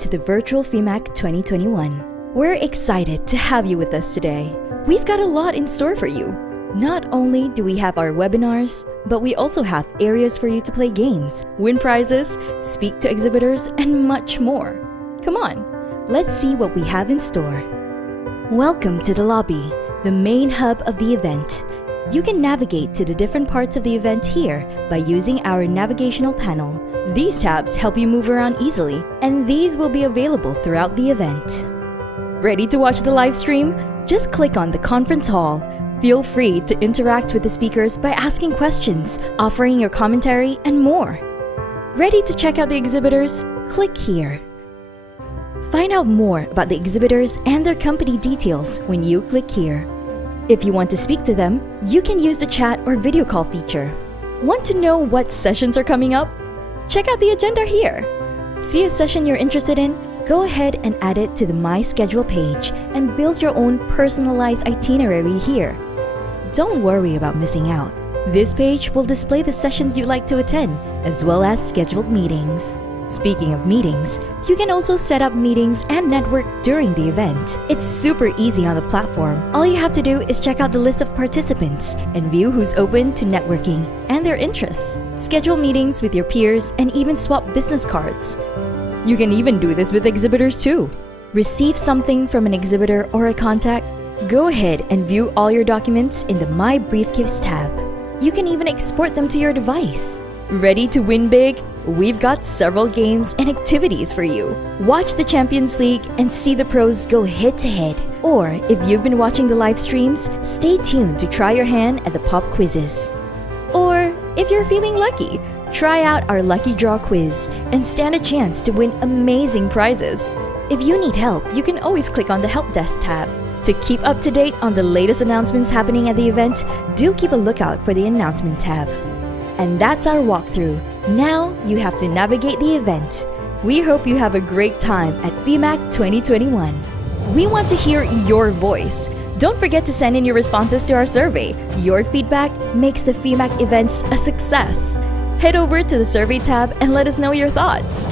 to the Virtual FIMMAC 2021. We're excited to have you with us today. We've got a lot in store for you. Not only do we have our webinars, but we also have areas for you to play games, win prizes, speak to exhibitors, and much more. Come on, let's see what we have in store. Welcome to the lobby, the main hub of the event. You can navigate to the different parts of the event here by using our navigational panel. These tabs help you move around easily, and these will be available throughout the event. Ready to watch the live stream? Just click on the conference hall. Feel free to interact with the speakers by asking questions, offering your commentary, and more. Ready to check out the exhibitors? Click here. Find out more about the exhibitors and their company details when you click here. If you want to speak to them, you can use the chat or video call feature. Want to know what sessions are coming up? Check out the agenda here. See a session you're interested in? Go ahead and add it to the My Schedule page and build your own personalized itinerary here. Don't worry about missing out. This page will display the sessions you'd like to attend, as well as scheduled meetings. Speaking of meetings, you can also set up meetings and network during the event. It's super easy on the platform. All you have to do is check out the list of participants and view who's open to networking and their interests. Schedule meetings with your peers and even swap business cards. You can even do this with exhibitors too. Receive something from an exhibitor or a contact? Go ahead and view all your documents in the My Briefcase tab. You can even export them to your device. Ready to win big? We've got several games and activities for you. Watch the Champions League and see the pros go head-to-head. Or if you've been watching the live streams, stay tuned to try your hand at the pop quizzes. Or if you're feeling lucky, try out our Lucky Draw quiz and stand a chance to win amazing prizes. If you need help, you can always click on the Help Desk tab. To keep up to date on the latest announcements happening at the event, do keep a lookout for the Announcement tab. And that's our walkthrough. Now you have to navigate the event. We hope you have a great time at FIMMAC 2021. We want to hear your voice. Don't forget to send in your responses to our survey. Your feedback makes the FIMMAC events a success. Head over to the survey tab and let us know your thoughts.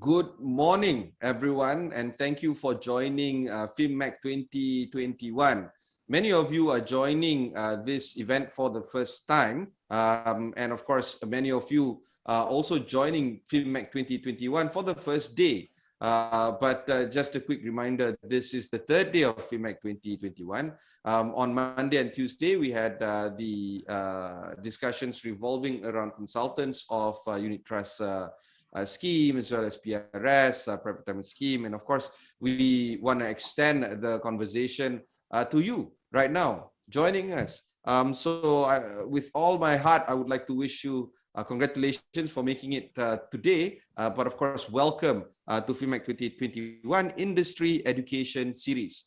Good morning, everyone, and thank you for joining FIMMAC 2021. Many of you are joining this event for the first time, and of course, many of you are also joining FIMMAC 2021 for the first day. But just a quick reminder, this is the third day of FIMMAC 2021. On Monday and Tuesday, we had the discussions revolving around consultants of unit trust scheme, as well as PRS, private retirement scheme. And of course, we want to extend the conversation to you right now, joining us. With all my heart, I would like to wish you congratulations for making it today, but of course, welcome to FIMMAC 2021 Industry Education Series.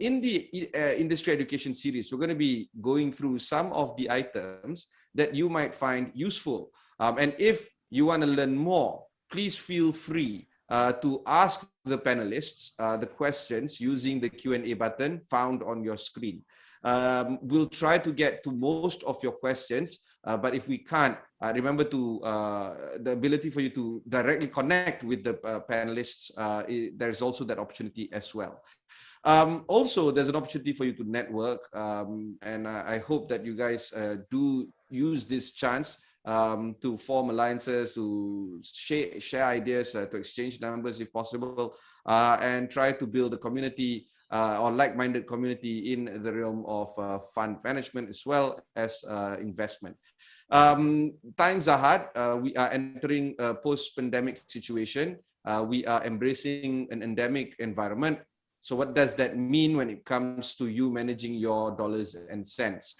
In the Industry Education Series, we're going to be going through some of the items that you might find useful. And if you want to learn more, please feel free to ask the panelists the questions using the Q&A button found on your screen. We'll try to get to most of your questions, but if we can't, remember to the ability for you to directly connect with the panelists. There's also that opportunity as well. Also, there's an opportunity for you to network, and I hope that you guys do use this chance to form alliances, to share ideas, to exchange numbers if possible, and try to build a community or like-minded community in the realm of fund management as well as investment. Times are hard. We are entering a post-pandemic situation. We are embracing an endemic environment. So what does that mean when it comes to you managing your dollars and cents?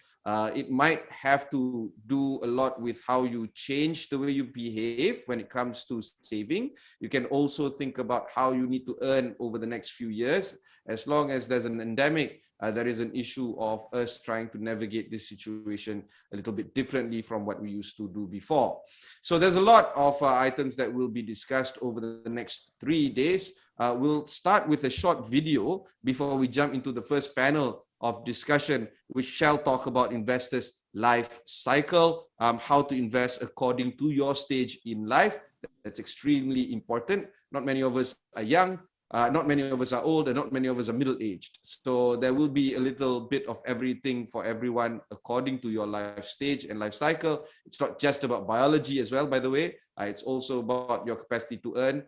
It might have to do a lot with how you change the way you behave when it comes to saving. You can also think about how you need to earn over the next few years. As long as there's an endemic, there is an issue of us trying to navigate this situation a little bit differently from what we used to do before. So there's a lot of items that will be discussed over the next 3 days. We'll start with a short video before we jump into the first panel of discussion, which shall talk about investors' life cycle, how to invest according to your stage in life. That's extremely important. Not many of us are young, not many of us are old, and not many of us are middle-aged. So there will be a little bit of everything for everyone according to your life stage and life cycle. It's not just about biology as well, by the way. It's also about your capacity to earn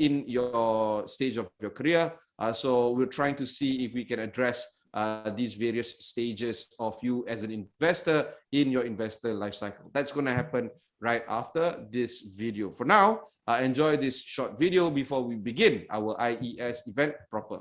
in your stage of your career. So we're trying to see if we can address these various stages of you as an investor in your investor life cycle. That's going to happen right after this video. For now, enjoy this short video before we begin our IES event proper.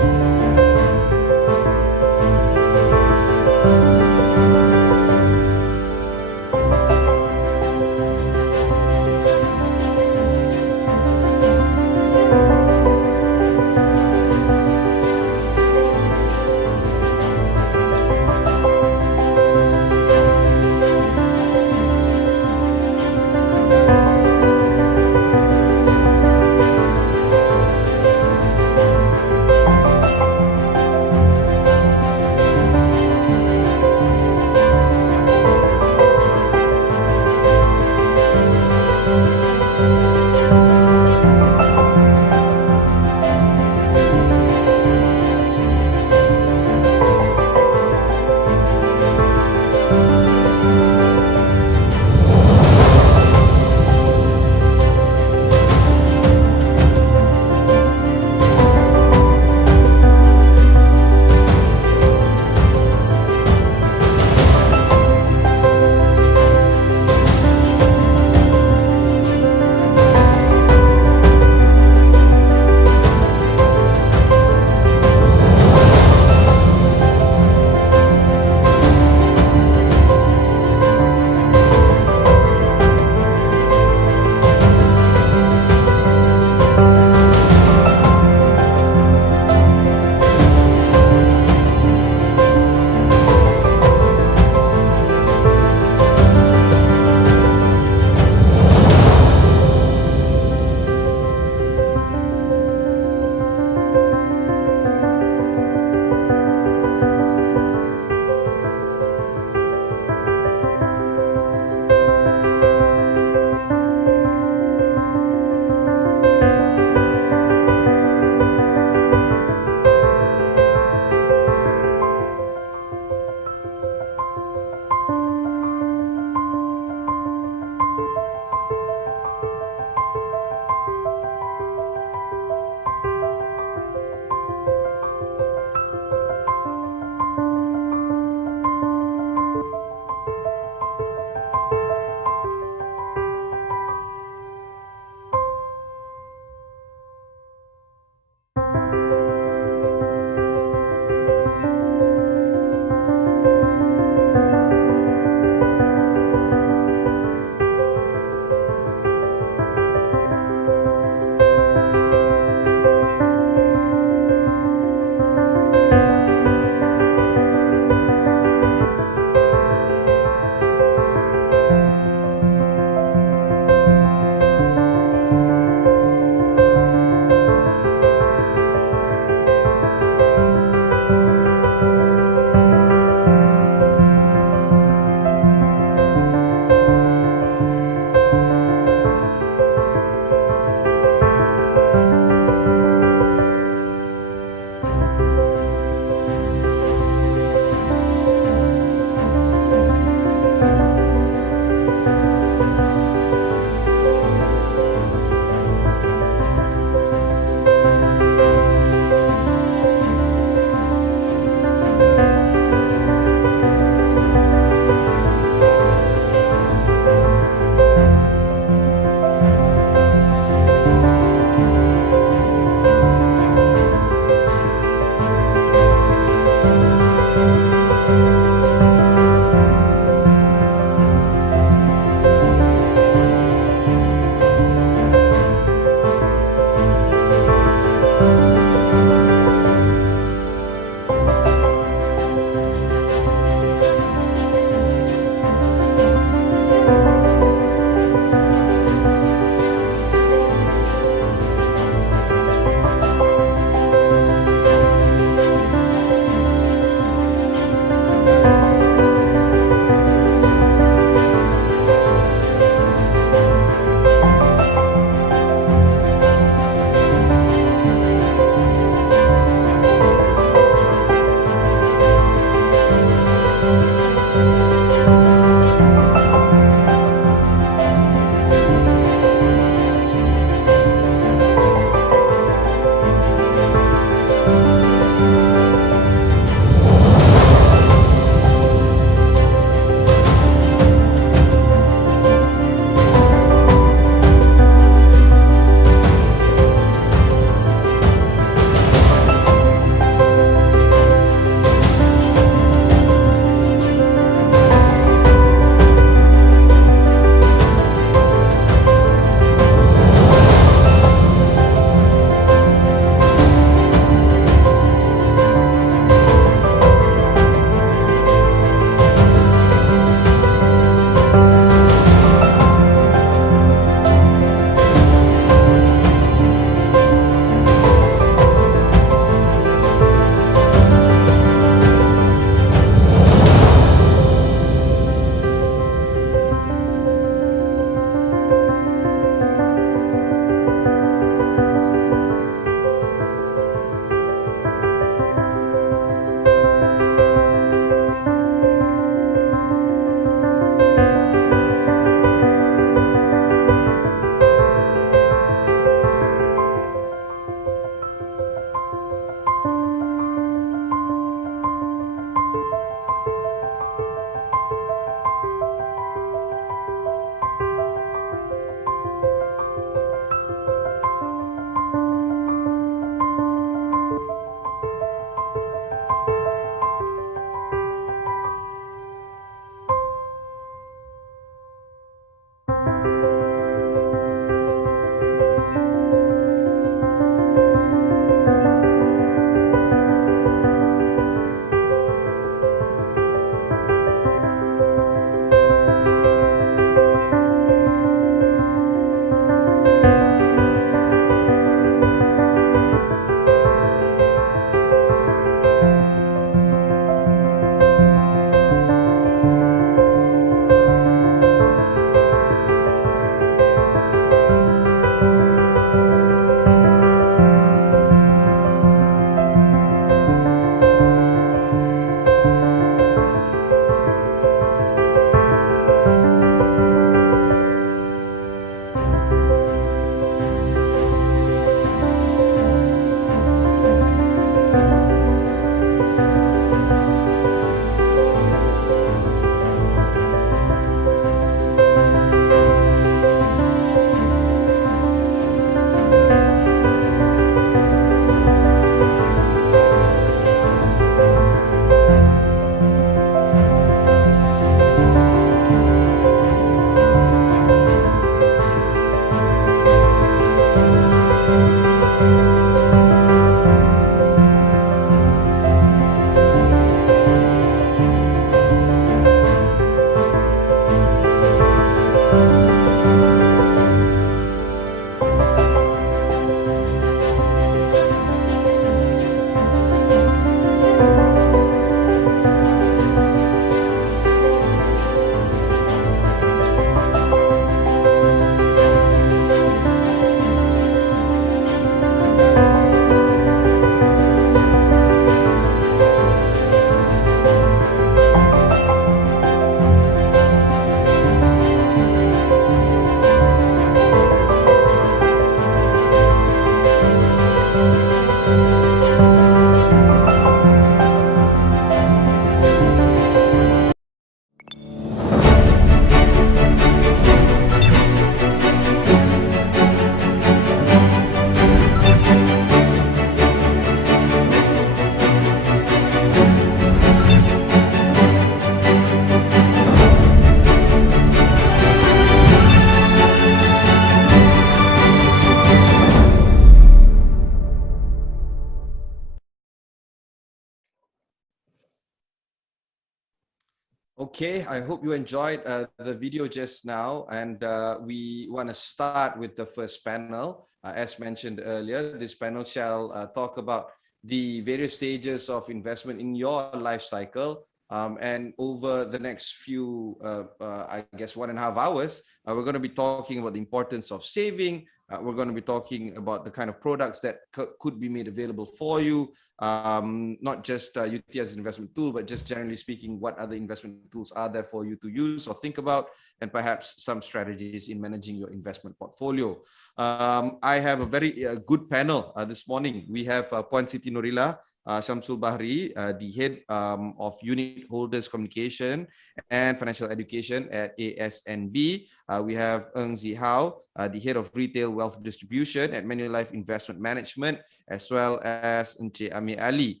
Okay, I hope you enjoyed the video just now, and we want to start with the first panel. As mentioned earlier, this panel shall talk about the various stages of investment in your life cycle. And over the next few, I guess, 1.5 hours, we're going to be talking about the importance of saving. We're going to be talking about the kind of products that could be made available for you, not just UT as an investment tool, but just generally speaking, what other investment tools are there for you to use or think about, and perhaps some strategies in managing your investment portfolio. I have a very good panel this morning. We have Puan Siti Nurila Shamsul Bahri, the head of Unit Holders Communication and Financial Education at ASNB. We have Eng Zi Hao, the head of Retail Wealth Distribution at Manulife Investment Management, as well as Encik Amir Ali.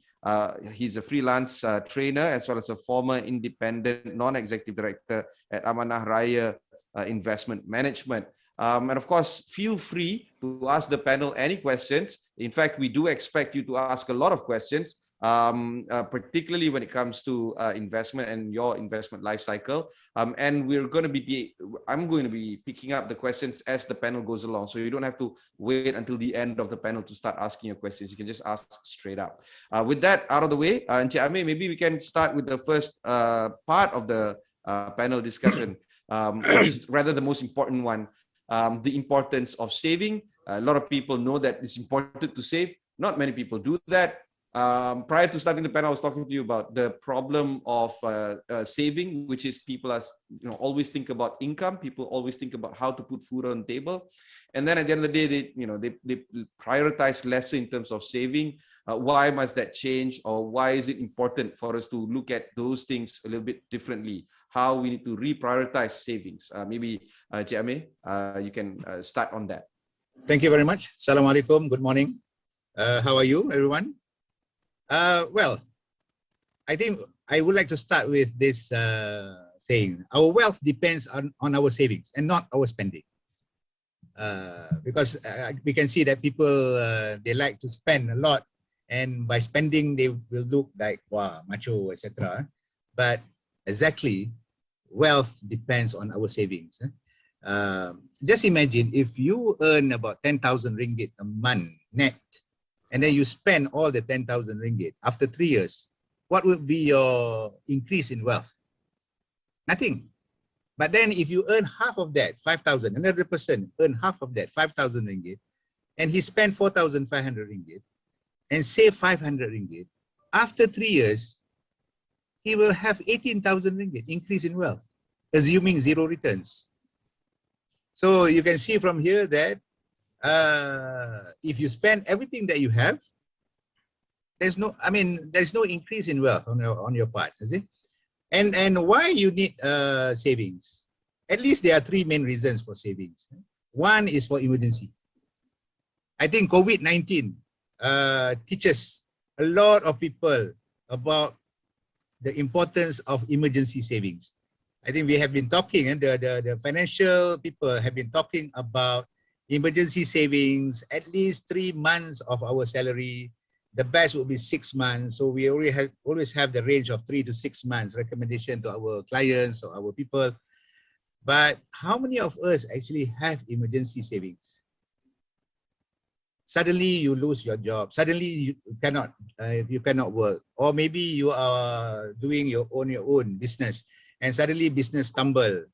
He's a freelance trainer as well as a former independent non-executive director at Amanah Raya Investment Management. And of course, feel free to ask the panel any questions. In fact, we do expect you to ask a lot of questions, particularly when it comes to investment and your investment life cycle. And I'm going to be picking up the questions as the panel goes along. So you don't have to wait until the end of the panel to start asking your questions. You can just ask straight up. With that out of the way, Encik Amir, maybe we can start with the first part of the panel discussion, which is rather the most important one. The importance of saving. A lot of people know that it's important to save. Not many people do that. Prior to starting the panel, I was talking to you about the problem of saving, which is people are, always think about income. People always think about how to put food on the table, and then at the end of the day, they prioritize less in terms of saving. Why must that change, or why is it important for us to look at those things a little bit differently? How we need to reprioritize savings? Maybe Encik Amir, you can start on that. Thank you very much. Assalamualaikum. Good morning. How are you, everyone? Well, I think I would like to start with this saying: our wealth depends on our savings and not our spending. Because we can see that people they like to spend a lot, and by spending they will look like wow, macho, etc. But exactly, wealth depends on our savings. Just imagine if you earn about 10,000 ringgit a month net, and then you spend all the 10,000 ringgit after 3 years, what would be your increase in wealth? Nothing. But then if you earn half of that, 5,000, another person earn half of that, 5,000 ringgit, and he spent 4,500 ringgit and save 500 ringgit, after 3 years, he will have 18,000 ringgit increase in wealth, assuming zero returns. So you can see from here that if you spend everything that you have, there's no increase in wealth on your part, is it? And why you need savings? At least there are 3 main reasons for savings. One is for emergency. I think COVID-19 teaches a lot of people about the importance of emergency savings. I think we have been talking, and the financial people have been talking about emergency savings, at least 3 months of our salary. The best would be 6 months. So we always have the range of 3 to 6 months recommendation to our clients or our people. But how many of us actually have emergency savings? Suddenly you lose your job. Suddenly you cannot work, or maybe you are doing your own business, and suddenly business stumble.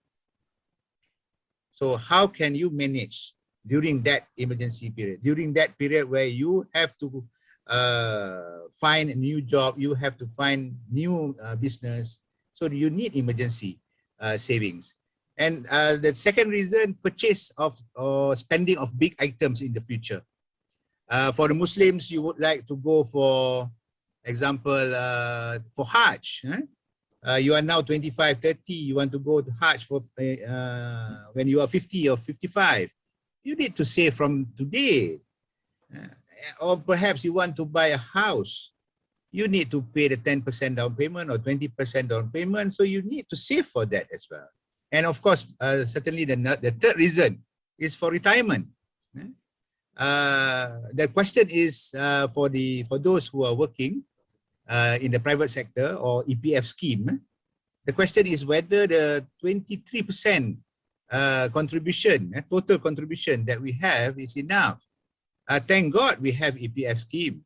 So how can you manage during that emergency period? During that period where you have to find a new job, you have to find new business. So you need emergency savings. And the second reason, purchase of or spending of big items in the future. For the Muslims, you would like to go for example, for Hajj. You are now 25, 30, you want to go to Hajj for when you are 50 or 55. You need to save from today. Or perhaps you want to buy a house. You need to pay the 10% down payment or 20% down payment. So you need to save for that as well. And of course, certainly the third reason is for retirement. The question is for those who are working in the private sector or EPF scheme, The question is whether the 23% contribution, total contribution that we have is enough. Thank God we have EPF scheme.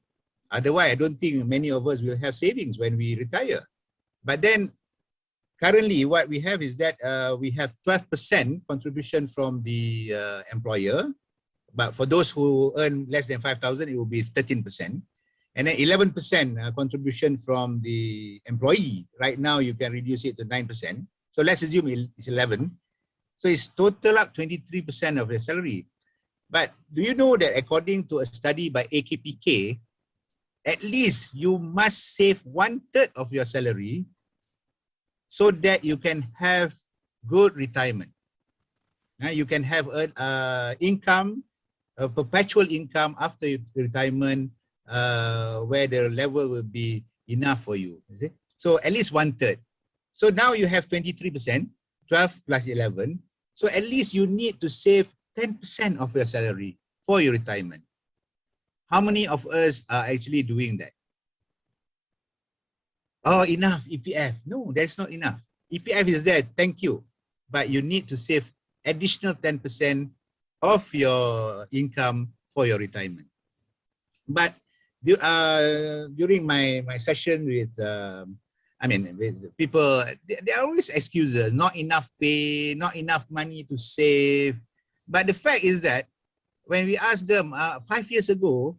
Otherwise, I don't think many of us will have savings when we retire. But then currently what we have is that we have 12% contribution from the employer. But for those who earn less than 5,000, it will be 13%. And then 11% contribution from the employee. Right now, you can reduce it to 9%. So let's assume it's 11. So it's total up 23% of your salary. But do you know that according to a study by AKPK, at least you must save 1/3 of your salary so that you can have good retirement. You can have income, a perpetual income after retirement, where the level will be enough for you. So at least 1/3. So now you have 23%, 12 plus 11. So at least you need to save 10% of your salary for your retirement. How many of us are actually doing that? Oh, enough EPF. No, that's not enough. EPF is there, thank you. But you need to save additional 10% of your income for your retirement. But during my session with, with people, there are always excuses, not enough pay, not enough money to save. But the fact is that when we ask them 5 years ago,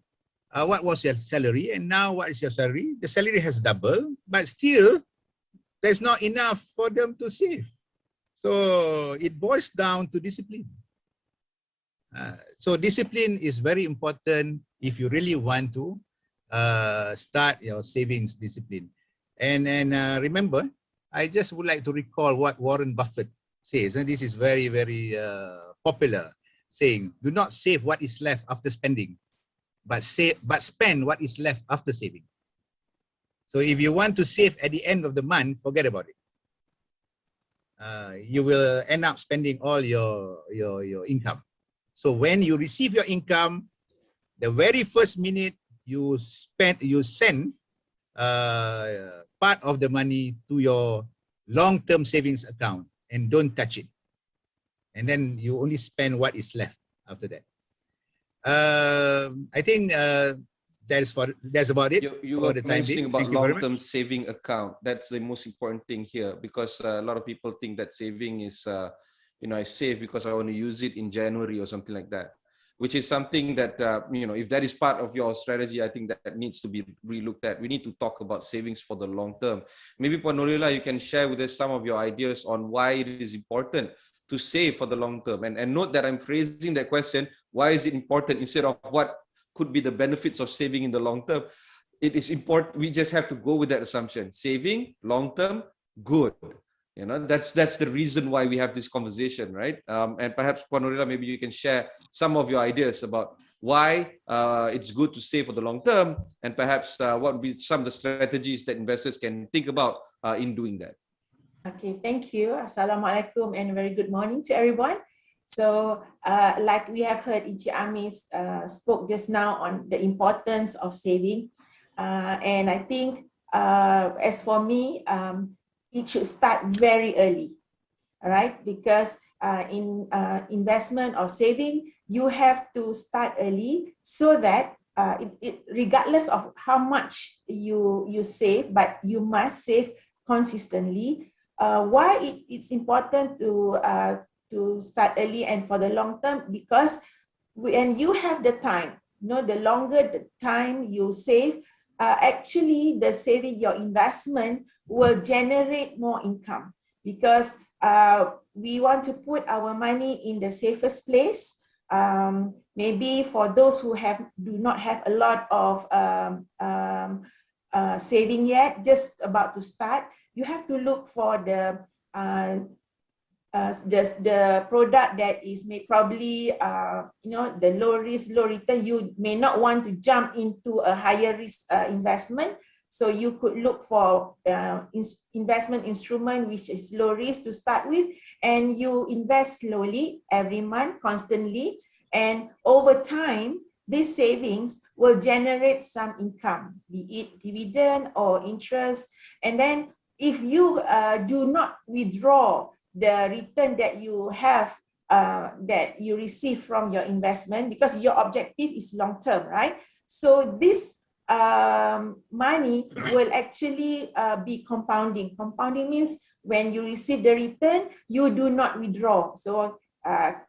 what was your salary and now what is your salary? The salary has doubled, but still there's not enough for them to save. So it boils down to discipline. So discipline is very important if you really want to start your savings discipline. And remember, I just would like to recall what Warren Buffett says, and this is very, very popular saying: do not save what is left after spending, but spend what is left after saving. So if you want to save at the end of the month, forget about it. You will end up spending all your income. So when you receive your income, the very first minute you send part of the money to your long-term savings account and don't touch it. And then you only spend what is left after that. I think that's about it. You were mentioning about long-term saving account. That's the most important thing here, because a lot of people think that saving is, I save because I want to use it in January or something like that, which is something that, if that is part of your strategy, I think that needs to be relooked at. We need to talk about savings for the long term. Maybe Puan Nurila, you can share with us some of your ideas on why it is important to save for the long term. And note that I'm phrasing that question, why is it important, instead of what could be the benefits of saving in the long term. It is important. We just have to go with that assumption. Saving, long term, good. That's the reason why we have this conversation, right? And perhaps, Puan Nurila, maybe you can share some of your ideas about why it's good to save for the long term, and perhaps what would be some of the strategies that investors can think about in doing that. Okay, thank you. Assalamualaikum and very good morning to everyone. So like we have heard Encik Amis spoke just now on the importance of saving. And I think as for me, it should start very early, all right? Because in investment or saving, you have to start early so that regardless of how much you save, but you must save consistently. Why it's important to start early and for the long term? Because when you have the time, the longer the time you save, actually the saving, your investment will generate more income, because we want to put our money in the safest place. Maybe for those who do not have a lot of saving yet, just about to start, you have to look for the product that is probably the low risk, low return. You may not want to jump into a higher risk investment, so you could look for investment instrument which is low risk to start with, and you invest slowly every month, constantly, and over time these savings will generate some income, be it dividend or interest. And then if you do not withdraw the return that you have, that you receive from your investment, because your objective is long term, right? So this money will actually be compounding. Compounding means when you receive the return, you do not withdraw. So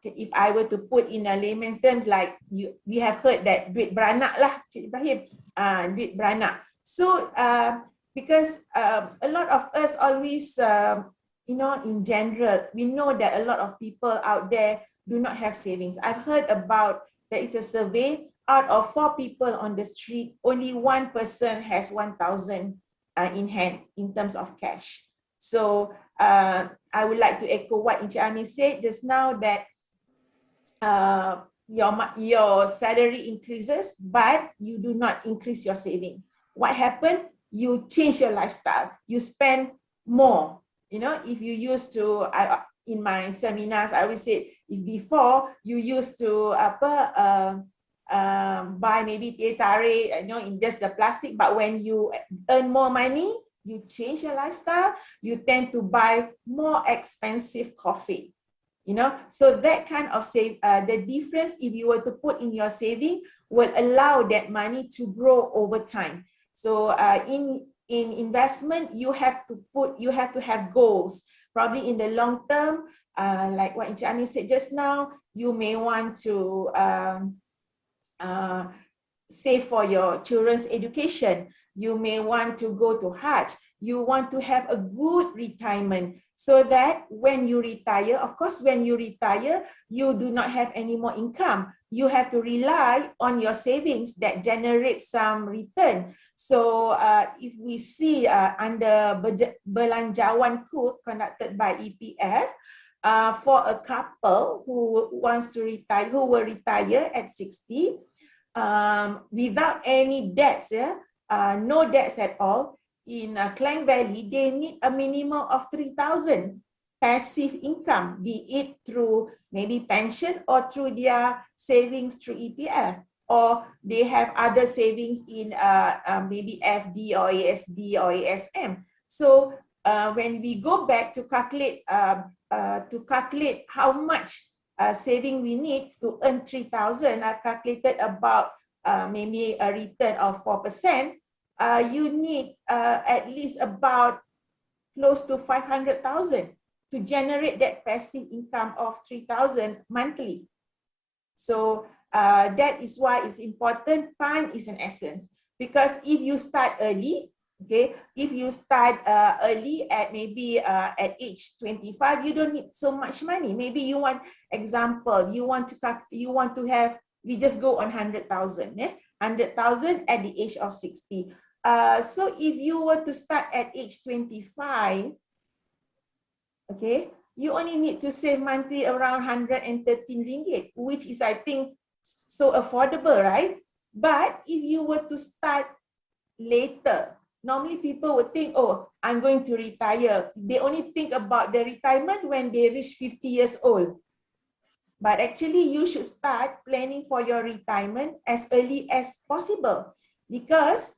if I were to put in a layman's terms, like we have heard that duit beranak lah, Cik Ibrahim, duit beranak. So because a lot of us always, you know, in general, we know that a lot of people out there do not have savings. I've heard about, there is a survey, out of 4 people on the street, only 1 person has 1,000 in hand in terms of cash. So I would like to echo what Encik Ami said just now, that your salary increases, but you do not increase your saving. What happened? You change your lifestyle. You spend more. You know, if you used to, in my seminars, I always say, if before you used to buy maybe teh tarik, you know, in just the plastic, but when you earn more money, you change your lifestyle, you tend to buy more expensive coffee, you know. So that kind of the difference, if you were to put in your saving, will allow that money to grow over time. So in investment, you have to have goals. Probably in the long term, like what Encik Ami said just now, you may want to save for your children's education. You may want to go to Hajj. You want to have a good retirement, so that when you retire, of course, when you retire, you do not have any more income. You have to rely on your savings that generate some return. So if we see under Belanjawan Code conducted by EPF, for a couple who wants to retire, who will retire at 60, without any debts, no debts at all, in Klang Valley, they need a minimum of 3,000 passive income, be it through maybe pension or through their savings through EPF, or they have other savings in maybe FD or ASB or ASM. So when we go back to calculate how much saving we need to earn 3,000, I've calculated about maybe a return of 4%. You need at least about close to 500,000 to generate that passive income of 3,000 monthly. So that is why it's important. Time is an essence, because if you start early, okay, if you start early at maybe at age 25, you don't need so much money. Maybe you want, example, you want to have, we just go on 100,000, 100,000 at the age of 60. So if you were to start at age 25, okay, you only need to save monthly around 113 ringgit, which is, I think, so affordable, right? But if you were to start later, normally people would think, oh, I'm going to retire. They only think about the retirement when they reach 50 years old. But actually, you should start planning for your retirement as early as possible, because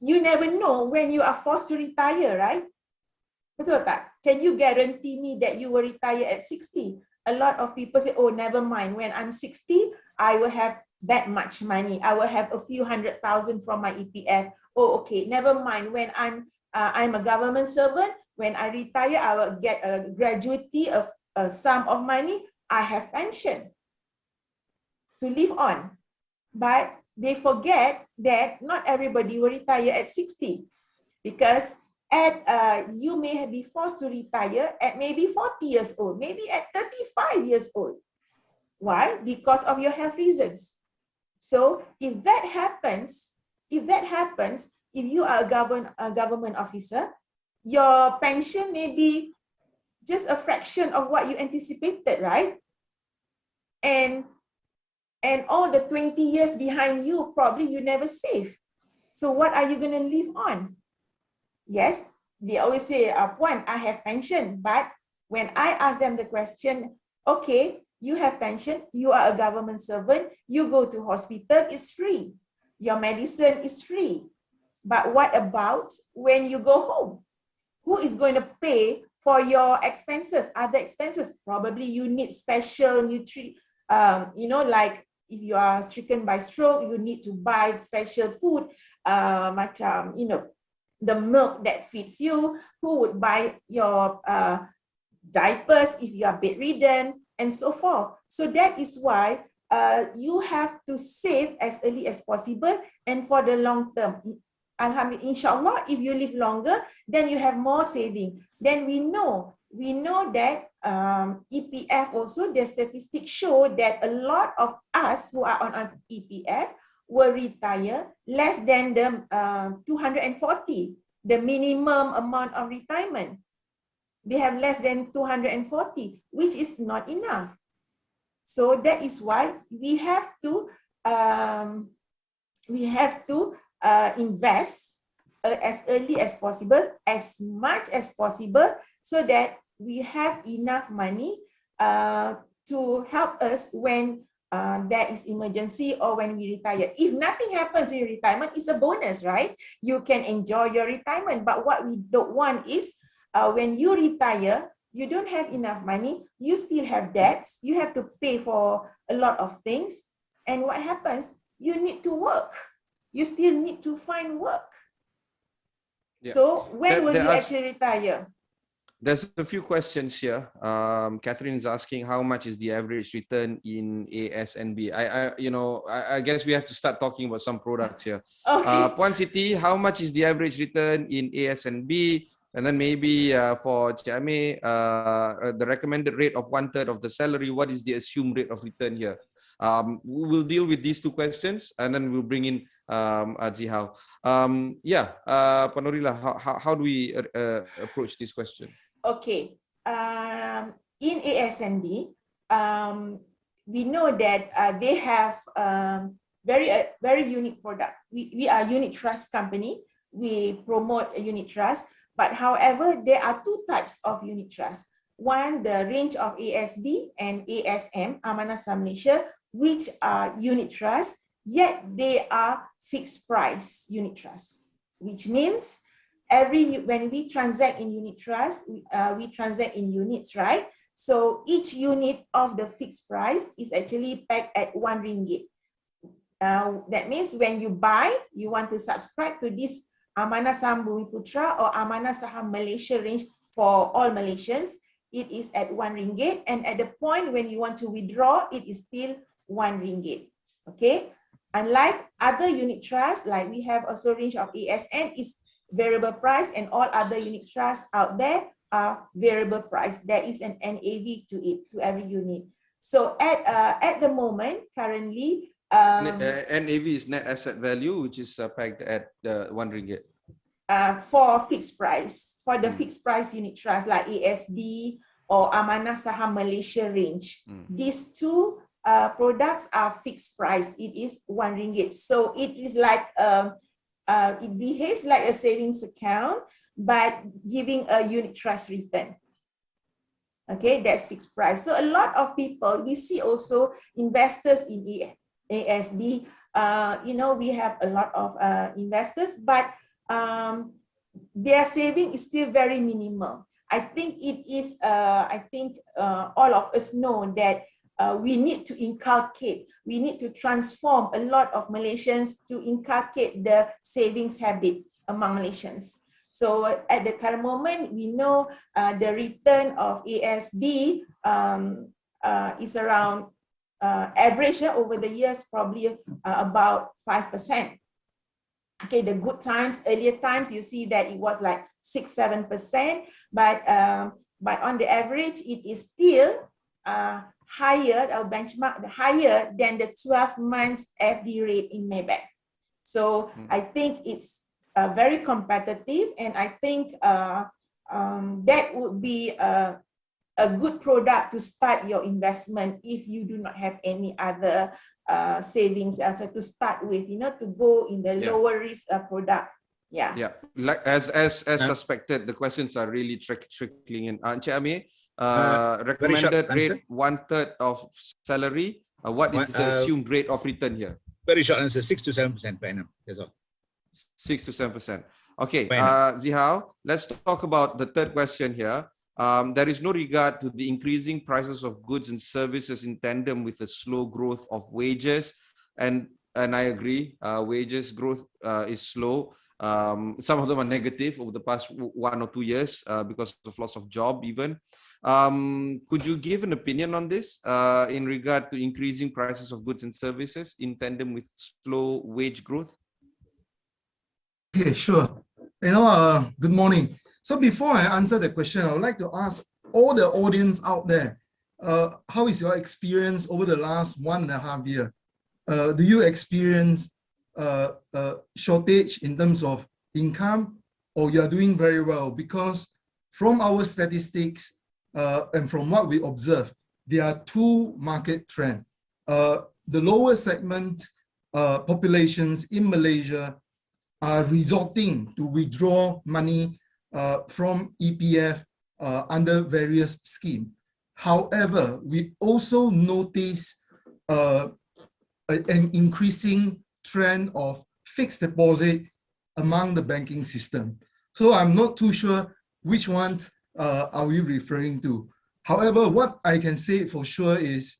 you never know when you are forced to retire, right? Betul tak? Can you guarantee me that you will retire at 60? A lot of people say, oh, never mind. When I'm 60, I will have that much money. I will have a few 100,000 from my EPF. Oh, okay, never mind. When I'm a government servant, when I retire, I will get a gratuity of a sum of money. I have pension to live on. But they forget that not everybody will retire at 60, because you may be forced to retire at maybe 40 years old, maybe at 35 years old. Why? Because of your health reasons. So if that happens, if you are a government officer, your pension may be just a fraction of what you anticipated, right? And all the 20 years behind you, probably you never save. So what are you going to live on? Yes, they always say, Puan, I have pension. But when I ask them the question, okay, you have pension, you are a government servant, you go to hospital, it's free. Your medicine is free. But what about when you go home? Who is going to pay for your expenses, other expenses? Probably you need special like if you are stricken by stroke, you need to buy special food, the milk that feeds you. Who would buy your diapers if you are bedridden, and so forth? So that is why you have to save as early as possible and for the long term. Alhamdulillah, inshallah, if you live longer, then you have more saving. Then we know that EPF also, the statistics show that a lot of us who are on EPF will retire less than the 240, the minimum amount of retirement. They have less than 240, which is not enough. So that is why we have to invest as early as possible, as much as possible, so that we have enough money to help us when there is emergency or when we retire. If nothing happens in retirement, it's a bonus, right? You can enjoy your retirement. But what we don't want is when you retire, you don't have enough money, you still have debts, you have to pay for a lot of things. And what happens? You need to work. You still need to find work. Yeah. So when will you actually retire? There's a few questions here. Catherine is asking how much is the average return in ASNB. I guess we have to start talking about some products here. Okay. Puan Siti, how much is the average return in ASNB? And then maybe for Chiame, the recommended rate of 1/3 of the salary. What is the assumed rate of return here? We will deal with these two questions, and then we'll bring in Zihao. Panurila, how do we approach this question? Okay. In ASNB, we know that they have very unique product. We are a unit trust company. We promote a unit trust. But however, there are two types of unit trust. One, the range of ASB and ASM, Amanah Saham Malaysia, which are unit trust, yet they are fixed price unit trust, which means when we transact in unit trust, we transact in units, right? So each unit of the fixed price is actually pegged at RM1. That means when you buy, you want to subscribe to this Amanah Saham Bumiputra or Amanah Saham Malaysia range for all Malaysians, it is at RM1. And at the point when you want to withdraw, it is still RM1. Okay. Unlike other unit trusts, like we have also range of ASN is variable price, and all other unit trusts out there are variable price. There is an NAV to it, to every unit. So at the moment, currently, NAV is net asset value, which is pegged at RM1. For fixed price, for the fixed price unit trust like ASD or Amanah Saham Malaysia range. These two products are fixed price. It is RM1. So it is like it behaves like a savings account, but giving a unit trust return. Okay, that's fixed price. So a lot of people, we see also investors in ASB. We have a lot of investors, but their saving is still very minimal. I think it is. All of us know that we need to inculcate. We need to transform a lot of Malaysians to inculcate the savings habit among Malaysians. So at the current moment, we know the return of ASB is around average over the years, probably about 5%. Okay, the good times, earlier times, you see that it was like 6-7%, but on the average, it is still higher, our benchmark higher than the 12 months FD rate in Maybank. So I think it's very competitive, and I think that would be a good product to start your investment if you do not have any other savings elsewhere to start with, to go in the lower risk product. Yeah. Like as suspected, the questions are really trickling in. Encik Amir, recommended rate 1/3 of salary. What is the assumed rate of return here? Very short answer: 6 to 7% per annum. That's all. 6 to 7%. Okay, Per annum. Zihao, let's talk about the third question here. There is no regard to the increasing prices of goods and services in tandem with the slow growth of wages. And I agree, wages growth is slow. Some of them are negative over the past 1 or 2 years because of loss of job even. Could you give an opinion on this in regard to increasing prices of goods and services in tandem with slow wage growth? Okay, sure. Good morning. So before I answer the question, I would like to ask all the audience out there, how is your experience over the last 1.5 years? Do you experience shortage in terms of income, or you are doing very well? Because from our statistics and from what we observe, there are two market trends. The lower segment populations in Malaysia are resorting to withdraw money from EPF under various schemes. However, we also notice an increasing trend of fixed deposit among the banking system. So I'm not too sure which one are we referring to. However, what I can say for sure is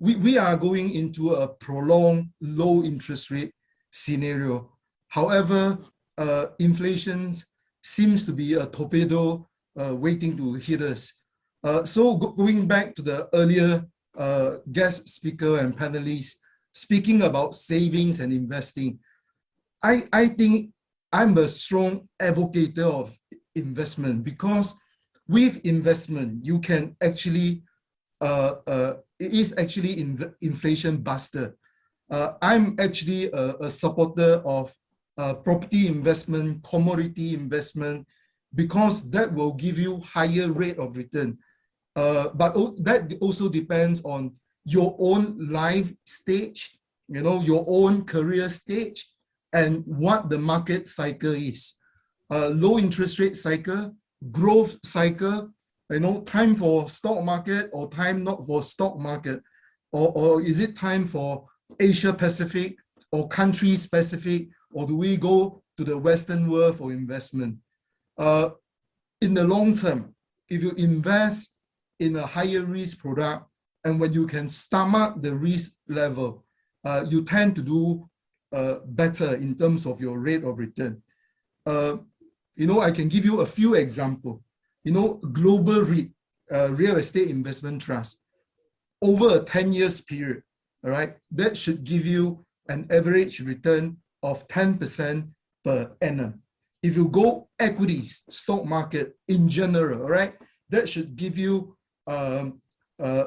we are going into a prolonged low interest rate scenario. However, inflation seems to be a torpedo waiting to hit us. So going back to the earlier guest speaker and panelists speaking about savings and investing, I think I'm a strong advocate of investment, because with investment, you can actually, it is actually inflation buster. I'm actually a supporter of property investment, commodity investment, because that will give you higher rate of return. But that also depends on your own life stage, your own career stage, and what the market cycle is. Low interest rate cycle, growth cycle, time for stock market or time not for stock market, or is it time for Asia Pacific or country specific, or do we go to the Western world for investment? In the long term, if you invest in a higher risk product, and when you can stomach the risk level, you tend to do better in terms of your rate of return. I can give you a few examples. Global REIT, real estate investment trust, over a 10 years period, all right, that should give you an average return of 10% per annum. If you go equities, stock market in general, all right, that should give you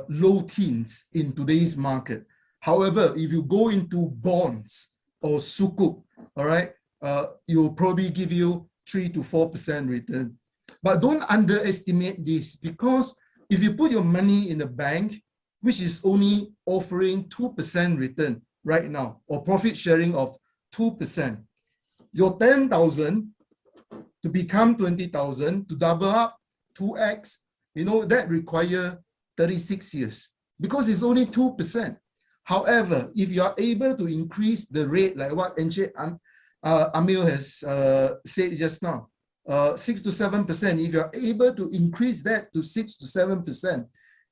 low teens in today's market. However, if you go into bonds or sukuk, all right, it will probably give you 3 to 4% return. But don't underestimate this, because if you put your money in a bank, which is only offering 2% return right now, or profit sharing of 2%, your 10,000 to become 20,000, to double up 2x, that require 36 years, because it's only 2%. However, if you are able to increase the rate, like what Encik Amil has said just now, 6 to 7%, if you're able to increase that to 6 to 7%,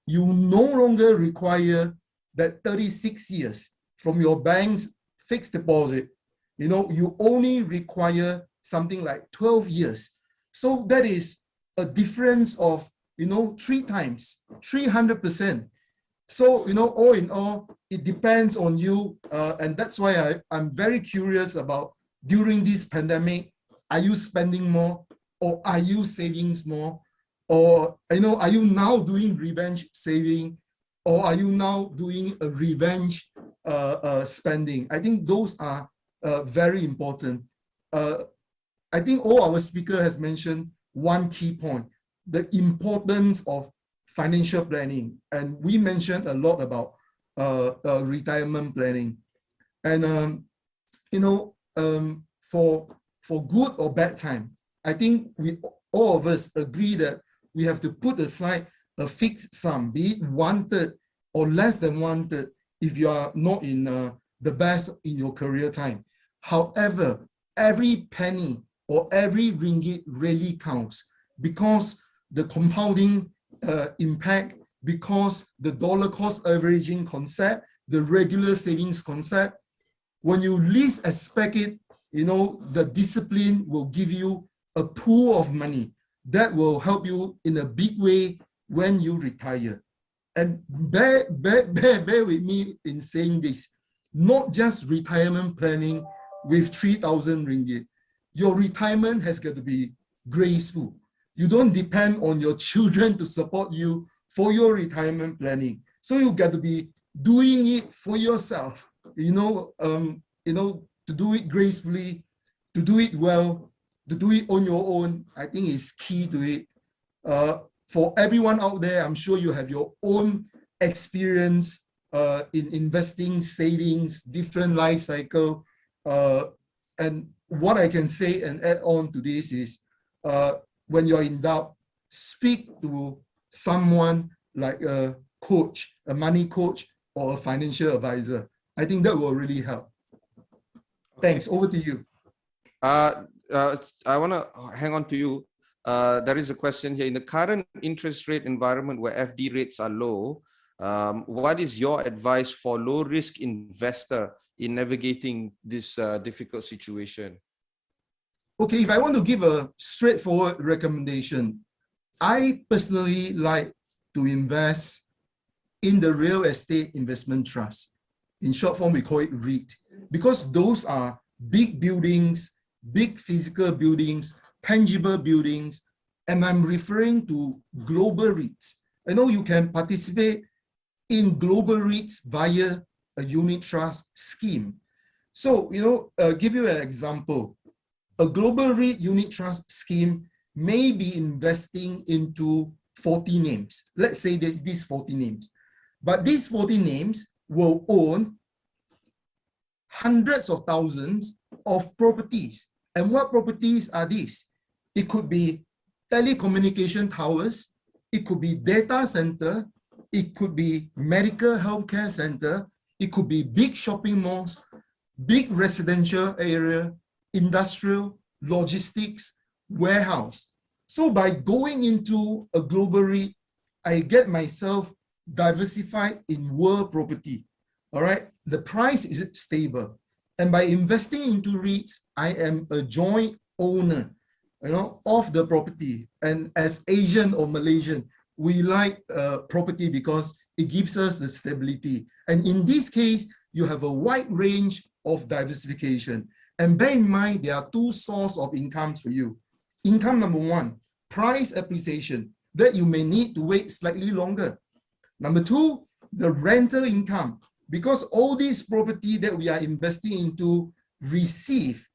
you no longer require that 36 years from your bank's fixed deposit. You only require something like 12 years. So that is a difference of, 3 times, 300%. So, all in all, it depends on you. And that's why I'm very curious about, during this pandemic, are you spending more, or are you saving more? Or, are you now doing revenge saving, or are you now doing a revenge spending? I think those are very important. I think all our speaker has mentioned one key point, the importance of financial planning. And we mentioned a lot about retirement planning. And, for good or bad time, I think all of us agree that we have to put aside a fixed sum, be it 1/3 or less than 1/3, if you are not in the best in your career time. However, every penny or every ringgit really counts because the compounding impact, because the dollar cost averaging concept, the regular savings concept. When you least expect it, the discipline will give you a pool of money that will help you in a big way when you retire. And bear with me in saying this, not just retirement planning with 3,000 ringgit. Your retirement has got to be graceful. You don't depend on your children to support you for your retirement planning. So you got to be doing it for yourself, to do it gracefully, to do it well, to do it on your own. I think is key to it. For everyone out there, I'm sure you have your own experience in investing, savings, different life cycle. And what I can say and add on to this is, when you're in doubt, speak to someone like a coach, a money coach, or a financial advisor. I think that will really help. Thanks. Over to you. I want to hang on to you. There is a question here. In the current interest rate environment where FD rates are low, what is your advice for low-risk investor in navigating this difficult situation? Okay, if I want to give a straightforward recommendation, I personally like to invest in the real estate investment trust. In short form, we call it REIT, because those are big buildings, big physical buildings, tangible buildings, and I'm referring to global REITs. I know you can participate in global REITs via a unit trust scheme. So, give you an example. A global REIT unit trust scheme may be investing into 40 names. Let's say that these 40 names. But these 40 names will own hundreds of thousands of properties. And what properties are these? It could be telecommunication towers, it could be data center, it could be medical healthcare center, it could be big shopping malls, big residential area, industrial, logistics, warehouse. So by going into a global REIT, I get myself diversified in world property. All right, the price is stable. And by investing into REITs, I am a joint owner, of the property. And as Asian or Malaysian, we like property because it gives us the stability. And in this case, you have a wide range of diversification. And bear in mind, there are two sources of incomes for you. Income number one, price appreciation, that you may need to wait slightly longer. Number two, the rental income, because all these property that we are investing into receive,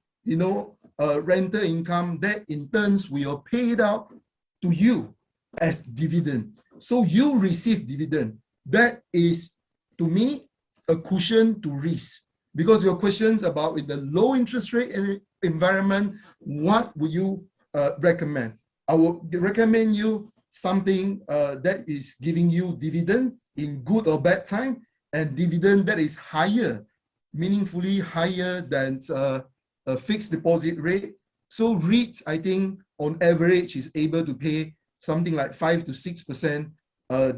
rental income that in turns will paid out to you as dividend. So you receive dividend. That is, to me, a cushion to risk. Because your questions about in the low interest rate environment, what would you recommend? I would recommend you something that is giving you dividend in good or bad time, and dividend that is higher, meaningfully higher than a fixed deposit rate. So REIT, I think, on average is able to pay something like 5 to 6%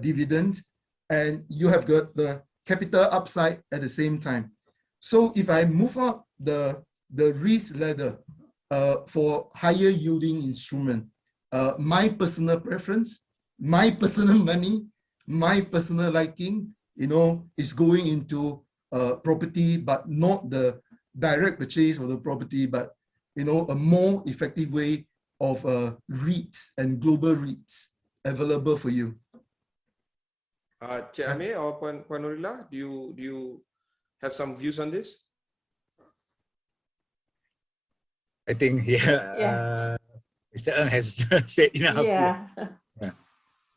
dividend, and you have got the capital upside at the same time. So if I move up the risk ladder for higher yielding instrument, my personal preference, my personal money, my personal liking, is going into property, but not the direct purchase of the property, but a more effective way of REITs and global REITs available for you. Cik Amir or Puan Nurila, do you have some views on this? I think Mr. Ng has said enough. Yeah.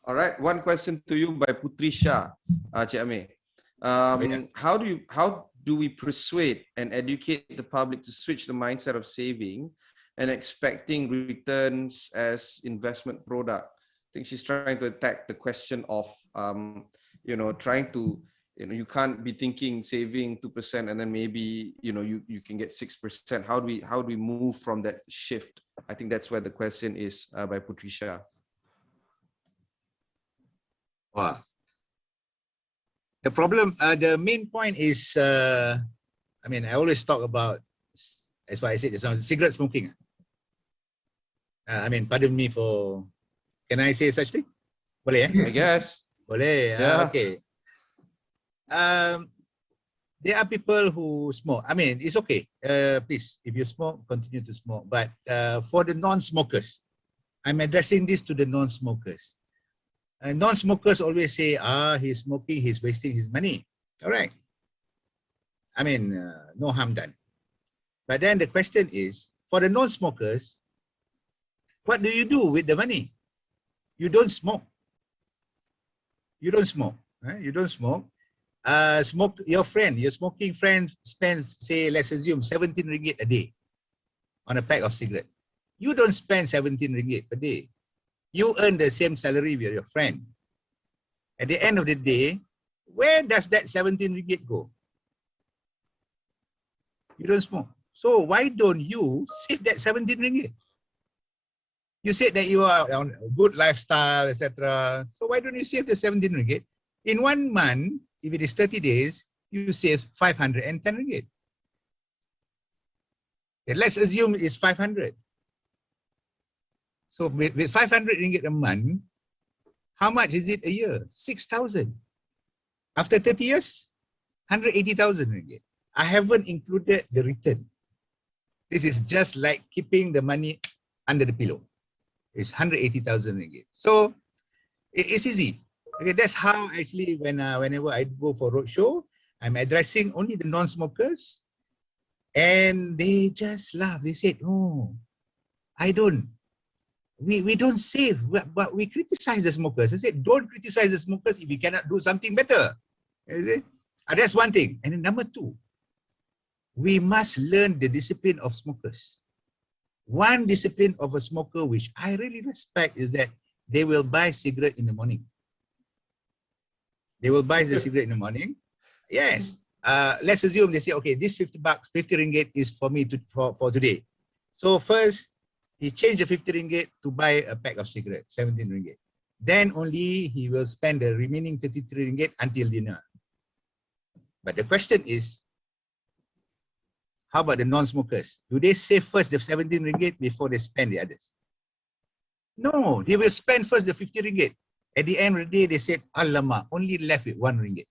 All right, one question to you by Putri Shah, Cik Amir. How do we persuade and educate the public to switch the mindset of saving and expecting returns as investment product? I think she's trying to attack the question of, trying to you can't be thinking saving 2% and then maybe, you can get 6%. How do we move from that shift? I think that's where the question is by Putrisha. Wow. The problem, the main point is, I always talk about, as what I said, cigarette smoking. Pardon me for, can I say such thing? Boleh, I guess. Boleh, Yeah. okay. There are people who smoke. It's okay. Please, if you smoke, continue to smoke. But for the non-smokers, I'm addressing this to the non-smokers. Non-smokers always say, he's smoking, he's wasting his money. All right. No harm done. But then the question is, for the non-smokers, what do you do with the money? You don't smoke. You don't smoke. Right? You don't smoke. Your smoking friend spends, say, let's assume 17 ringgit a day on a pack of cigarette. You don't spend 17 ringgit per day. You earn the same salary with your friend. At the end of the day, where does that 17 ringgit go? You don't smoke. So why don't you save that 17 ringgit? You said that you are on a good lifestyle, etc. So why don't you save the 17 ringgit? In 1 month, if it is 30 days, you save 510 ringgit. Okay, let's assume it's 500. So with 500 ringgit a month, how much is it a year? 6,000. After 30 years, 180,000 ringgit. I haven't included the return. This is just like keeping the money under the pillow. It's 180,000 ringgit. So it's easy. Okay, that's how actually whenever I go for roadshow, I'm addressing only the non-smokers, and they just laugh. They said, "Oh, I don't. We don't save, but we criticize the smokers." I said, "Don't criticize the smokers if you cannot do something better." You see? That's one thing. And then number two, we must learn the discipline of smokers. One discipline of a smoker which I really respect is that they will buy cigarette in the morning. They will buy the cigarette in the morning. Yes. Let's assume they say, okay, this 50 ringgit is for me for today. So first, he changed the 50 ringgit to buy a pack of cigarettes, 17 ringgit. Then only he will spend the remaining 33 ringgit until dinner. But the question is, how about the non-smokers? Do they save first the 17 ringgit before they spend the others? No, they will spend first the 50 ringgit. At the end of the day, they said, alamak, only left with 1 ringgit.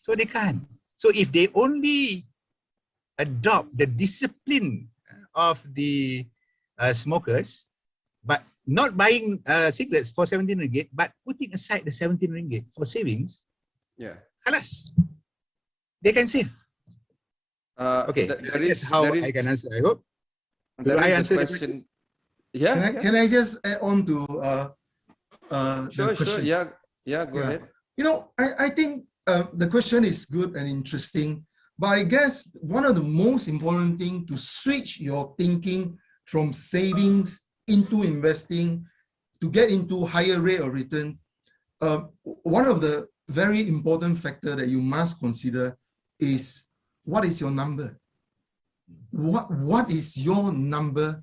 So they can't. So if they only adopt the discipline of the smokers, but not buying cigarettes for 17 ringgit, but putting aside the 17 ringgit for savings, halas, they can save. Okay, that's how I can answer, I hope. Do I answer the question? Yeah. Can I just add on to Sure. Go ahead. I think the question is good and interesting, but I guess one of the most important things to switch your thinking from savings into investing to get into higher rate of return, one of the very important factor that you must consider is, what is your number? What is your number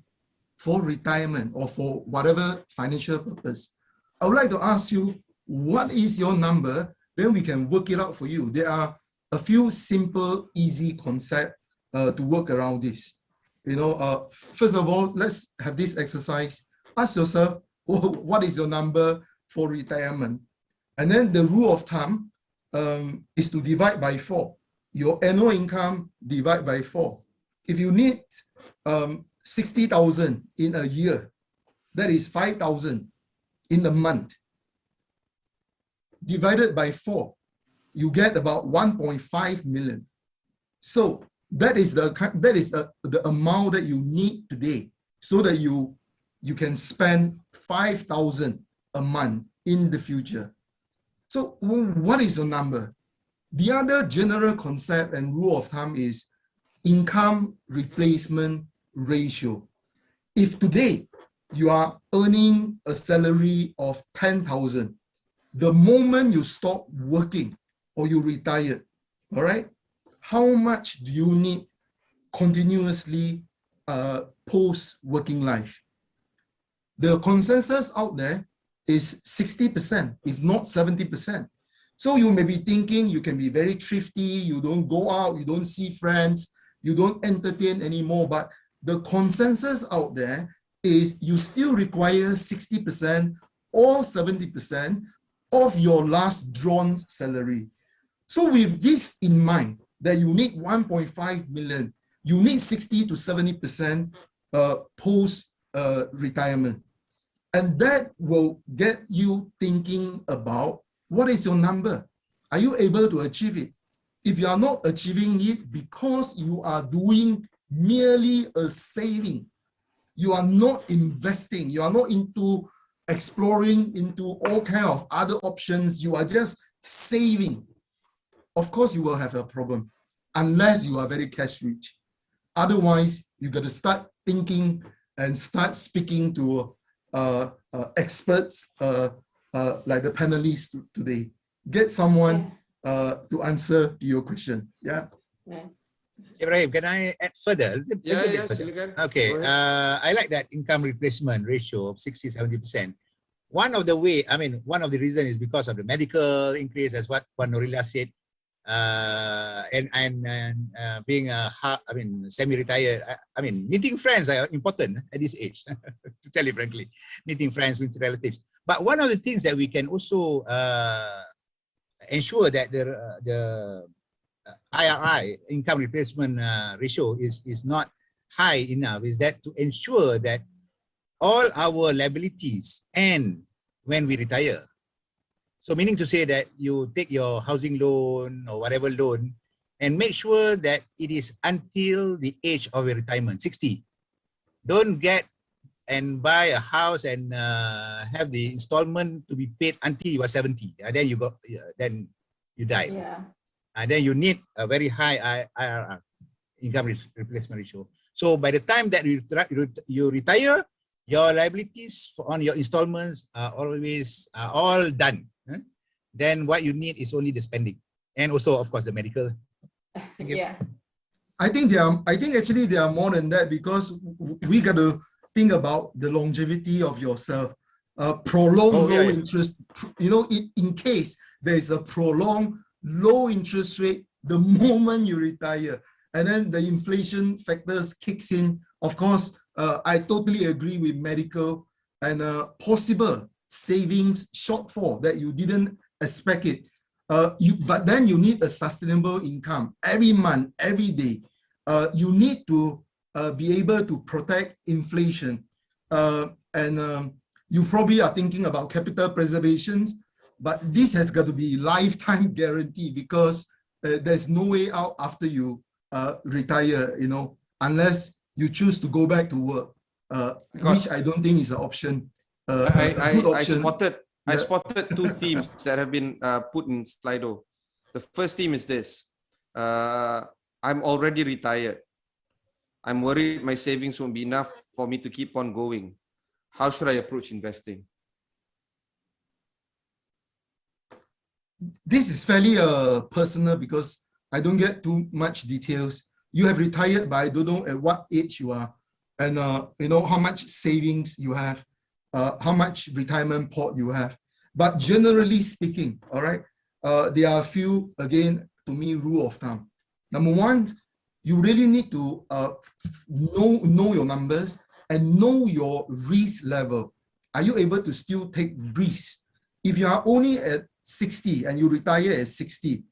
for retirement or for whatever financial purpose? I would like to ask you, what is your number? Then we can work it out for you. There are a few simple, easy concepts to work around this. First of all, let's have this exercise. Ask yourself, what is your number for retirement? And then the rule of thumb is to divide by 4. Your annual income divide by 4. If you need 60,000 in a year, that is 5,000 in a month. Divided by 4, you get about 1.5 million. So that is the amount that you need today, so that you can spend 5,000 a month in the future. So what is your number? The other general concept and rule of thumb is income replacement ratio. If today you are earning a salary of 10,000, the moment you stop working, or you retired, all right, how much do you need continuously post working life? The consensus out there is 60%, if not 70%. So you may be thinking you can be very thrifty, you don't go out, you don't see friends, you don't entertain anymore, but the consensus out there is you still require 60% or 70% of your last drawn salary. So with this in mind, that you need 1.5 million, you need 60 to 70% post retirement. And that will get you thinking about what is your number? Are you able to achieve it? If you are not achieving it because you are doing merely a saving, you are not investing, you are not into exploring into all kinds of other options, you are just saving, of course you will have a problem unless you are very cash rich. Otherwise, you got to start thinking and start speaking to experts like the panelists today. Get someone to answer to your question. Yeah. Ibrahim, can I add further? Yeah, further. Okay, I like that income replacement ratio of 60-70%. One of the reasons is because of the medical increase, as what Puan Norila said, and being semi-retired. Meeting friends are important at this age, to tell you frankly, meeting friends with relatives. But one of the things that we can also ensure that the IRI, income replacement ratio, is not high enough is that to ensure that all our liabilities end when we retire. So meaning to say that you take your housing loan or whatever loan and make sure that it is until the age of your retirement, 60. Don't get and buy a house and have the installment to be paid until you are 70. Then you die. Yeah. And then you need a very high IRR, income replacement ratio. So by the time that you retire, your liabilities on your installments are all done. Then what you need is only the spending, and also of course the medical. Thank you. Yeah. I think actually there are more than that, because we got to think about the longevity of yourself. Prolonged low interest, in case there is a prolonged low interest rate the moment you retire, and then the inflation factors kicks in. Of course, I totally agree with medical and possible savings shortfall that you didn't expect it. But then you need a sustainable income every month, every day. You need to be able to protect inflation. You probably are thinking about capital preservations, but this has got to be lifetime guarantee, because there's no way out after you retire, unless you choose to go back to work, which I don't think is an option. I spotted two themes that have been put in Slido. The first theme is this: I'm already retired. I'm worried my savings won't be enough for me to keep on going. How should I approach investing? This is fairly personal, because I don't get too much details. You have retired, but I don't know at what age you are, and how much savings you have, how much retirement pot you have. But generally speaking, all right, there are a few, again, to me, rule of thumb. Number one, you really need to know your numbers and know your risk level. Are you able to still take risks? If you are only at 60 and you retire at 60,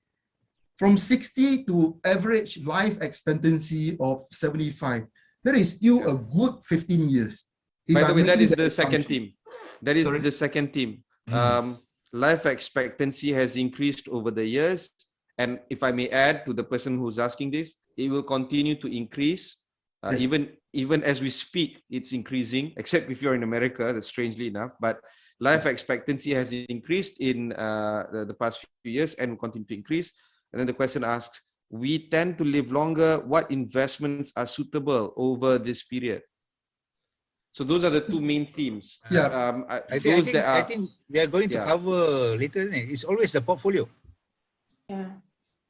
from 60 to average life expectancy of 75, that is still a good 15 years. By the way, that is the second theme. That is the second theme. Life expectancy has increased over the years. And if I may add to the person who's asking this, it will continue to increase. Yes. Even as we speak, it's increasing, except if you're in America, that's strangely enough. But life expectancy has increased in the past few years and will continue to increase. And then the question asks, we tend to live longer. What investments are suitable over this period? So those are the two main themes. Yeah. I think we are going to cover later. It's always the portfolio. Yeah.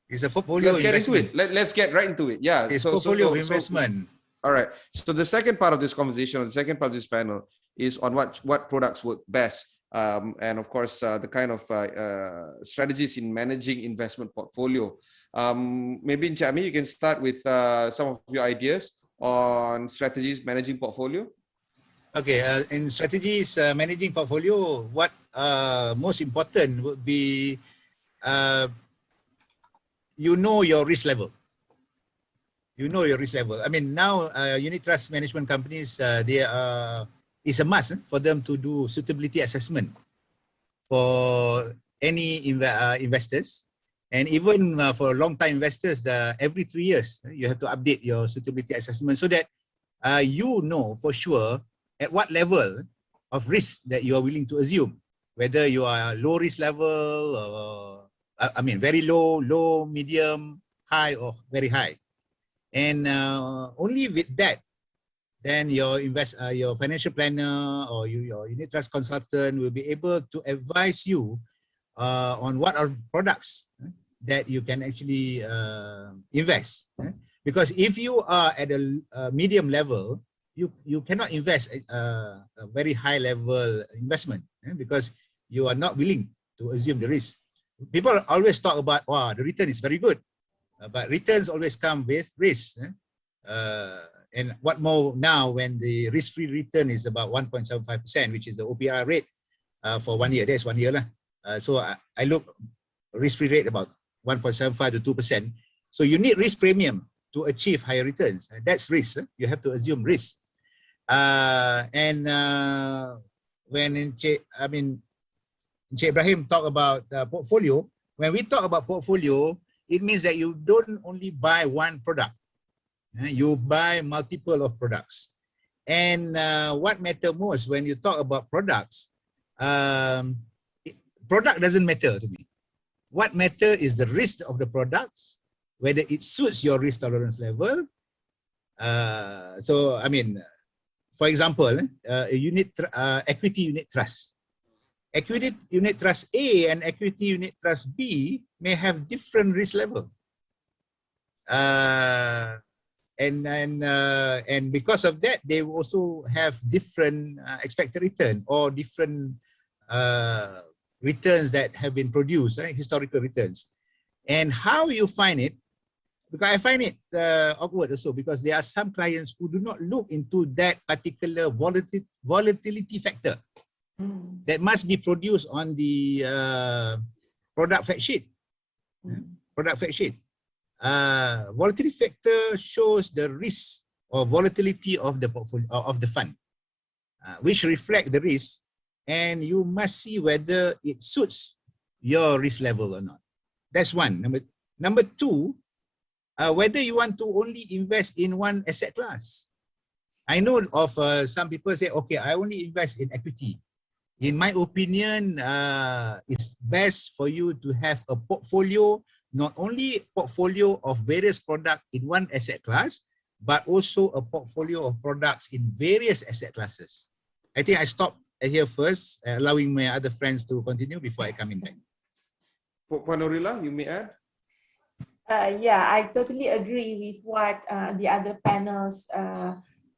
It's a portfolio Let's get investment. into it. Let's get right into it. Yeah. It's portfolio investment. All right. So the second part of this conversation, or the second part of this panel, is on what products work best, and of course the kind of strategies in managing investment portfolio. Maybe Encik Ami, you can start with some of your ideas on strategies managing portfolio. Okay, in strategies managing portfolio, what most important would be you know your risk level. You know your risk level. I mean, now unit trust management companies, it's a must for them to do suitability assessment for any investors, and even for long-time investors, every 3 years you have to update your suitability assessment so that you know for sure at what level of risk that you are willing to assume, whether you are low risk level or I mean very low, medium, high, or very high. And only with that, then your financial planner or your unit trust consultant will be able to advise you on what are products that you can actually invest. Because if you are at a medium level, you cannot invest a very high level investment because you are not willing to assume the risk. People always talk about, wow, the return is very good. But returns always come with risk. And what more now when the risk-free return is about 1.75%, which is the OPR rate for 1 year. That's 1 year. So I look risk-free rate about 1.75 to 2%. So you need risk premium to achieve higher returns. That's risk. You have to assume risk. And when Encik Ibrahim talk about portfolio, when we talk about portfolio, it means that you don't only buy one product. You buy multiple of products. And what matters most when you talk about products, product doesn't matter to me. What matters is the risk of the products, whether it suits your risk tolerance level. So, I mean, for example, equity unit trust. Equity unit trust A and equity unit trust B may have different risk level. And because of that, they also have different expected return or different returns that have been produced, historical returns. And how you find it, because I find it awkward also because there are some clients who do not look into that particular volatility factor that must be produced on the product fact sheet. Product fact sheet. Volatility factor shows the risk or volatility of the portfolio of the fund, which reflect the risk, and you must see whether it suits your risk level or not. That's one. Number two, whether you want to only invest in one asset class. I know of some people say, okay, I only invest in equity. In my opinion, it's best for you to have a portfolio, not only portfolio of various products in one asset class, but also a portfolio of products in various asset classes. I think I stop here first, allowing my other friends to continue before I come in back. Puan Nurila, you may add. Yeah, I totally agree with what the other panels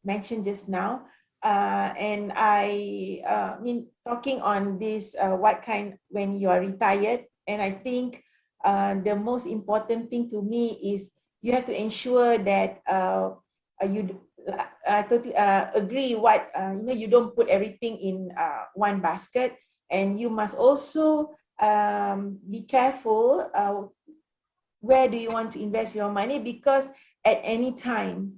mentioned just now. And I mean, talking on this, what kind when you are retired, and I think the most important thing to me is you have to ensure that I totally agree what you don't put everything in one basket, and you must also be careful where do you want to invest your money, because at any time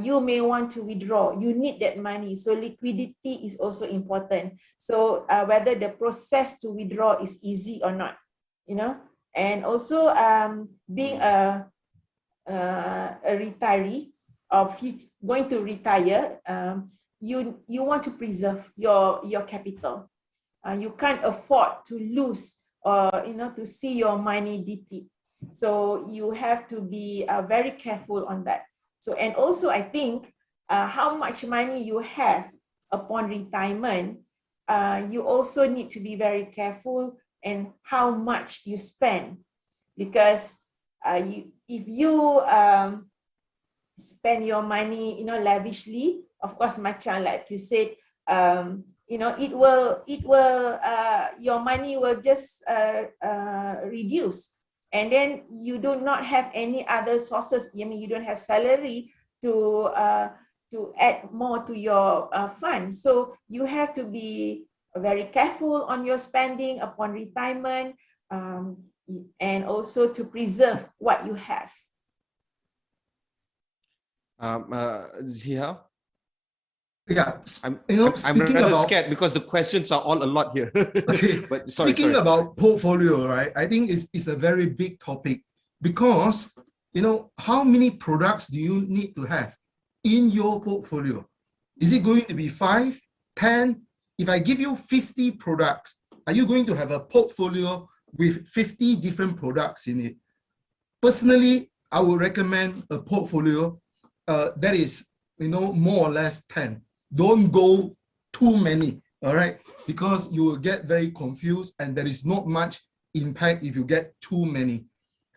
you may want to withdraw. You need that money, so liquidity is also important. So whether the process to withdraw is easy or not, and also being a retiree or going to retire, you want to preserve your capital. You can't afford to lose or to see your money deplete. So you have to be very careful on that. So, and also I think how much money you have upon retirement, you also need to be very careful and how much you spend. because if you spend your money, lavishly, of course, macam like you said, your money will just reduce, and then you do not have any other sources. I mean, you don't have salary to add more to your fund. So you have to be very careful on your spending upon retirement, and also to preserve what you have. Zia? Yeah, I'm speaking rather about, scared because the questions are all a lot here. okay, But speaking about portfolio, right? I think it's a very big topic because, how many products do you need to have in your portfolio? Is it going to be 5, 10? If I give you 50 products, are you going to have a portfolio with 50 different products in it? Personally, I would recommend a portfolio that is, more or less 10. Don't go too many, all right? Because you will get very confused and there is not much impact if you get too many.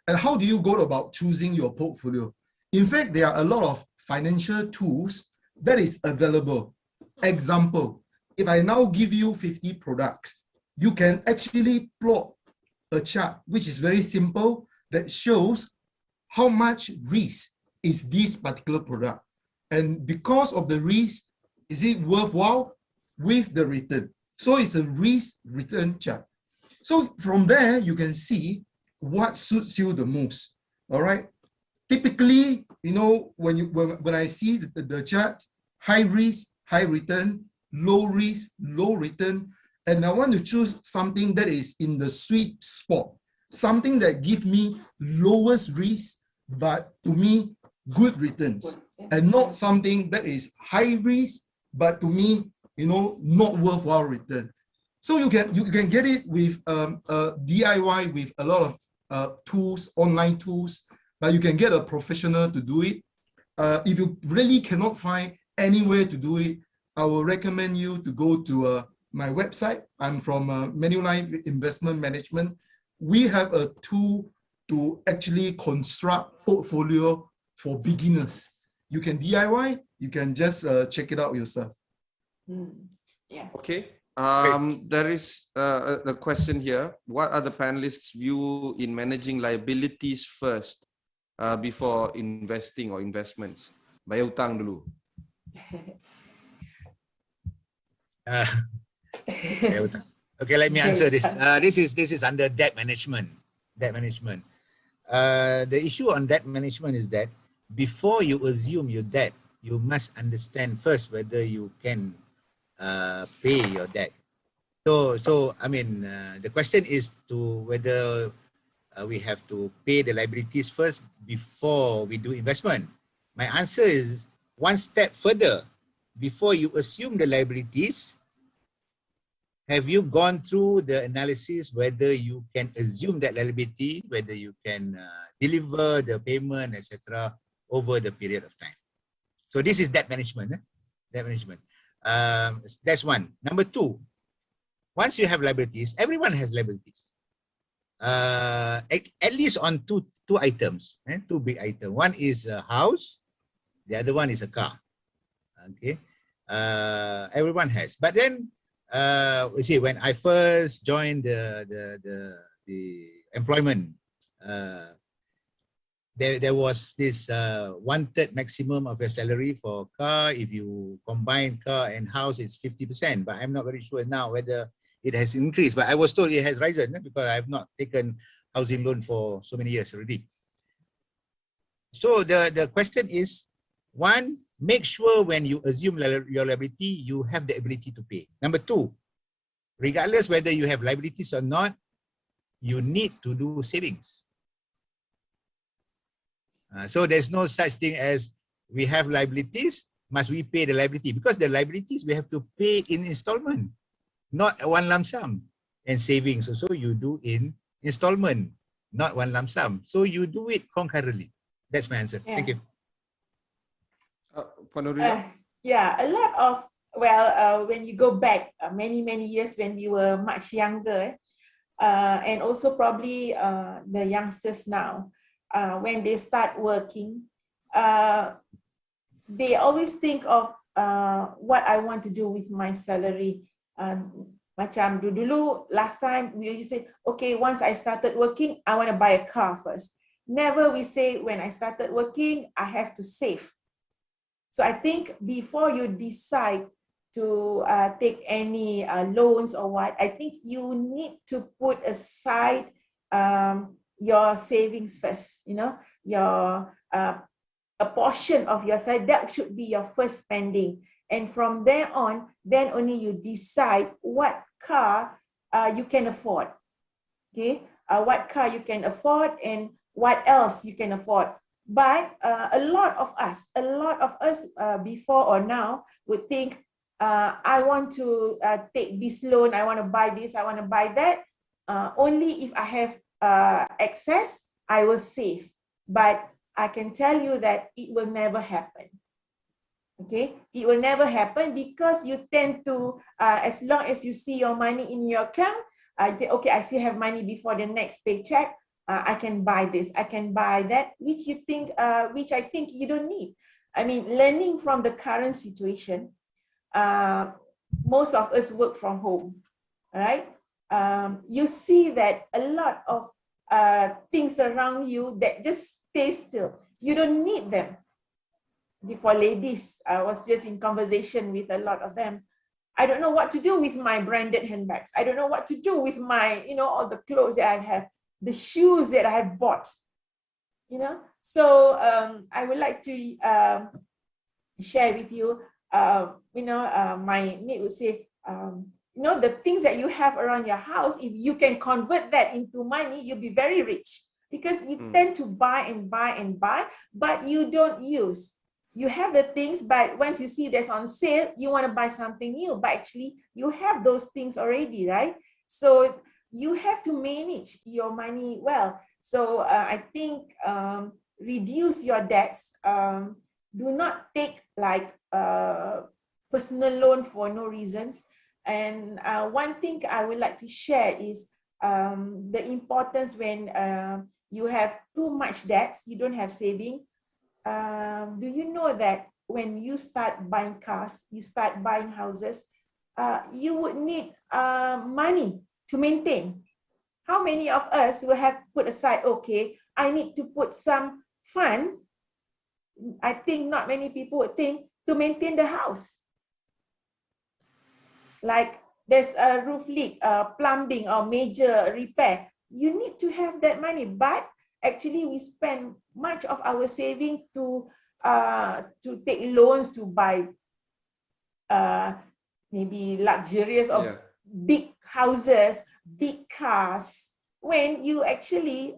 And how do you go about choosing your portfolio? In fact, there are a lot of financial tools that is available. Example, if I now give you 50 products, you can actually plot a chart, which is very simple, that shows how much risk is this particular product. And because of the risk, is it worthwhile with the return? So it's a risk return chart. So from there, you can see what suits you the most. All right. Typically, when I see the chart, high risk, high return, low risk, low return, and I want to choose something that is in the sweet spot, something that gives me lowest risk, but to me, good returns, and not something that is high risk, but to me, not worthwhile return. So you can get it with DIY with a lot of tools, online tools, but you can get a professional to do it. If you really cannot find anywhere to do it, I will recommend you to go to my website. I'm from Manulife Investment Management. We have a tool to actually construct portfolio for beginners. You can DIY, you can just check it out yourself. Yeah. Okay. There is a question here. What are the panelists' view in managing liabilities first before investing or investments? Bayar hutang dulu. Okay, let me answer this. This is under debt management. Debt management. The issue on debt management is that before you assume your debt, you must understand first whether you can pay your debt. So I mean, the question is to whether we have to pay the liabilities first before we do investment. My answer is one step further. Before you assume the liabilities, have you gone through the analysis whether you can assume that liability, whether you can deliver the payment, etc., over the period of time? So this is debt management. Debt management. That's one. Number two, once you have liabilities, everyone has liabilities. At least on two items, two big items. One is a house, the other one is a car. Okay, everyone has. But then, you see, when I first joined the employment, there was this 1/3 maximum of your salary for car. If you combine car and house, it's 50%. But I'm not very sure now whether it has increased. But I was told it has risen because I have not taken housing loan for so many years already. So the question is, one, make sure when you assume your liability, you have the ability to pay. Number two, regardless whether you have liabilities or not, you need to do savings. So there's no such thing as we have liabilities, must we pay the liability? Because the liabilities we have to pay in installment, not one lump sum. And savings also you do in installment, not one lump sum. So you do it concurrently. That's my answer. Yeah. Thank you. Yeah, a lot of, when you go back many years when we were much younger, and also probably the youngsters now, when they start working, they always think of what I want to do with my salary. Macam dulu, last time we used to say, okay, once I started working, I want to buy a car first. Never we say, when I started working, I have to save. So I think before you decide to take any loans or what, I think you need to put aside your savings first, you know, your a portion of your salary, that should be your first spending. And from there on, then only you decide what car you can afford. Okay, what car you can afford and what else you can afford. But a lot of us before or now would think, I want to take this loan, I want to buy this, I want to buy that. Only if I have excess, I will save. But I can tell you that it will never happen. Okay, it will never happen, because you tend to, as long as you see your money in your account, you think, okay, I still have money before the next paycheck. I can buy this, I can buy that, which you think, which I think you don't need. I mean, learning from the current situation, most of us work from home, right? You see that a lot of things around you that just stay still. You don't need them. For ladies, I was just in conversation with a lot of them. I don't know what to do with my branded handbags. I don't know what to do with my, you know, all the clothes that I have, the shoes that I have bought, you know. So I would like to share with you, you know, my mate would say, you know, the things that you have around your house, if you can convert that into money, you'll be very rich, because you tend to buy and buy and buy, but you don't use. You have the things, but once you see there's on sale, you want to buy something new, but actually you have those things already, right? So you have to manage your money well. So I think reduce your debts. Do not take like personal loan for no reasons. And one thing I would like to share is the importance when you have too much debts, you don't have saving. Do you know that when you start buying cars, you start buying houses, you would need money to maintain? How many of us will have to put aside, okay, I need to put some fund? I think not many people would think, to maintain the house. Like there's a roof leak, plumbing or major repair. You need to have that money, but actually we spend much of our saving to take loans to buy maybe luxurious or big houses, big cars, when you actually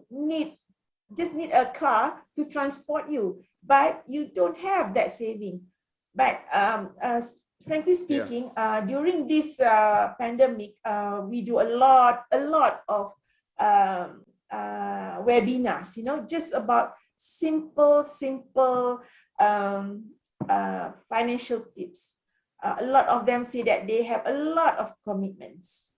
just need a car to transport you, but you don't have that saving. But frankly speaking, during this pandemic, we do a lot of webinars, you know, just about simple financial tips. A lot of them say that they have a lot of commitments,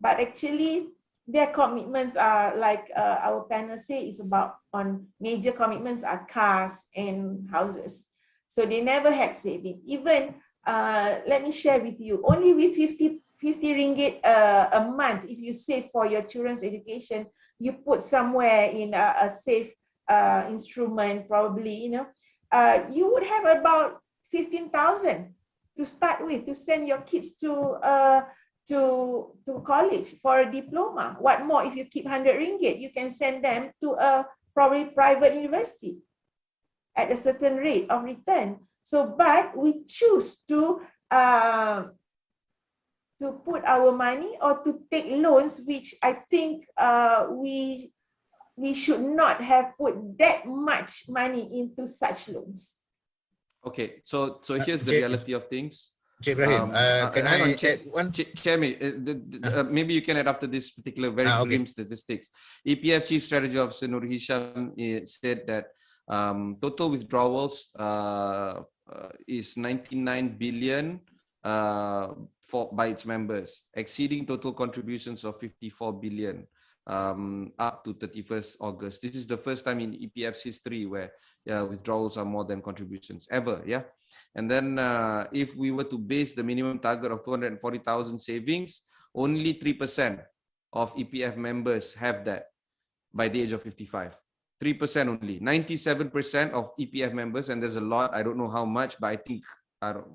but actually their commitments are like our panel say is about on major commitments are cars and houses. So they never had saving. Even let me share with you, only with 50 ringgit a month, if you save for your children's education, you put somewhere in a safe instrument, probably, you know, you would have about 15,000 to start with, to send your kids to college for a diploma. What more if you keep 100 ringgit, you can send them to a probably private university at a certain rate of return. So, but we choose to put our money or to take loans, which I think we should not have put that much money into such loans. Okay, so here's the reality of things. Okay, Ibrahim, can I add one? Chairman, maybe you can add up to this particular very grim statistics. EPF Chief Strategy Officer Nur Hisham said that total withdrawals is 99 billion by its members, exceeding total contributions of 54 billion up to 31st August. This is the first time in EPF's history where withdrawals are more than contributions ever. Yeah. And then if we were to base the minimum target of 240,000 savings, only 3% of EPF members have that by the age of 55. 3% only. 97% of EPF members, and there's a lot, I don't know how much, but I think,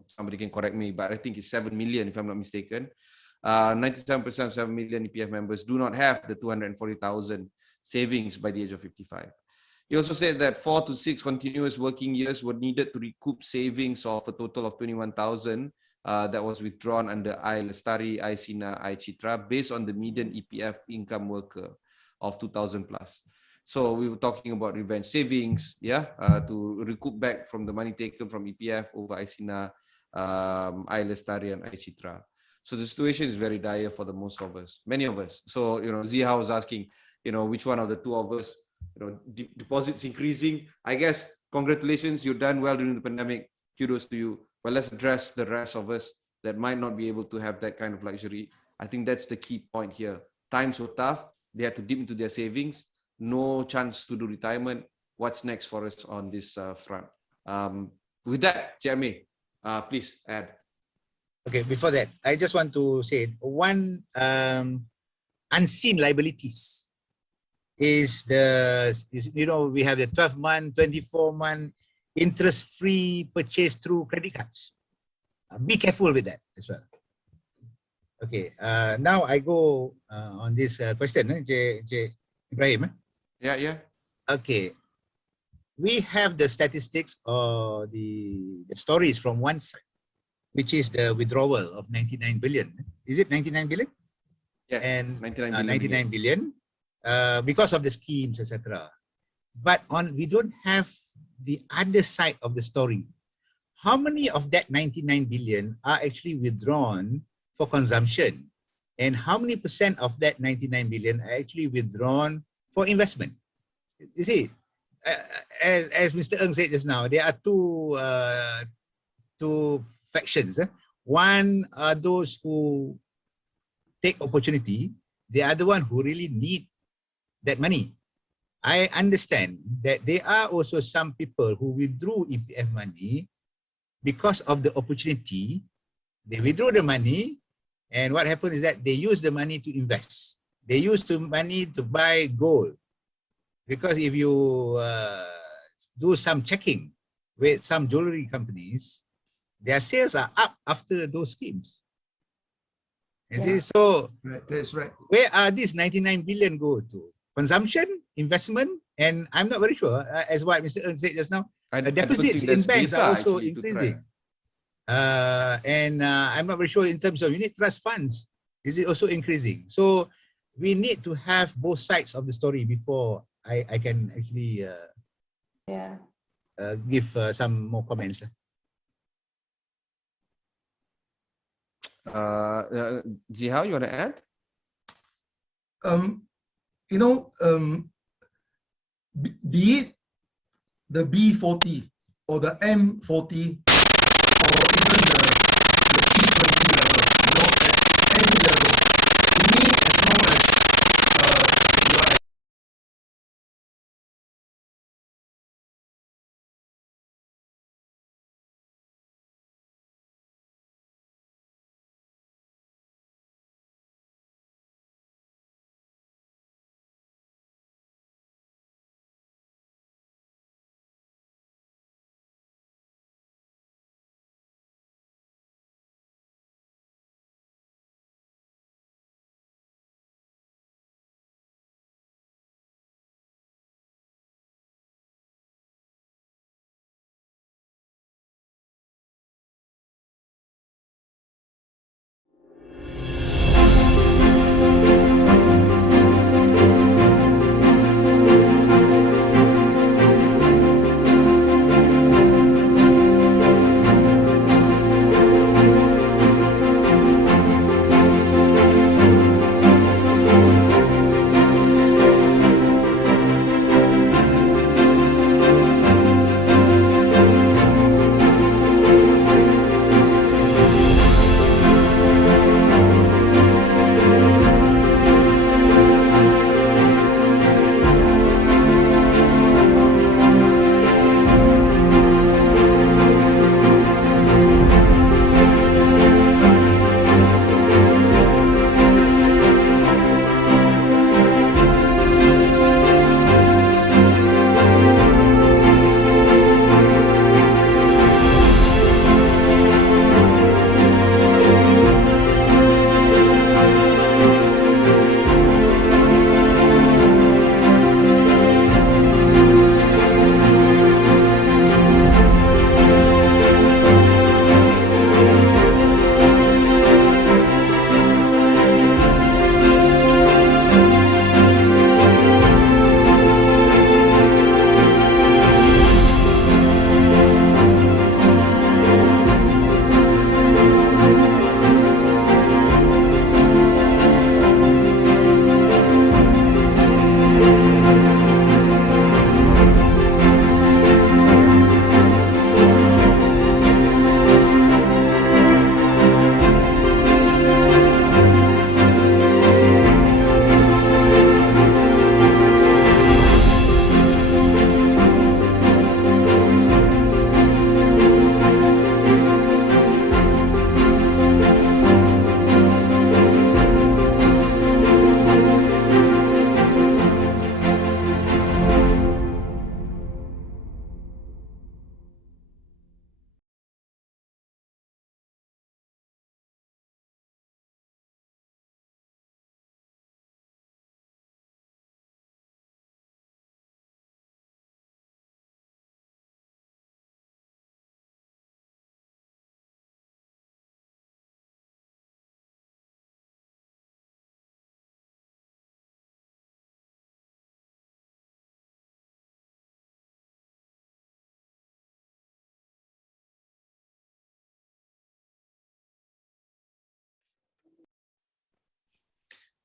somebody can correct me, but I think it's 7 million if I'm not mistaken. 97% of 7 million EPF members do not have the 240,000 savings by the age of 55. He also said that 4 to 6 continuous working years were needed to recoup savings of a total of 21,000 that was withdrawn under I-Lestari, I-Sina, I-Citra based on the median EPF income worker of 2,000 plus. So we were talking about revenge savings, to recoup back from the money taken from EPF over I-Sina, I-Lestari and I-Citra. So the situation is very dire for the most of us, many of us. So, Ziha was asking, which one of the two of us, deposits increasing. I guess, congratulations, you've done well during the pandemic. Kudos to you. But let's address the rest of us that might not be able to have that kind of luxury. I think that's the key point here. Times were tough. They had to dip into their savings. No chance to do retirement. What's next for us on this front? With that, Chairman, please add. Okay, before that, I just want to say one unseen liabilities is we have the 12-month, 24-month interest-free purchase through credit cards. Be careful with that as well. Okay, now I go on this question, J. Ibrahim. Yeah. Okay, we have the statistics or the stories from one side, which is the withdrawal of 99 billion. Is it 99 billion? Yes, and 99 billion because of the schemes, etc. But we don't have the other side of the story. How many of that 99 billion are actually withdrawn for consumption? And how many percent of that 99 billion are actually withdrawn for investment? You see, as Mr. Ng said just now, there are two factions. One are those who take opportunity. The other one who really need that money. I understand that there are also some people who withdrew EPF money because of the opportunity. They withdrew the money, and what happened is that they use the money to invest. They use the money to buy gold. Because if you do some checking with some jewelry companies, their sales are up after those schemes. So, right, that's right. Where are these 99 billion go to? Consumption, investment, and I'm not very sure, as what Mr. Ng said just now, deposits in banks are also increasing. And I'm not very sure in terms of unit trust funds, is it also increasing? So we need to have both sides of the story before I can actually give some more comments. Ziha, you want to add? Be it the B40 or the M40 or even the C20 level, at any level, to me, as long as you are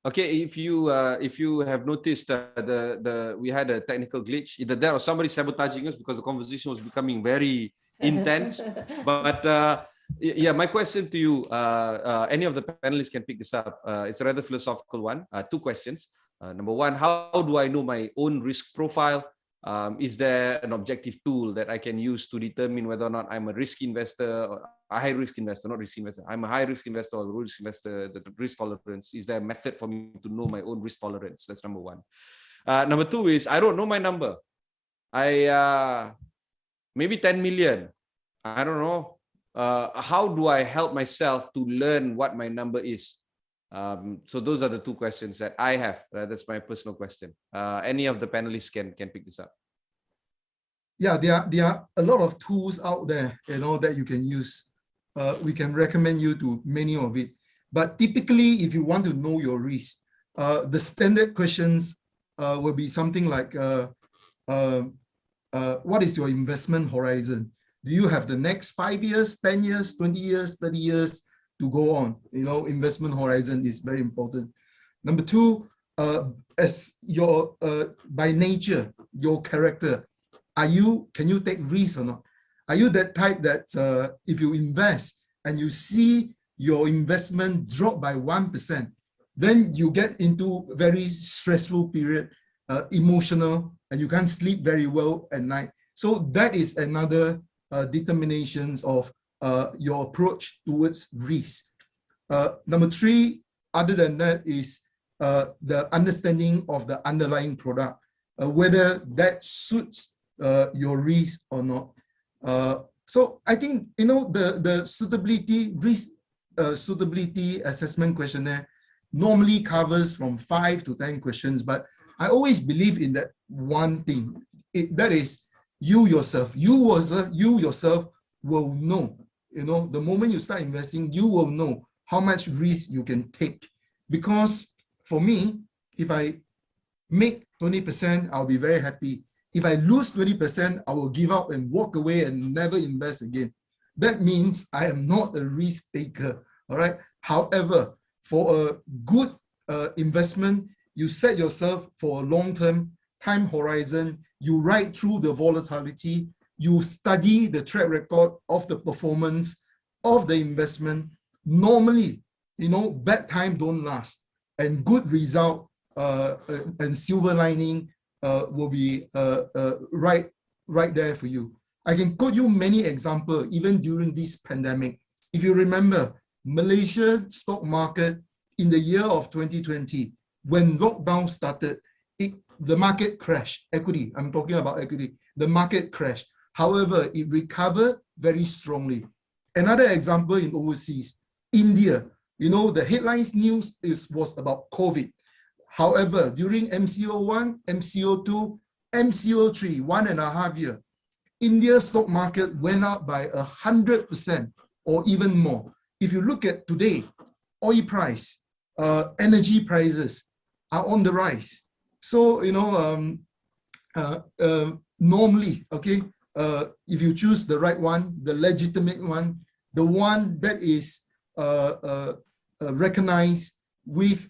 Okay, if you have noticed we had a technical glitch, either that or somebody sabotaging us because the conversation was becoming very intense. But yeah, my question to you, any of the panelists can pick this up. It's a rather philosophical one. Two questions. Number one, how do I know my own risk profile? Is there an objective tool that I can use to determine whether or not I'm a risk investor, or a high risk investor, not risk investor? I'm a high risk investor or low risk investor, the risk tolerance. Is there a method for me to know my own risk tolerance? That's number one. Number two is, I don't know my number. Maybe 10 million. I don't know. How do I help myself to learn what my number is? So those are the two questions that I have. That's my personal question. Any of the panelists can pick this up. Yeah, there are a lot of tools out there, that you can use. We can recommend you to many of it. But typically, if you want to know your risk, the standard questions will be something like, what is your investment horizon? Do you have the next 5 years, 10 years, 20 years, 30 years to go on? Investment horizon is very important. Number two, as your by nature, your character, can you take risks or not? Are you that type that if you invest and you see your investment drop by 1%, then you get into very stressful period, emotional, and you can't sleep very well at night. So that is another determinations of your approach towards risk. Number three, other than that, is the understanding of the underlying product, whether that suits your risk or not. So I think the suitability risk suitability assessment questionnaire normally covers from 5 to 10 questions, but I always believe in that one thing. That is, you yourself will know. The moment you start investing, you will know how much risk you can take. Because for me, if I make 20%, I'll be very happy. If I lose 20%, I will give up and walk away and never invest again. That means I am not a risk taker. All right. However, for a good investment, you set yourself for a long-term time horizon. You ride through the volatility. You study the track record of the performance of the investment. Normally, bad time don't last, and good result and silver lining will be right there for you. I can quote you many examples, even during this pandemic. If you remember, Malaysia stock market in the year of 2020, when lockdown started, the market crashed. Equity, I'm talking about equity. The market crashed. However, it recovered very strongly. Another example in overseas, India, the headlines news was about COVID. However, during MCO1, MCO2, MCO3, 1.5 years, India's stock market went up by 100% or even more. If you look at today, oil price, energy prices are on the rise. So, normally, okay, if you choose the right one, the legitimate one, the one that is recognized with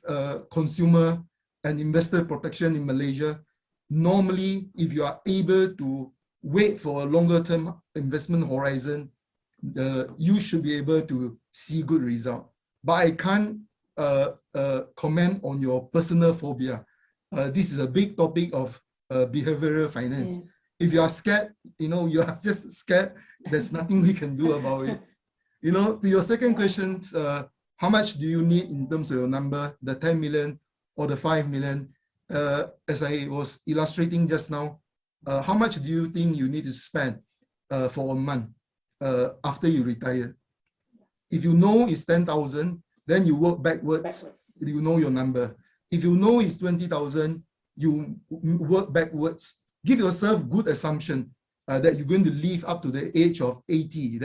consumer and investor protection in Malaysia, normally, if you are able to wait for a longer term investment horizon, you should be able to see good result. But I can't comment on your personal phobia. This is a big topic of behavioral finance. If you are scared, you are just scared, there's nothing we can do about it. To your second question, how much do you need in terms of your number, the 10 million or the 5 million? As I was illustrating just now, how much do you think you need to spend for a month after you retire? If you know it's 10,000, then you work backwards. You know your number. If you know it's 20,000, you work backwards. Give yourself good assumption that you're going to live up to the age of 80,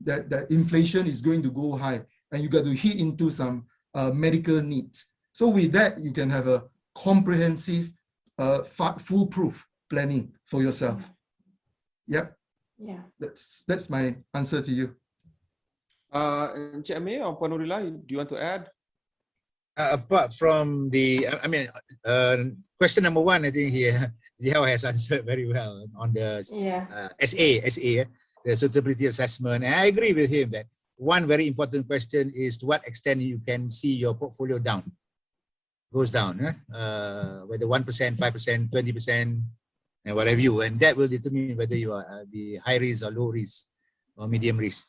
that inflation is going to go high, and you got to hit into some medical needs. So with that, you can have a comprehensive, foolproof planning for yourself. Yeah. That's my answer to you. Encik Amir or Puan Nurila, do you want to add? Apart from the, question number one, I think here Zihao has answered very well on the SA, the suitability assessment. And I agree with him that one very important question is to what extent you can see your portfolio goes down, whether 1%, 5%, 20%, and whatever you, and that will determine whether you are the high risk or low risk or medium risk.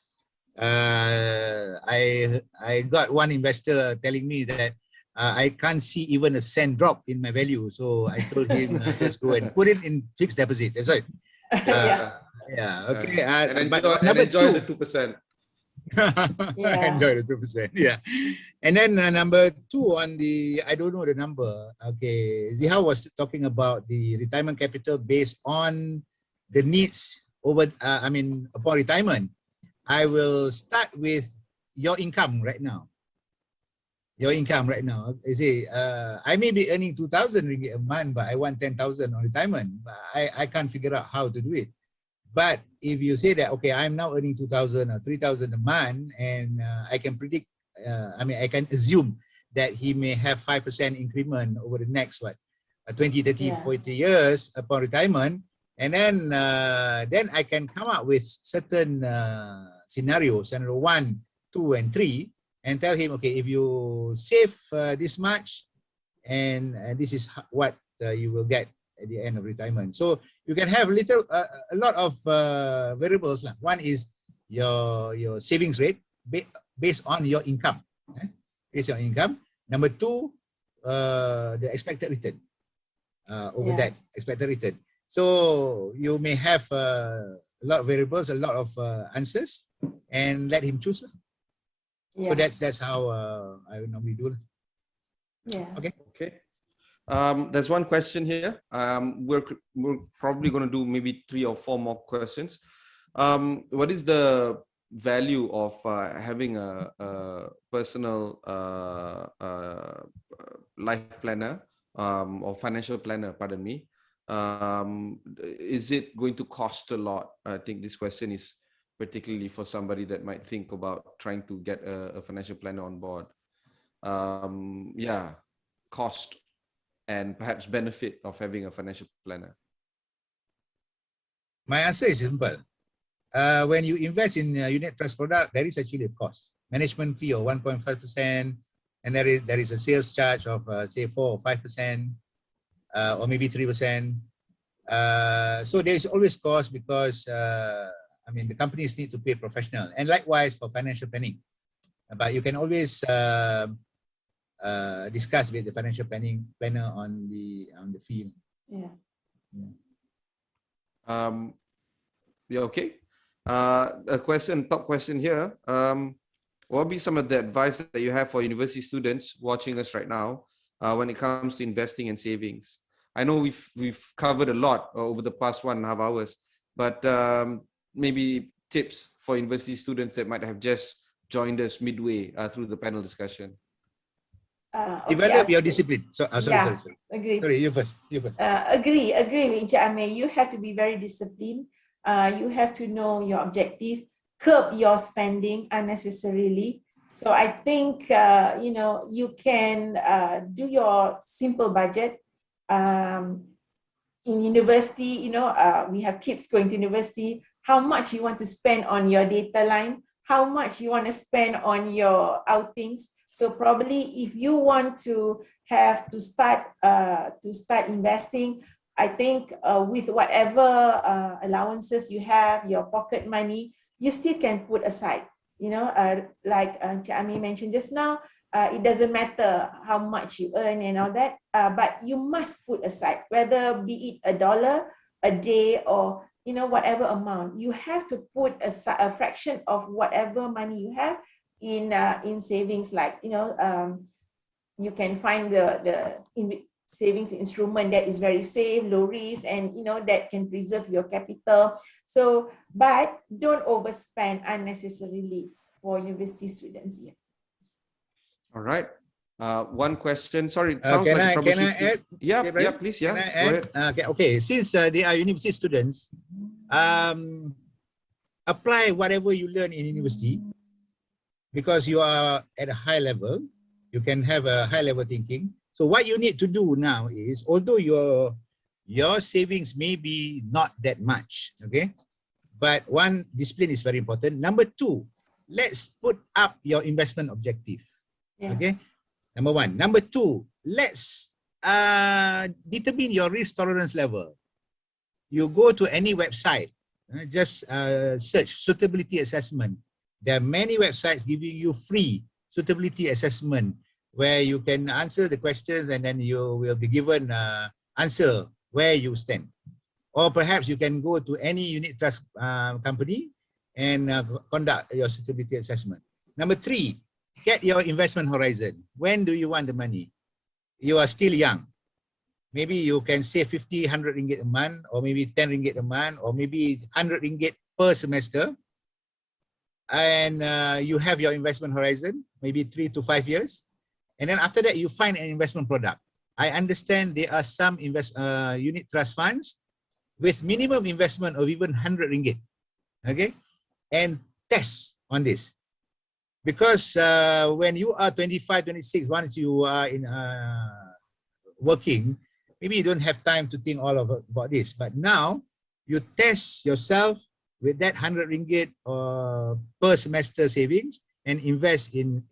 I got one investor telling me that I can't see even a cent drop in my value, so I told him just go and put it in fixed deposit. That's right. Okay. And enjoy the 2%. Enjoy the 2%. Yeah. And then number two on the, I don't know the number. Okay. Zihao was talking about the retirement capital based on the needs upon retirement. I will start with your income right now. Your income right now. You see, I may be earning 2,000 ringgit a month, but I want 10,000 on retirement. I can't figure out how to do it. But if you say that, okay, I'm now earning 2,000 or 3,000 a month, and I can predict, I can assume that he may have 5% increment over the next, 20, 30, 40 years upon retirement. And then I can come up with certain scenarios, scenario 1, 2, and 3, and tell him, okay, if you save this much, and this is what you will get at the end of retirement. So you can have a lot of variables. One is your savings rate based on your income. Based on income. Number two, the expected return over that expected return. So you may have a lot of variables, a lot of answers, and let him choose. So that's how I would normally do. Okay. There's one question here. We're probably going to do maybe 3 or 4 more questions. What is the value of having a personal life planner or financial planner, pardon me? Is it going to cost a lot? I think this question is particularly for somebody that might think about trying to get a financial planner on board. Cost and perhaps benefit of having a financial planner. My answer is simple. When you invest in a unit trust product, there is actually a cost. Management fee of 1.5%, and there is a sales charge of say 4 or 5%, or maybe 3%. So there is always cost because the companies need to pay professional, and likewise for financial planning. But you can always discuss with the financial planner on the fee. Okay. Top question here. What would be some of the advice that you have for university students watching us right now when it comes to investing and savings? I know we've covered a lot over the past 1.5 hours, but maybe tips for university students that might have just joined us midway through the panel discussion. Develop your discipline. Sorry. Agree. Sorry, you first. Agree with Encik Amir. You have to be very disciplined. You have to know your objective, curb your spending unnecessarily. So I think, you can do your simple budget. In university, we have kids going to university. How much you want to spend on your data line? How much you want to spend on your outings? So probably if you want to have to start investing, I think with whatever allowances you have, your pocket money, you still can put aside. Like Encik Amir mentioned just now, it doesn't matter how much you earn and all that, but you must put aside, whether be it $1 a day or whatever amount. You have to put aside a fraction of whatever money you have in savings. Like you can find the savings instrument that is very safe, low risk, and that can preserve your capital. So, but don't overspend unnecessarily for university students yet. All right. One question. Sorry, it sounds like troubleshooting. Can I add? Yeah, please. Yeah, go ahead. Okay. Since they are university students, apply whatever you learn in university, because you are at a high level. You can have a high level thinking. So what you need to do now is, although your savings may be not that much, okay? But one, discipline is very important. Number two, let's put up your investment objective. Yeah. Okay. Number one. Number two, let's determine your risk tolerance level. You go to any website, just search suitability assessment. There are many websites giving you free suitability assessment where you can answer the questions and then you will be given answer where you stand. Or perhaps you can go to any unit trust company and conduct your suitability assessment. Number three, get your investment horizon. When do you want the money? You are still young. Maybe you can save 50, 100 ringgit a month, or maybe 10 ringgit a month, or maybe 100 ringgit per semester. And you have your investment horizon, maybe 3 to 5 years. And then after that, you find an investment product. I understand there are some unit trust funds with minimum investment of even 100 ringgit. Okay? And test on this. Because when you are 25, 26, once you are in working, maybe you don't have time to think all about this. But now you test yourself with that 100 ringgit per semester savings and invest in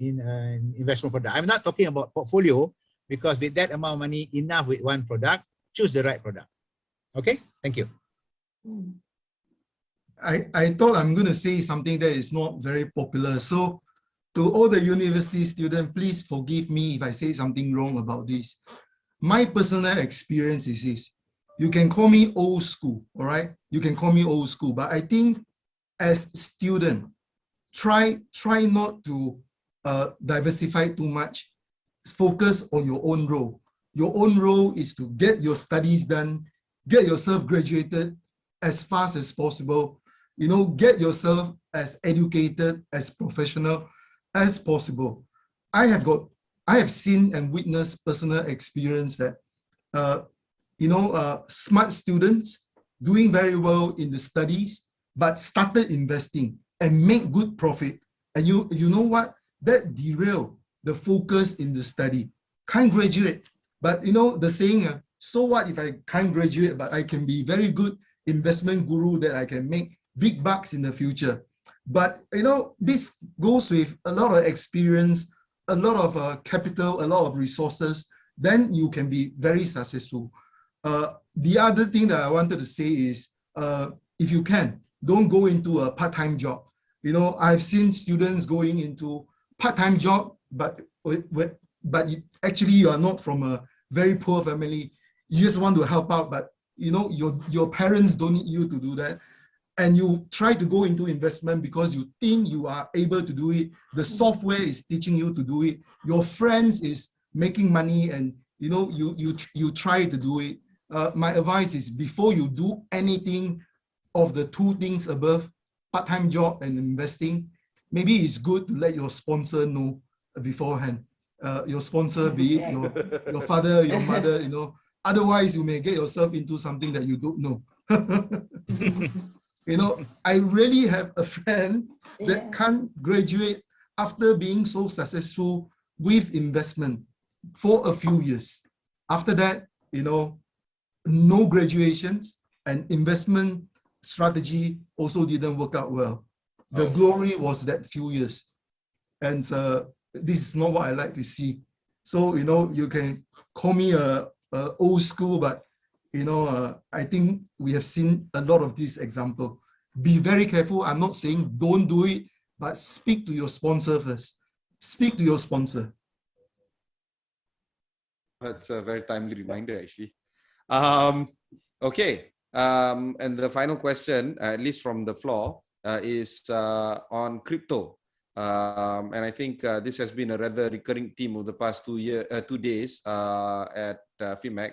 investment product. I'm not talking about portfolio, because with that amount of money, enough with one product, choose the right product. Okay, thank you. I thought I'm going to say something that is not very popular. So to all the university students, please forgive me if I say something wrong about this. My personal experience is this. You can call me old school, all right? You can call me old school, but I think as student, try not to diversify too much. Focus on your own role. Your own role is to get your studies done, get yourself graduated as fast as possible, you know, get yourself as educated, as professional as possible. I have seen and witnessed personal experience that, smart students doing very well in the studies, but started investing and make good profit. And you know what? That derail the focus in the study. Can't graduate. But you know, the saying, so what if I can't graduate, but I can be very good investment guru that I can make big bucks in the future. But you know, this goes with a lot of experience, a lot of capital, a lot of resources, then you can be very successful. The other thing that I wanted to say is, if you can, don't go into a part-time job. You know, I've seen students going into part-time job, but actually you are not from a very poor family. You just want to help out, but you know, your parents don't need you to do that. And you try to go into investment because you think you are able to do it. The software is teaching you to do it. Your friends is making money, and you know, you try to do it. My advice is, before you do anything of the two things above, part-time job and investing, maybe it's good to let your sponsor know beforehand. Your sponsor, be it your father, your mother, you know. Otherwise, you may get yourself into something that you don't know. You know, I really have a friend that can't graduate after being so successful with investment for a few years. After that, you know, no graduations, and investment strategy also didn't work out well. The glory was that few years. And this is not what I like to see. So, you know, you can call me a old school, but you know, I think we have seen a lot of this example. Be very careful. I'm not saying don't do it, but speak to your sponsor first. Speak to your sponsor. That's a very timely reminder, actually. Okay. And the final question, at least from the floor, is on crypto. And I think this has been a rather recurring theme of the past 2 days at FIMMAC.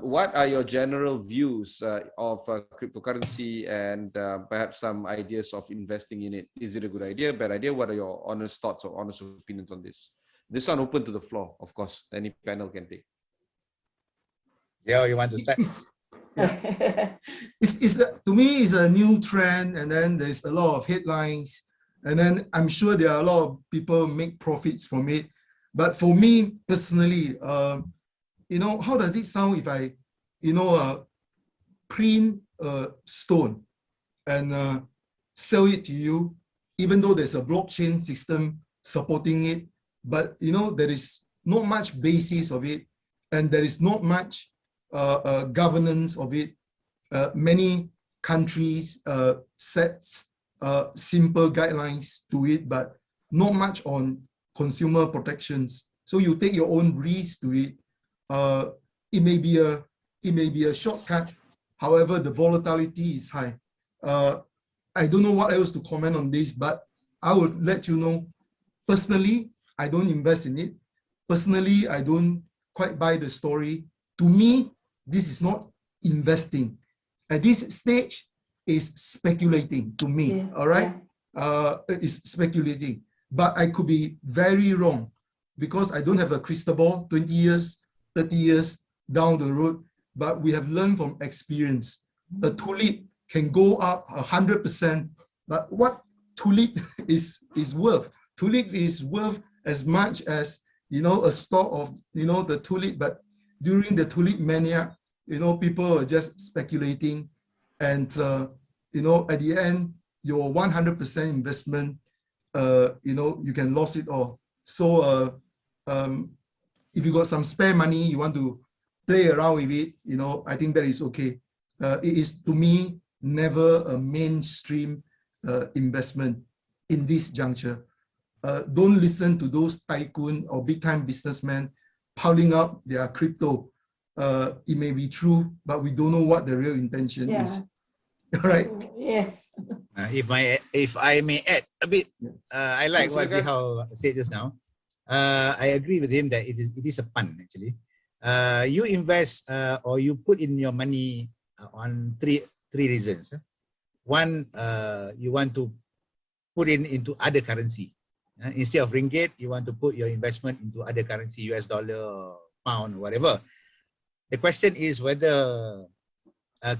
What are your general views of cryptocurrency, and perhaps some ideas of investing in it? Is it a good idea, bad idea? What are your honest thoughts or honest opinions on this? This one open to the floor, of course. Any panel can take. Yeah, you want to start? To me, it's a new trend, and then there's a lot of headlines, and then I'm sure there are a lot of people make profits from it. But for me personally, how does it sound if I, print a stone and sell it to you, even though there's a blockchain system supporting it, but there is not much basis of it, and there is not much governance of it. Many countries sets simple guidelines to it, but not much on consumer protections. So you take your own risk to it. It may be a shortcut. However, the volatility is high. I don't know what else to comment on this, but I will let you know. Personally, I don't invest in it. Personally, I don't quite buy the story. To me, this is not investing. At this stage, is speculating to me. Yeah, all right, it's speculating, but I could be very wrong because I don't have a crystal ball. 20 years, 30 years down the road, but we have learned from experience. A tulip can go up 100%, but what tulip is worth? Tulip is worth as much as a stock of the tulip, but during the tulip mania, people are just speculating, and at the end, your 100% investment, you can lose it all. So if you got some spare money, you want to play around with it, I think that is okay. It is, to me, never a mainstream investment in this juncture. Don't listen to those tycoon or big time businessmen piling up their crypto. It may be true, but we don't know what the real intention is. All right. Yes. If I may add a bit, I like what Zihao said just now. I agree with him that it is a pun actually. You invest or you put in your money on three reasons. One, you want to put into other currency. Instead of ringgit, you want to put your investment into other currency, US dollar, pound, whatever. The question is whether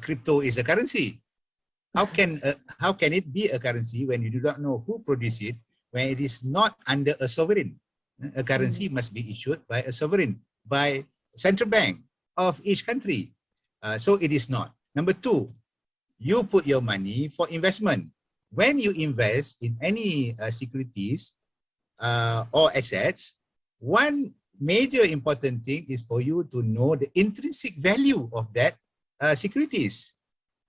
crypto is a currency. How can it be a currency when you do not know who produced it, when it is not under a sovereign? A currency must be issued by a sovereign, by central bank of each country. So it is not. Number two, you put your money for investment. When you invest in any securities or assets, one major important thing is for you to know the intrinsic value of that securities.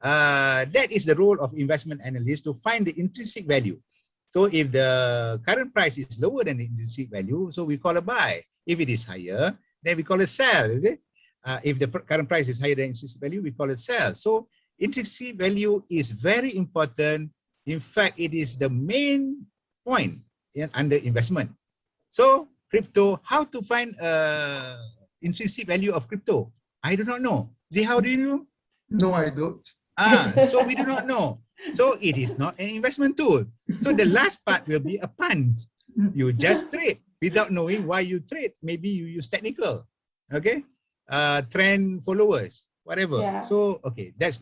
That is the role of investment analyst, to find the intrinsic value. So if the current price is lower than the intrinsic value, so we call a buy. If it is higher, then we call a sell. Is it? If the current price is higher than intrinsic value, we call it sell. So intrinsic value is very important. In fact, it is the main point under investment. So crypto, how to find intrinsic value of crypto? I do not know. How do you know? No, I don't. So we do not know. So it is not an investment tool. So the last part will be a punt. You just trade without knowing why you trade. Maybe you use technical, okay? Trend followers, whatever. Yeah. So okay, that's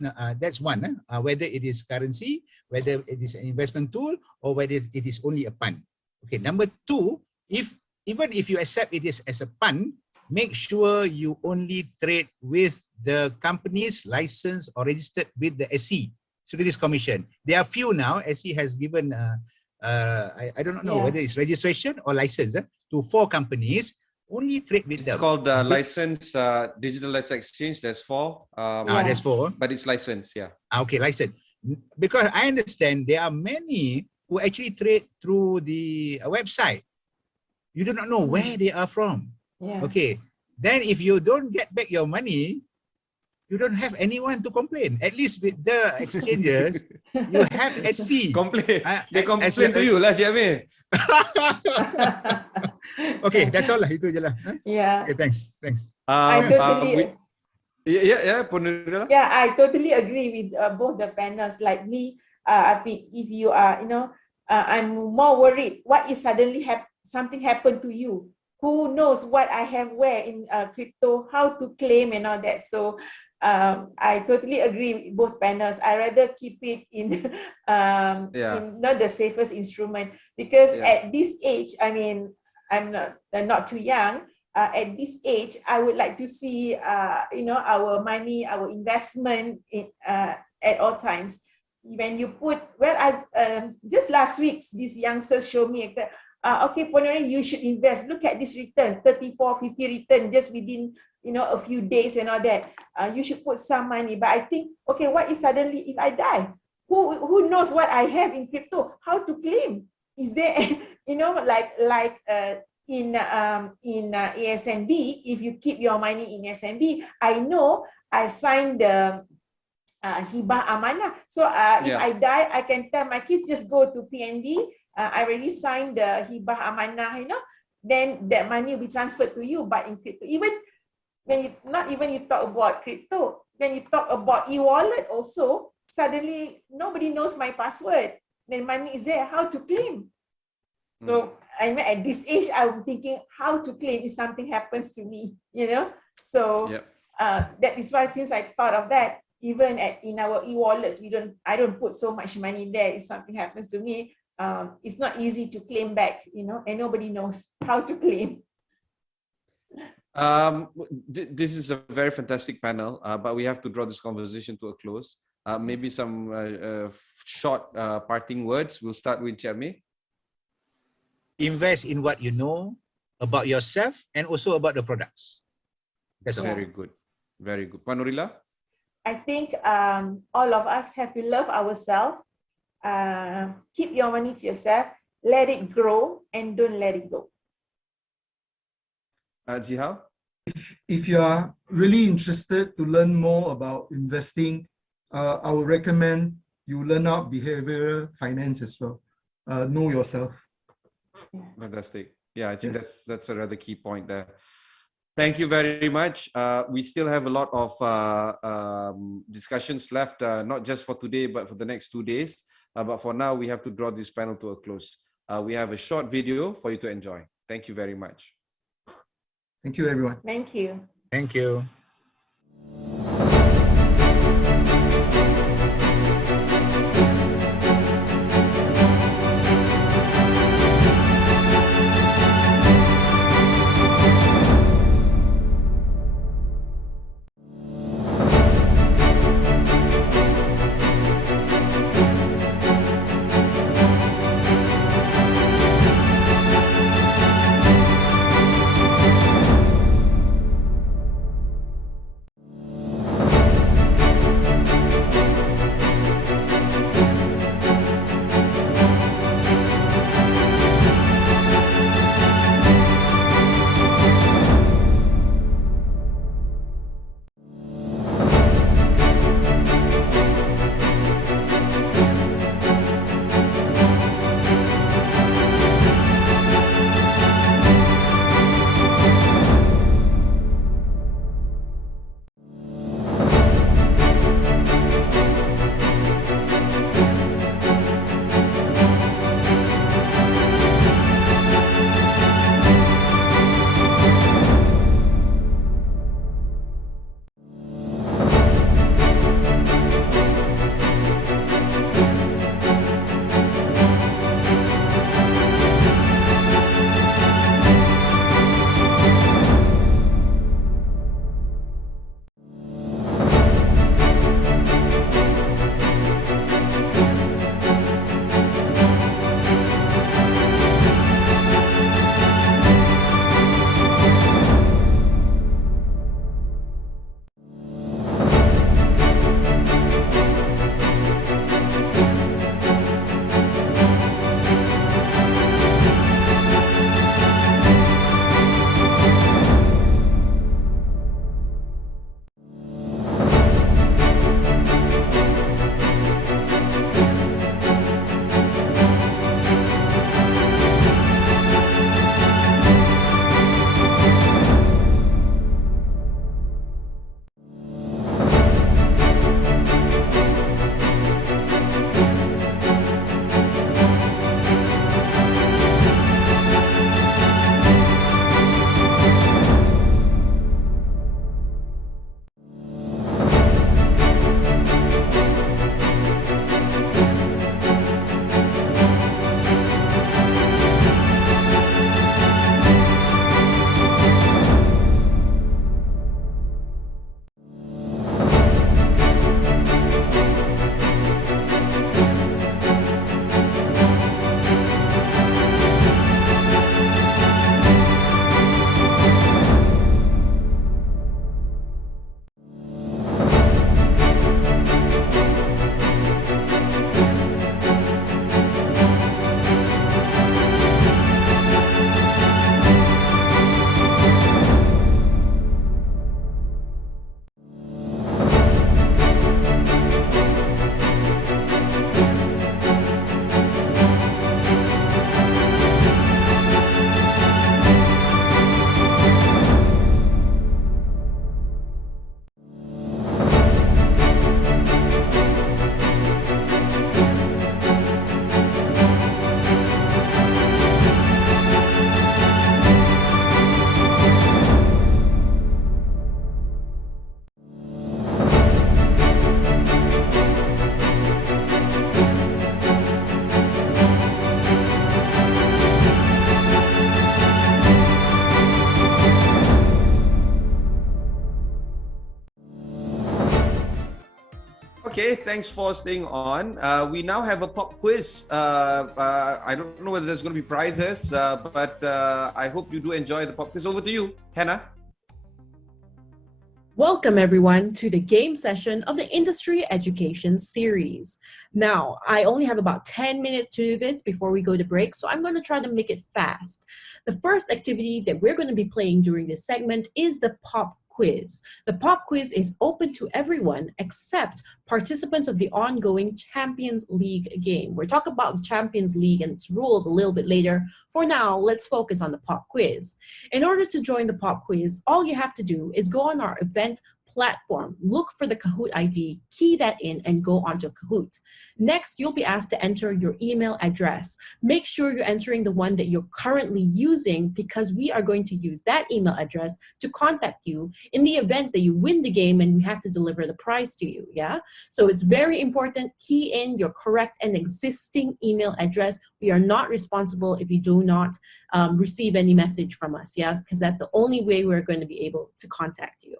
one. Whether it is currency, whether it is an investment tool, or whether it is only a punt. Okay. Number two, even if you accept it is as a punt, make sure you only trade with the companies licensed or registered with the SC, Securities Commission. There are few now. SC has given, I don't know whether it's registration or license to 4 companies. Only trade with them. It's called license, digital asset exchange. There's 4. There's 4. But it's licensed, yeah. Okay, license. Because I understand there are many who actually trade through the website. You do not know where they are from. Yeah. Okay. Then if you don't get back your money, you don't have anyone to complain. At least with the exchanges, you have SC. Complain. They complain to you lah, Cik Amir. Okay, that's all lah. Itu je lah. Yeah. Okay, thanks. I totally. Yeah, I totally agree with both the panels. Like me, if you are, I'm more worried. What if suddenly something happened to you? Who knows what I have where in crypto, how to claim and all that. So I totally agree with both panels. I rather keep it in, in not the safest instrument, because at this age, I mean, I'm not too young. At this age, I would like to see, our money, our investment at all times. When you put, just last week, these youngsters showed me that, okay, Ponere, you should invest. Look at this return, 34, 50 return just within, a few days and all that. You should put some money. But I think, okay, what is suddenly if I die? Who knows what I have in crypto? How to claim? Is there, in ASNB, if you keep your money in SNB, I know I signed the hibah amanah. So if I die, I can tell my kids just go to PNB. I already signed the hibah amanah, then that money will be transferred to you. But in crypto, even when you talk about crypto, when you talk about e-wallet also, suddenly nobody knows my password. Then money is there, how to claim? So I mean, at this age, I'm thinking how to claim if something happens to me, So that is why, since I thought of that, even in our e-wallets, I don't put so much money there. If something happens to me, it's not easy to claim back, and nobody knows how to claim. This is a very fantastic panel, but we have to draw this conversation to a close. Maybe some short parting words. We'll start with Chami. Invest in what you know about yourself and also about the products. That's all. Very good. Very good. Panurila? I think all of us have to love ourselves. Keep your money to yourself. Let it grow and don't let it go. Zihao? If you are really interested to learn more about investing, I would recommend you learn out behavioral finance as well. Know yourself. Fantastic. Yeah, I think that's a rather key point there. Thank you very much. We still have a lot of discussions left, not just for today, but for the next 2 days. But for now, we have to draw this panel to a close. We have a short video for you to enjoy. Thank you very much. Thank you, everyone. Thank you. Thank you. thanks for staying on. We now have a pop quiz. I don't know whether there's going to be prizes, but I hope you do enjoy the pop quiz. Over to you, Hannah. Welcome everyone to the game session of the Industry Education series. Now, I only have about 10 minutes to do this before we go to break, so I'm going to try to make it fast. The first activity that we're going to be playing during this segment is the pop quiz. The pop quiz is open to everyone except participants of the ongoing Champions League game. We'll talk about the Champions League and its rules a little bit later. For now, let's focus on the pop quiz. In order to join the pop quiz, all you have to do is go on our event platform, look for the Kahoot ID, key that in, and go onto Kahoot. Next, you'll be asked to enter your email address. Make sure you're entering the one that you're currently using because we are going to use that email address to contact you in the event that you win the game and we have to deliver the prize to you, yeah? So it's very important, key in your correct and existing email address. We are not responsible if you do not receive any message from us, yeah? Because that's the only way we're going to be able to contact you.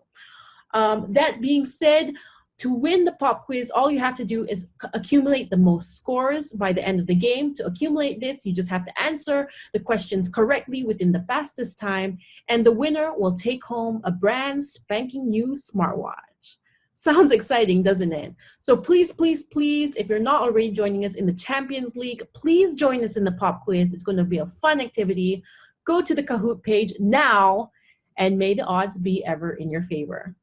That being said, to win the pop quiz, all you have to do is accumulate the most scores by the end of the game. To accumulate this, you just have to answer the questions correctly within the fastest time, and the winner will take home a brand spanking new smartwatch. Sounds exciting, doesn't it? So please, please, please, if you're not already joining us in the Champions League, please join us in the pop quiz. It's going to be a fun activity. Go to the Kahoot page now, and may the odds be ever in your favor.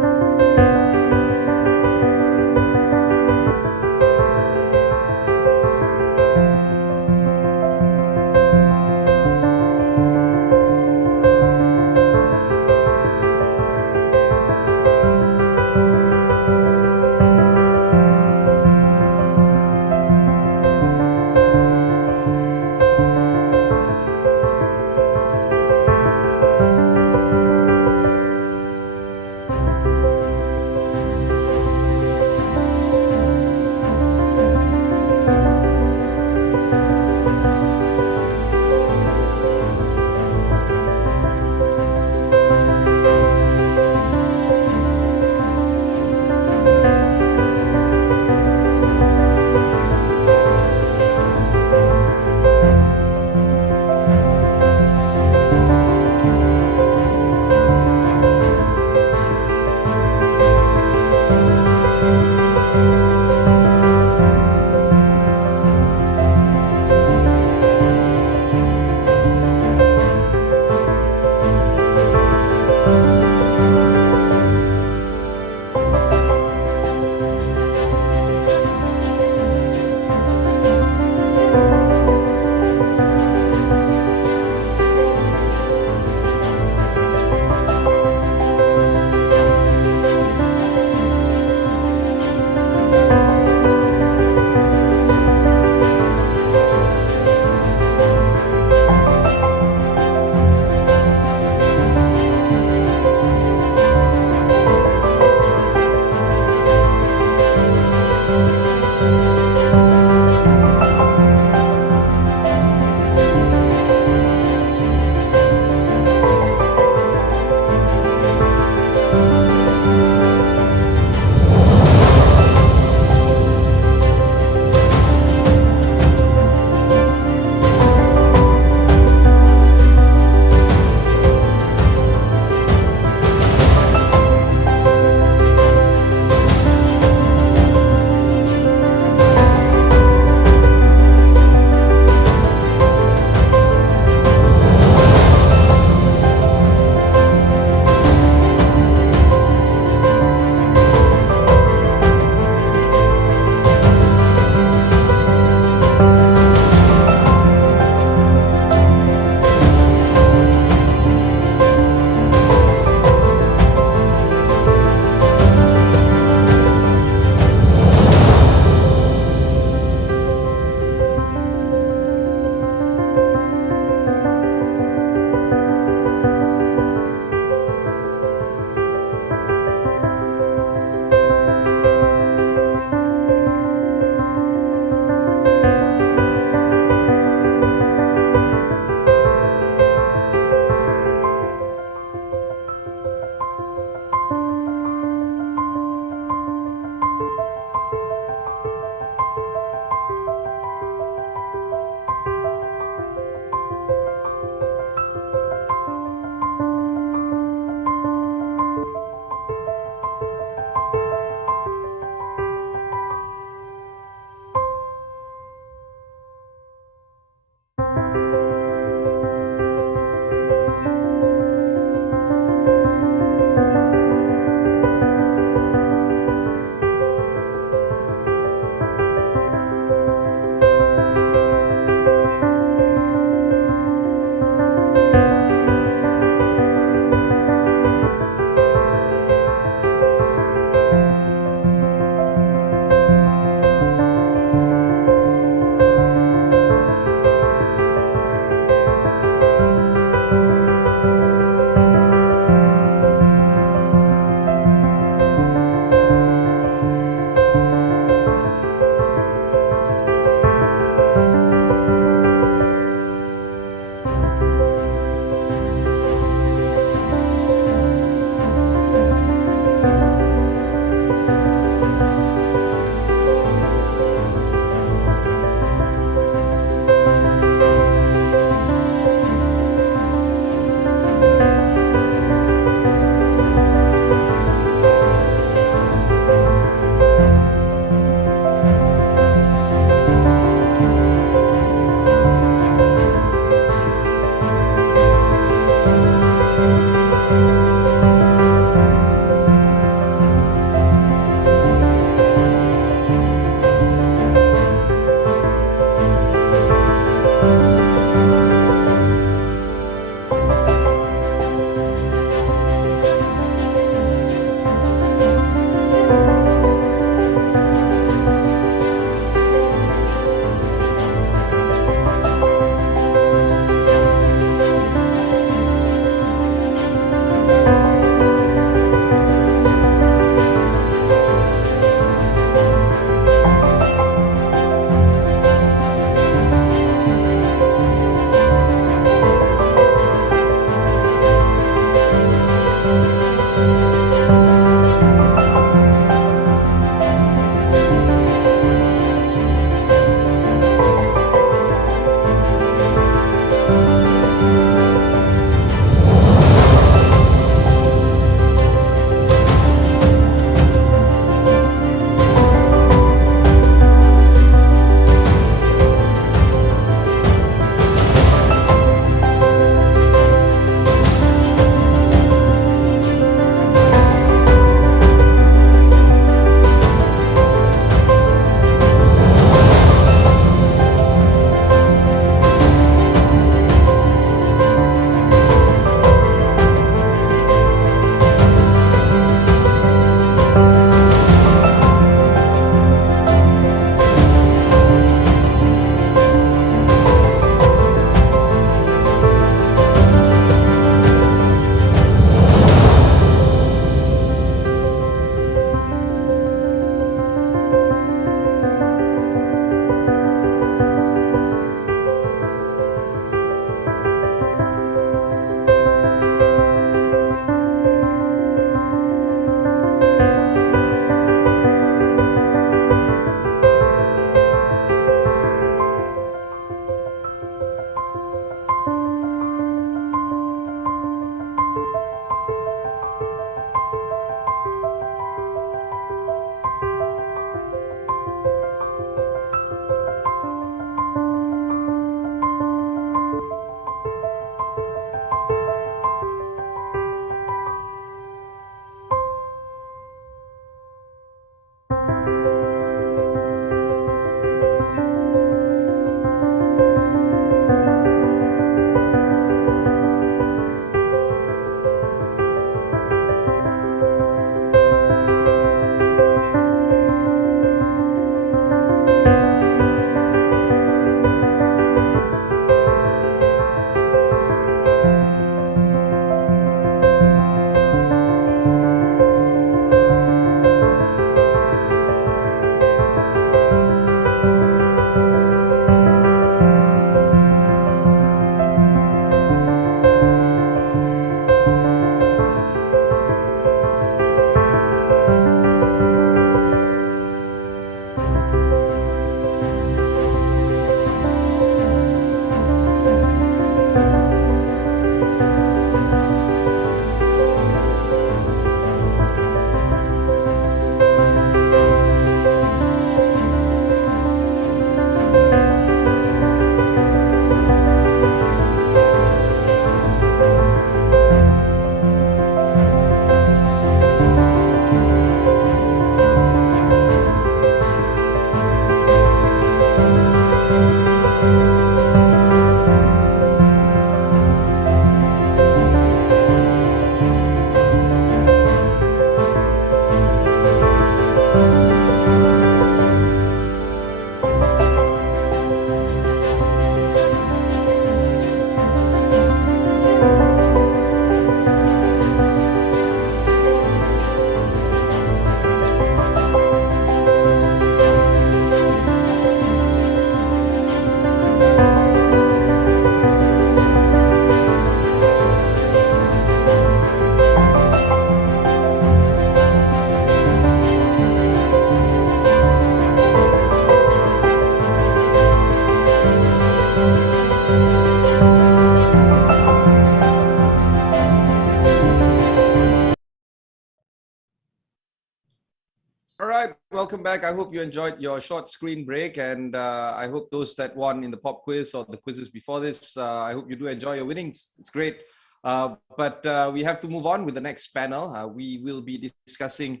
welcome back. I hope you enjoyed your short screen break, and I hope those that won in the pop quiz or the quizzes before this, I hope you do enjoy your winnings. It's great. But we have to move on with the next panel. We will be discussing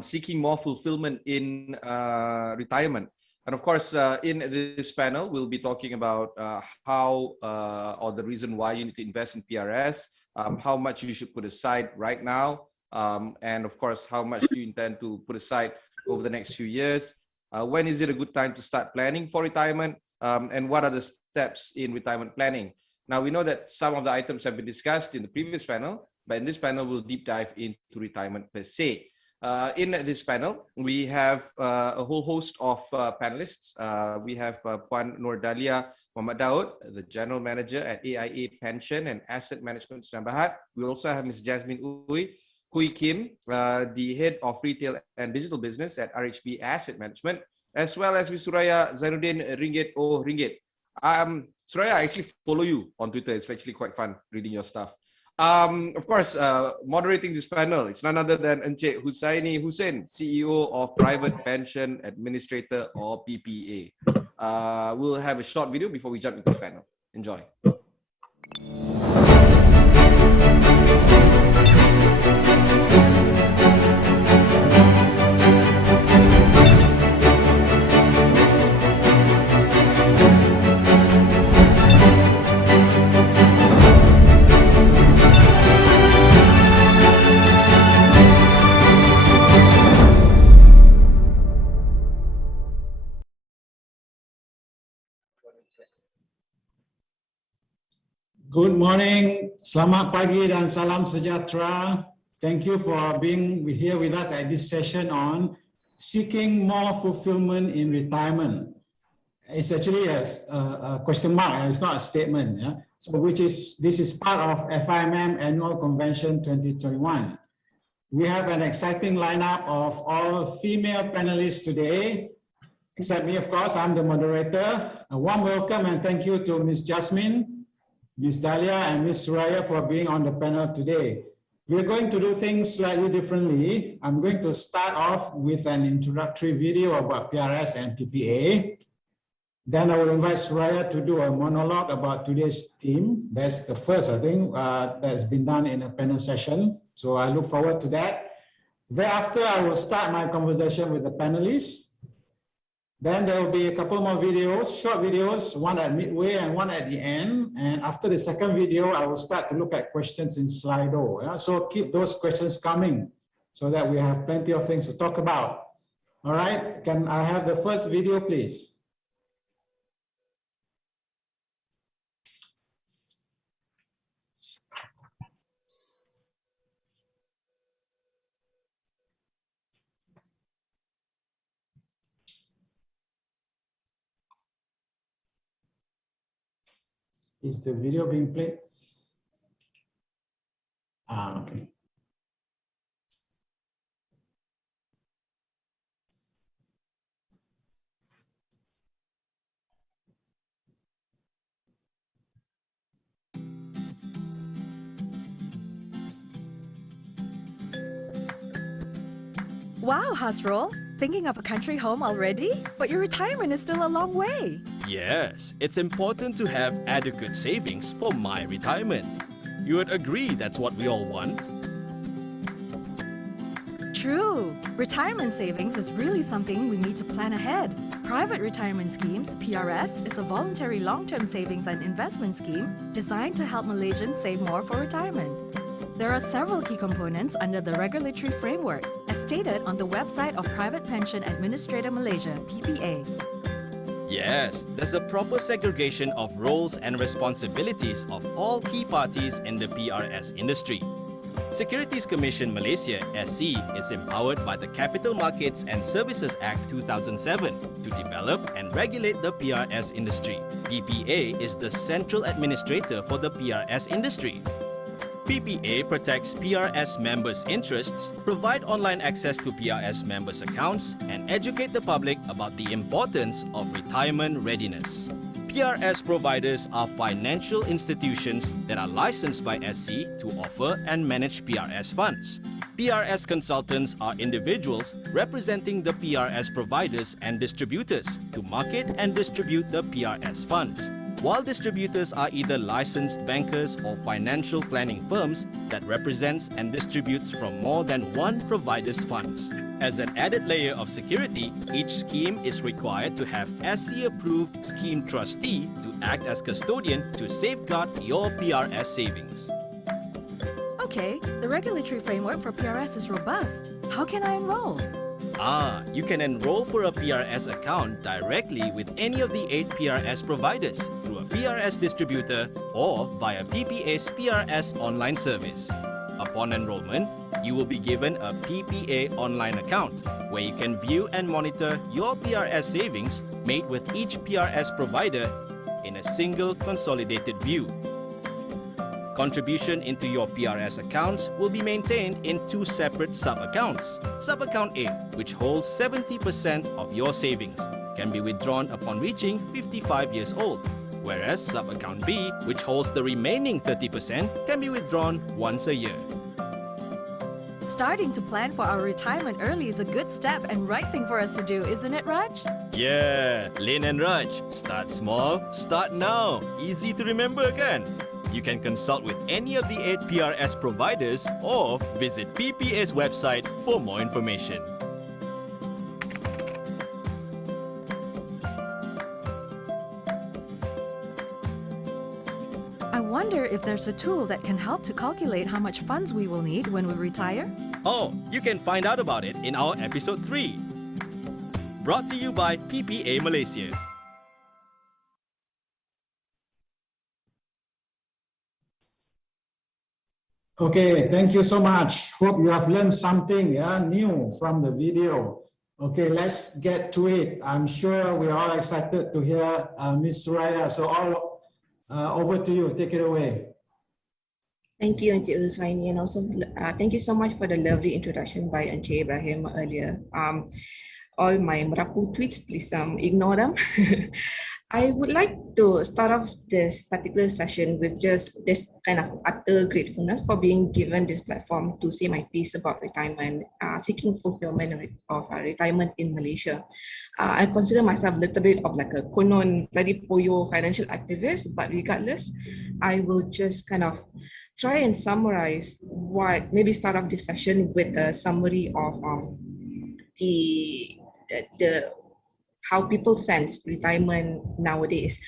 seeking more fulfillment in retirement. And of course, in this panel, we'll be talking about how or the reason why you need to invest in PRS, how much you should put aside right now, and of course, how much do you intend to put aside over the next few years? When is it a good time to start planning for retirement? And what are the steps in retirement planning? Now, we know that some of the items have been discussed in the previous panel, but in this panel, we'll deep dive into retirement per se. In this panel, we have a whole host of panelists. We have Puan Nordalia Muhammad Daud, the General Manager at AIA Pension and Asset Management Sdn Bhd. We also have Ms. Jasmine Hui Kim, the Head of Retail and Digital Business at RHB Asset Management, as well as Ms. Suraya Zainuddin Ringgit. Suraya, I actually follow you on Twitter. It's actually quite fun reading your stuff. Of course, moderating this panel, it's none other than Encik Husaini Hussein, CEO of Private Pension Administrator or PPA. We'll have a short video before we jump into the panel. Enjoy. Good morning, selamat pagi dan salam sejahtera. Thank you for being here with us at this session on seeking more fulfillment in retirement. It's actually a question mark, it's not a statement. Yeah? So this is part of FIMM Annual Convention 2021. We have an exciting lineup of all female panelists today, except me, of course. I'm the moderator. A warm welcome and thank you to Ms. Jasmine, Ms. Dahlia and Ms. Suraya for being on the panel today. We're going to do things slightly differently. I'm going to start off with an introductory video about PRS and PPA. Then I will invite Suraya to do a monologue about today's theme. That's the first, I think, that's been done in a panel session. So I look forward to that. Thereafter, I will start my conversation with the panelists. Then there will be a couple more videos, short videos, one at midway and one at the end. And after the second video, I will start to look at questions in Slido. Yeah? So keep those questions coming so that we have plenty of things to talk about. All right, can I have the first video, please? Is the video being played? Okay. Wow, Hasrul, thinking of a country home already? But your retirement is still a long way. Yes, it's important to have adequate savings for my retirement. You would agree that's what we all want? True. Retirement savings is really something we need to plan ahead. Private retirement schemes, PRS, is a voluntary long-term savings and investment scheme designed to help Malaysians save more for retirement. There are several key components under the regulatory framework, as stated on the website of Private Pension Administrator Malaysia, PPA. Yes, there's a proper segregation of roles and responsibilities of all key parties in the PRS industry. Securities Commission Malaysia SC is empowered by the Capital Markets and Services Act 2007 to develop and regulate the PRS industry. PPA is the central administrator for the PRS industry. PPA protects PRS members' interests, provide online access to PRS members' accounts, and educate the public about the importance of retirement readiness. PRS providers are financial institutions that are licensed by SC to offer and manage PRS funds. PRS consultants are individuals representing the PRS providers and distributors to market and distribute the PRS funds. While distributors are either licensed bankers or financial planning firms that represents and distributes from more than one provider's funds. As an added layer of security, each scheme is required to have SC-approved scheme trustee to act as custodian to safeguard your PRS savings. Okay, the regulatory framework for PRS is robust. How can I enroll? You can enroll for a PRS account directly with any of the 8 PRS providers through a PRS distributor or via PPA's PRS online service. Upon enrollment, you will be given a PPA online account where you can view and monitor your PRS savings made with each PRS provider in a single consolidated view. Contribution into your PRS accounts will be maintained in 2 separate sub-accounts. Sub-account A, which holds 70% of your savings, can be withdrawn upon reaching 55 years old, whereas sub-account B, which holds the remaining 30%, can be withdrawn once a year. Starting to plan for our retirement early is a good step and right thing for us to do, isn't it, Raj? Yeah, Lin and Raj. Start small, start now. Easy to remember, kan? You can consult with any of the 8 PRS providers or visit PPA's website for more information. I wonder if there's a tool that can help to calculate how much funds we will need when we retire. Oh, you can find out about it in our episode 3. Brought to you by PPA Malaysia. Okay, thank you so much. Hope you have learned something new from the video. Okay, let's get to it. I'm sure we're all excited to hear Ms. Suraya. So over to you. Take it away. Thank you, Encik Uzaini, and also thank you so much for the lovely introduction by Encik Ibrahim earlier. All my merapu tweets, please ignore them. I would like to start off this particular session with just this kind of utter gratefulness for being given this platform to say my piece about retirement, seeking fulfillment of retirement in Malaysia. I consider myself a little bit of like a konon very poyo financial activist, but regardless, I will just kind of try and summarize maybe start off this session with a summary of the how people sense retirement nowadays.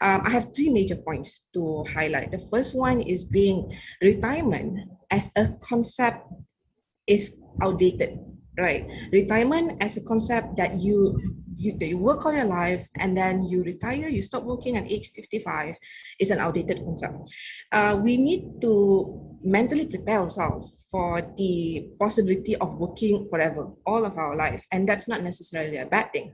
I have 3 major points to highlight. The first one is being retirement as a concept is outdated, right? Retirement as a concept that you work all your life and then you retire, you stop working at age 55 is an outdated concept. We need to mentally prepare ourselves for the possibility of working forever, all of our life, and that's not necessarily a bad thing.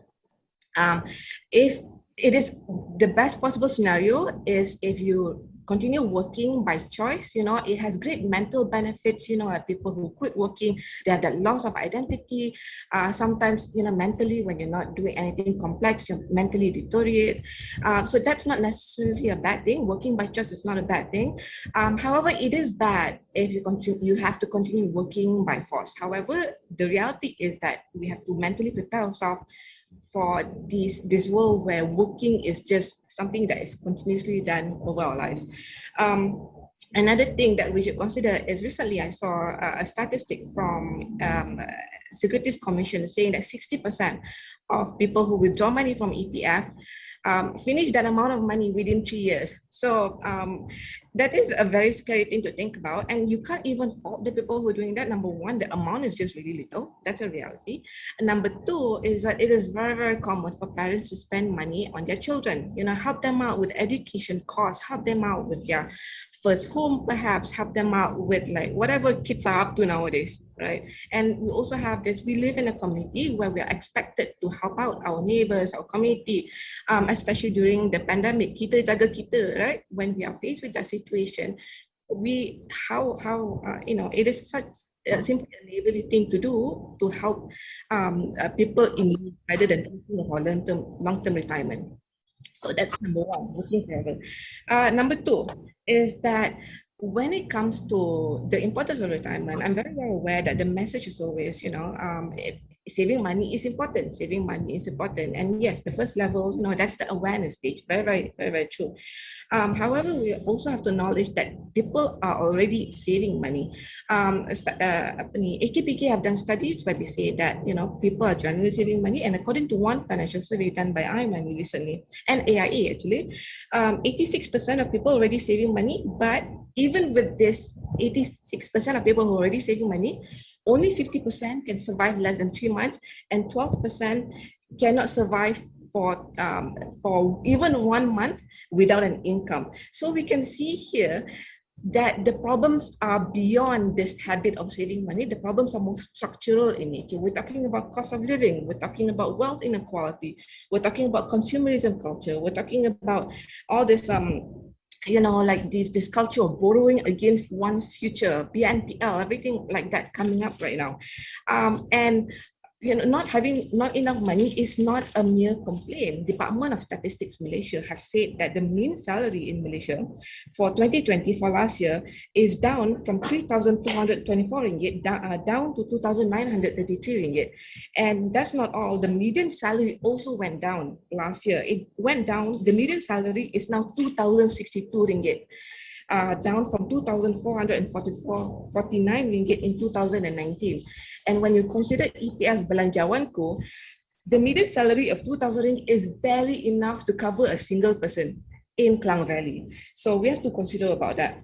If it is the best possible scenario is if you continue working by choice, it has great mental benefits, people who quit working, they have that loss of identity. Sometimes, mentally when you're not doing anything complex, you mentally deteriorate. So that's not necessarily a bad thing. Working by choice is not a bad thing. However, it is bad if you have to continue working by force. However, the reality is that we have to mentally prepare ourselves for this world where working is just something that is continuously done over our lives. Another thing that we should consider is recently I saw a statistic from Securities Commission saying that 60% of people who withdraw money from EPF finish that amount of money within 3 years. So that is a very scary thing to think about. And you can't even fault the people who are doing that. Number one, the amount is just really little. That's a reality. And number two is that it is very, very common for parents to spend money on their children. Help them out with education costs, help them out with their first home, perhaps help them out with like whatever kids are up to nowadays, right? And we also have this, we live in a community where we are expected to help out our neighbors, our community, especially during the pandemic, kita jaga kita, right? When we are faced with that situation, it is such simply a neighborly thing to do to help people in need rather than thinking of long-term retirement. So that's number one, working forever. Number two is that when it comes to the importance of retirement, I'm very well aware that the message is always, saving money is important. Saving money is important. And yes, the first level, that's the awareness stage. Very, very, very, very true. However, we also have to acknowledge that people are already saving money. AKPK have done studies where they say that, people are generally saving money. And according to one financial survey done by iMoney recently, and AIA actually, 86% of people already saving money. But even with this 86% of people who are already saving money, only 50% can survive less than 3 months, and 12% cannot survive for even 1 month without an income. So we can see here that the problems are beyond this habit of saving money. The problems are more structural in nature. We're talking about cost of living. We're talking about wealth inequality. We're talking about consumerism culture. We're talking about all this like this culture of borrowing against one's future, BNPL, everything like that coming up right now. And not enough money is not a mere complaint. Department of Statistics Malaysia have said that the mean salary in Malaysia for 2020 for last year is down from 3,224 ringgit down to 2,933 ringgit. And that's not all. The median salary also went down last year. It went down. The median salary is now 2,062 ringgit. Down from 2,449 ringgit in 2019. And when you consider EPS Belanjawanku, the median salary of 2,000 ringgit is barely enough to cover a single person in Klang Valley. So we have to consider about that.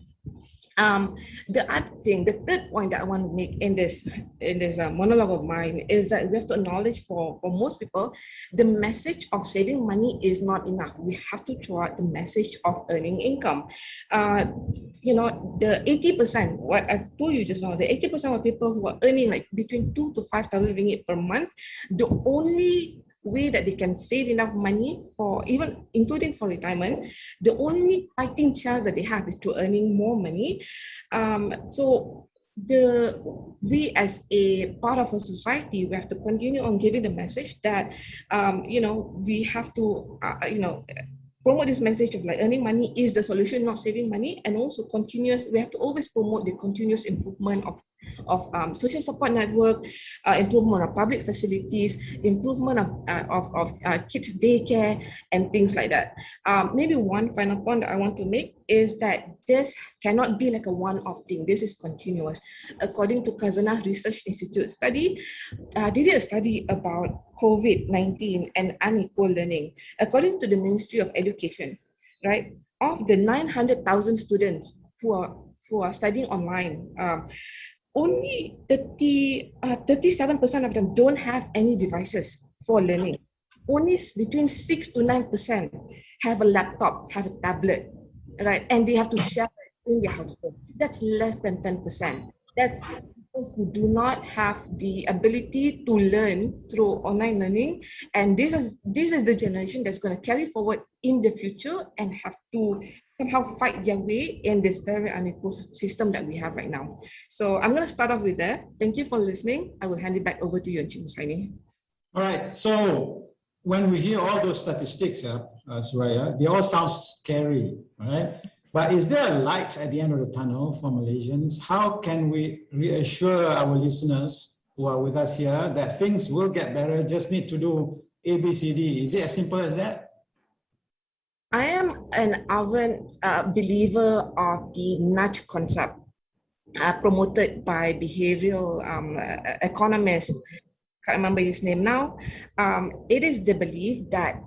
The other thing, the third point that I want to make in this monologue of mine is that we have to acknowledge for most people, the message of saving money is not enough. We have to throw out the message of earning income. The 80%, what I've told you just now, the 80% of people who are earning like between 2,000 to 5,000 ringgit per month, the only way that they can save enough money for even including for retirement, the only fighting chance that they have is to earning more money. So we as a part of a society, we have to continue on giving the message that we have to promote this message of like earning money is the solution, not saving money, and also we have to always promote the continuous improvement of social support network, improvement of public facilities, improvement of kids daycare and things like that. Maybe one final point that I want to make is that this cannot be like a one-off thing. This is continuous. According to Khazanah Research Institute study, they did a study about COVID-19 and unequal learning. According to the Ministry of Education, right, of the 900,000 students who are studying online, only 37% of them don't have any devices for learning. Only between 6 to 9% have a laptop, have a tablet, right? And they have to share it in their household. That's less than 10%. That's people who do not have the ability to learn through online learning. And this is the generation that's going to carry forward in the future and have to somehow fight their way in this very unequal system that we have right now. So I'm going to start off with that. Thank you for listening. I will hand it back over to you, Encik Husaini. All right. So when we hear all those statistics, Suraya, they all sound scary, right? But is there a light at the end of the tunnel for Malaysians? How can we reassure our listeners who are with us here that things will get better, just need to do A, B, C, D? Is it as simple as that? I am an ardent believer of the nudge concept promoted by behavioral economist. Can't remember his name now. It is the belief that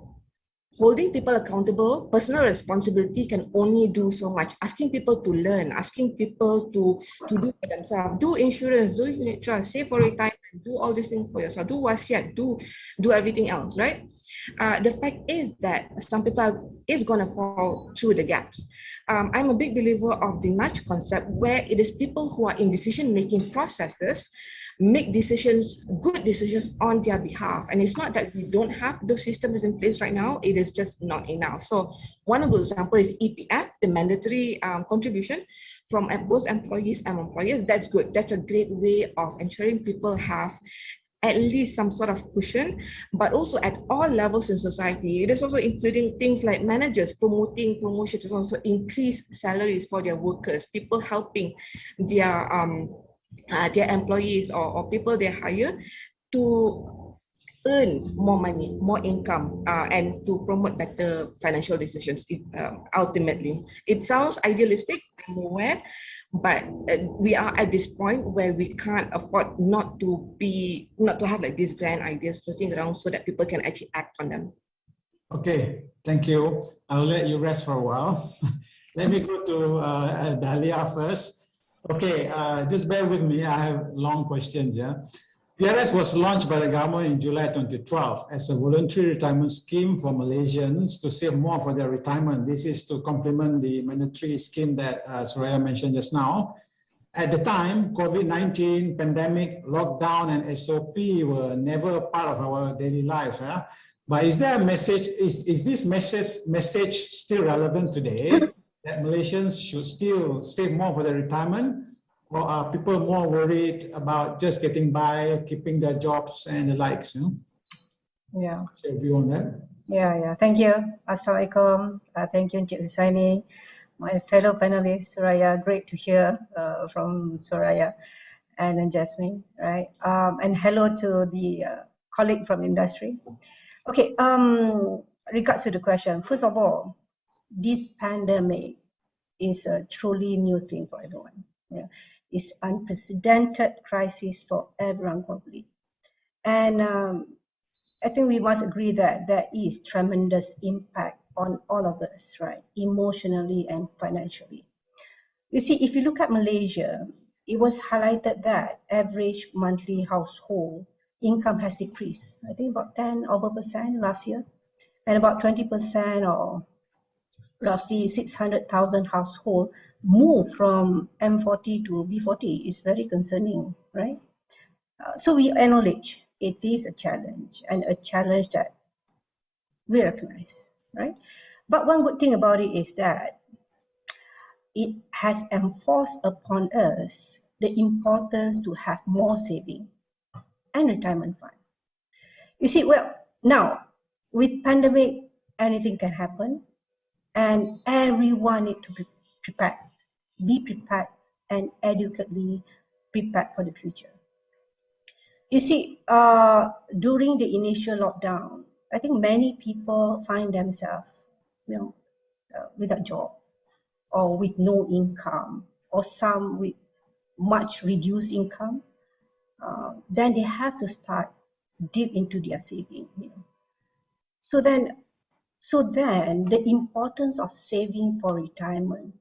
holding people accountable, personal responsibility can only do so much. Asking people to learn, asking people to do for themselves, do insurance, do unit trust, save for retirement, do all these things for yourself, do wasiat, do everything else, right? The fact is that some people is going to fall through the gaps. I'm a big believer of the nudge concept, where it is people who are in decision-making processes make decisions, good decisions on their behalf. And it's not that we don't have those systems in place right now, it is just not enough. So one of the examples is EPF, the mandatory contribution from both employees and employers. That's good. That's a great way of ensuring people have at least some sort of cushion, but also at all levels in society. It is also including things like managers promoting promotions, to also increase salaries for their workers, people helping their employees or people they hire to earn more money, more income, and to promote better financial decisions. Ultimately, it sounds idealistic, I'm aware, but we are at this point where we can't afford not to have like these grand ideas floating around so that people can actually act on them. Okay, thank you. I'll let you rest for a while. Let me go to Dahlia first. Okay, just bear with me. I have long questions. Yeah. PRS was launched by the government in July 2012 as a voluntary retirement scheme for Malaysians to save more for their retirement. This is to complement the mandatory scheme that Soraya mentioned just now. At the time, COVID-19, pandemic, lockdown, and SOP were never part of our daily lives. But is there a message, is this message still relevant today, that Malaysians should still save more for their retirement? Or are people more worried about just getting by, keeping their jobs and the likes? Yeah. What's your view on that? Yeah. Thank you. Assalamualaikum. Thank you, Encik Husaini. My fellow panelists, Soraya, great to hear from Soraya and Jasmine, right? And hello to the colleague from industry. Okay, regards to the question, first of all, this pandemic is a truly new thing for everyone. Yeah. It's unprecedented crisis for everyone globally. And I think we must agree that there is tremendous impact on all of us, right? Emotionally and financially. You see, if you look at Malaysia, it was highlighted that average monthly household income has decreased. I think about 10% last year, and about 20% or roughly 600,000 households move from M40 to B40 is very concerning, right? So we acknowledge it is a challenge, and a challenge that we recognize, right? But one good thing about it is that it has enforced upon us the importance to have more saving and retirement fund. You see, well, now with pandemic, anything can happen, and everyone need to be prepared and adequately prepared for the future. You see, during the initial lockdown, I think many people find themselves, without job or with no income, or some with much reduced income. Then they have to start deep into their saving. So then the importance of saving for retirement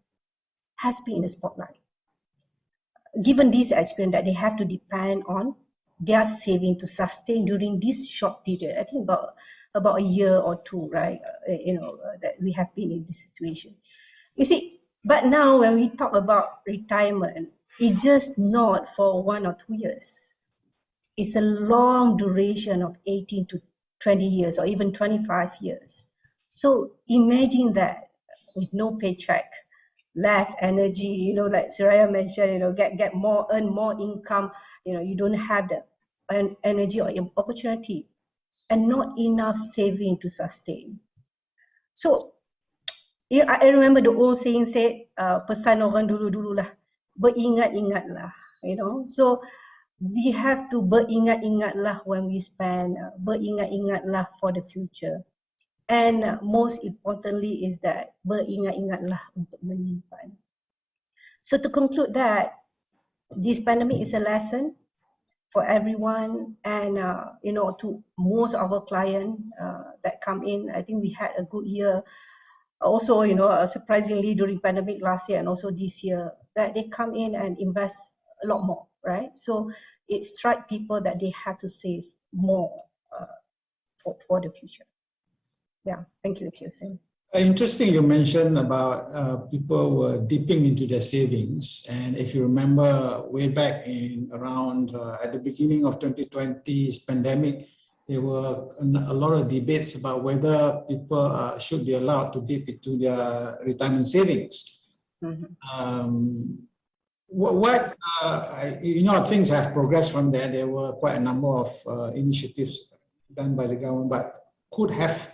has been in the spotlight. Given this experience that they have to depend on their saving to sustain during this short period, I think about a year or two, right? That we have been in this situation. You see, but now when we talk about retirement, it's just not for 1 or 2 years. It's a long duration of 18 to 20 years or even 25 years. So imagine that with no paycheck, less energy, like Soraya mentioned, earn more income, you don't have the energy or opportunity, and not enough saving to sustain. So I remember the old saying said, pesan orang dulu-dulu lah, beringat-ingatlah, So we have to beringat-ingatlah when we spend, beringat-ingatlah for the future. And most importantly is that beringat-ingatlah untuk menyimpan. So to conclude that, this pandemic is a lesson for everyone, and to most of our clients that come in, I think we had a good year. Also, surprisingly during pandemic last year and also this year, that they come in and invest a lot more, right? So it strikes people that they have to save more for the future. Yeah, thank you, Hussein. Interesting you mentioned about people were dipping into their savings. And if you remember way back in around at the beginning of 2020's pandemic, there were a lot of debates about whether people should be allowed to dip into their retirement savings. Mm-hmm. things have progressed from there. There were quite a number of initiatives done by the government, but could have,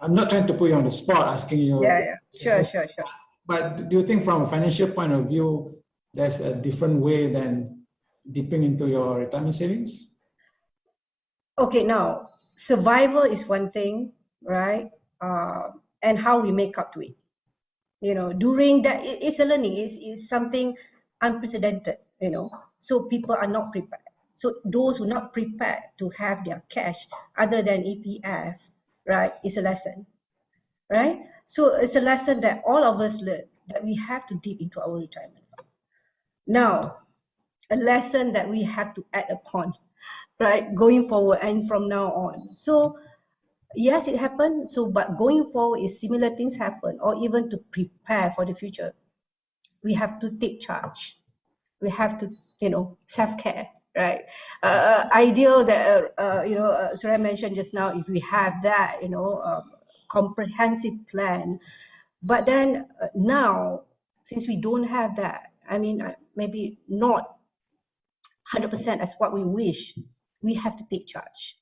I'm not trying to put you on the spot asking you. Yeah. Sure. But do you think from a financial point of view, there's a different way than dipping into your retirement savings? Okay, now, survival is one thing, right? And how we make up to it. During that, it's a learning, it's something unprecedented, so people are not prepared. So those who are not prepared to have their cash other than EPF, right, is a lesson, right? So it's a lesson that all of us learn, that we have to dip into our retirement. Now, a lesson that we have to add upon, right, going forward and from now on. So yes, it happened. So, but going forward, if similar things happen, or even to prepare for the future, we have to take charge. We have to, self-care, right? Ideal that, Surya mentioned just now, if we have that, comprehensive plan. But then now, since we don't have that, maybe not 100% as what we wish, we have to take charge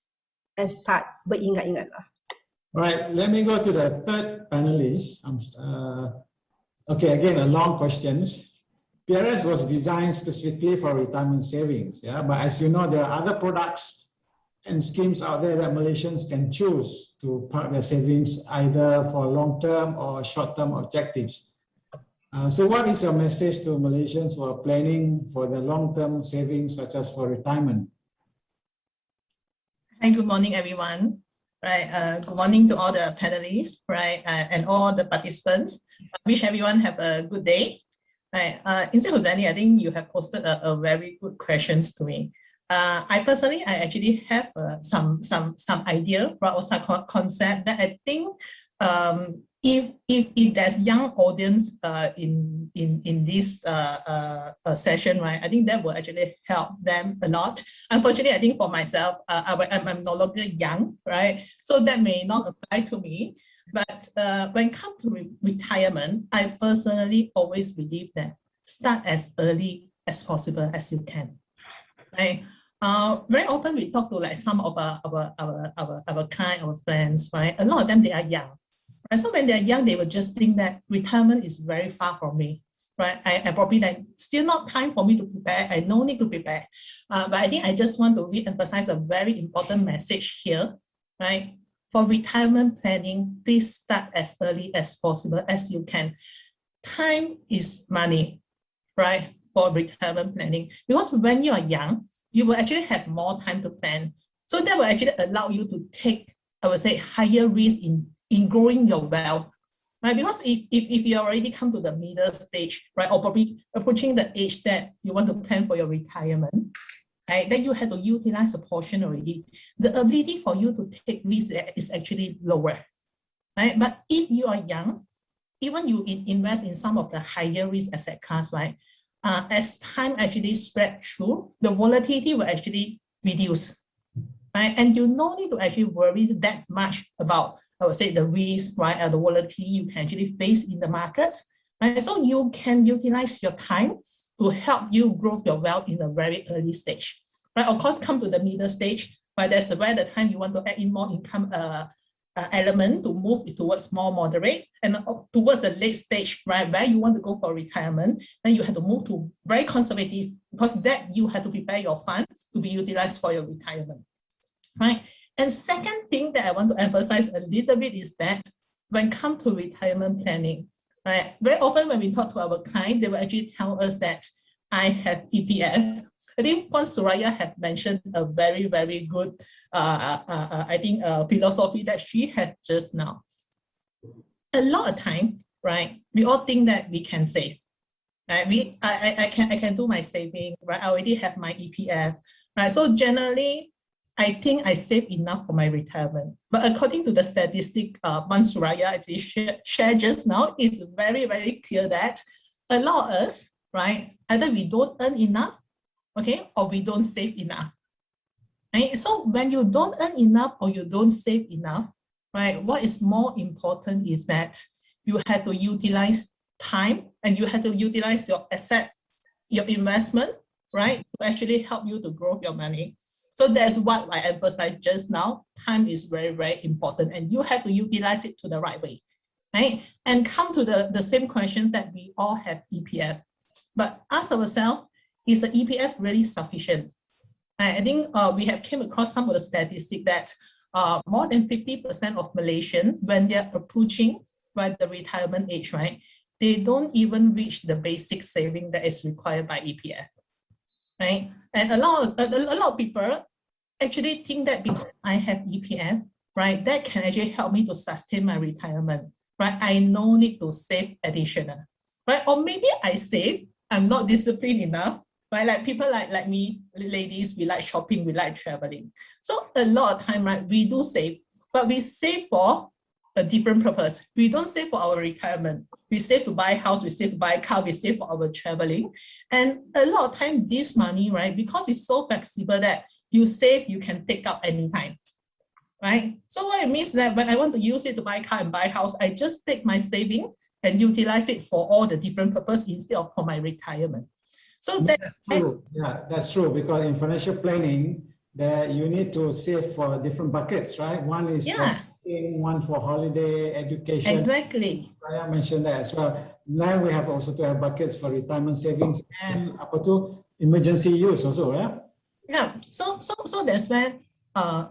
and start beringat-ingat lah. Right, let me go to the third panelist. Okay, again, a long questions. PRS was designed specifically for retirement savings, yeah. But as you know, there are other products and schemes out there that Malaysians can choose to park their savings either for long-term or short-term objectives. So what is your message to Malaysians who are planning for the long-term savings, such as for retirement? Hi, good morning, everyone. Right, good morning to all the panelists, right, and all the participants. I wish everyone have a good day. Right, instead of Danny, I think you have posted a very good questions to me. I actually have some idea, right, or some concept that I think if there's young audience in this session, right, I think that will actually help them a lot. Unfortunately, I think for myself, I'm no longer young, right? So that may not apply to me. But when it comes to retirement, I personally always believe that start as early as possible as you can, right? Very often we talk to like some of our kind of friends, right? A lot of them, they are young. And so when they're young, they will just think that retirement is very far from me, right? I probably like still not time for me to prepare. I no need to prepare. But I think I just want to re-emphasize a very important message here, right? For retirement planning, please start as early as possible as you can. Time is money, right? For retirement planning, because when you are young, you will actually have more time to plan. So that will actually allow you to take, I would say, higher risk in growing your wealth, right? Because if you already come to the middle stage, right, or probably approaching the age that you want to plan for your retirement, right, then you have to utilize a portion already. The ability for you to take risk is actually lower, right? But if you are young, even you invest in some of the higher risk asset class, right, as time actually spread through, the volatility will actually reduce, right? And you no need to actually worry that much about, I would say, the risk, right, or the volatility you can actually face in the markets, right? So you can utilize your time to help you grow your wealth in a very early stage, right? Of course, come to the middle stage, right? That's where the time you want to add in more income element to move towards more moderate, and towards the late stage, right, where you want to go for retirement, then you have to move to very conservative, because that you have to prepare your fund to be utilized for your retirement, right? And second thing that I want to emphasize a little bit is that when it comes to retirement planning, right, very often when we talk to our client, they will actually tell us that I have EPF. I think once Suraya had mentioned a very, very good, philosophy that she had just now. A lot of time, right, we all think that we can save, right? I can do my saving, right? I already have my EPF, right? So generally, I think I save enough for my retirement. But according to the statistic Suraya actually shared just now, it's very, very clear that a lot of us, right, either we don't earn enough, okay, or we don't save enough. Right? So when you don't earn enough or you don't save enough, right, what is more important is that you have to utilize time and you have to utilize your asset your investment, right, to actually help you to grow your money. So that's what I emphasized just now. Time is very, very important, and you have to utilize it to the right way, right? And come to the same questions that we all have EPF. But ask ourselves, is the EPF really sufficient? I think we have came across some of the statistics that more than 50% of Malaysians, when they're approaching the retirement age, right, they don't even reach the basic saving that is required by EPF, right? And a lot of people actually think that because I have EPF, right, that can actually help me to sustain my retirement, right? I no need to save additional, right? Or maybe I save, I'm not disciplined enough, right? Like people like me, ladies, we like shopping, we like traveling. So a lot of time, right, we do save, but we save for a different purpose. We don't save for our retirement. We save to buy a house, we save to buy a car, we save for our traveling. And a lot of time, this money, right, because it's so flexible that you save, you can take out anytime, right? So what it means that when I want to use it to buy a car and buy a house, I just take my saving and utilize it for all the different purposes instead of for my retirement. So that's true. Yeah, that's true, because in financial planning, that you need to save for different buckets, right? One is for one for holiday, education. Exactly. I mentioned that as well. Now we have also to have buckets for retirement savings and emergency use also, yeah? Yeah, so that's where a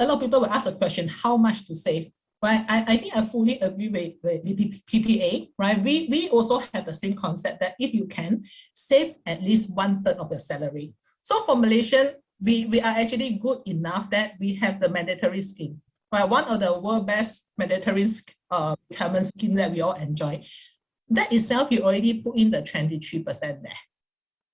lot of people will ask a question, how much to save? Right, I think I fully agree with PPA, right? We also have the same concept that if you can save at least 1/3 of your salary. So for Malaysian, we are actually good enough that we have the mandatory scheme. Right, one of the world best mandatory retirement scheme that we all enjoy. That itself, you already put in the 23% there,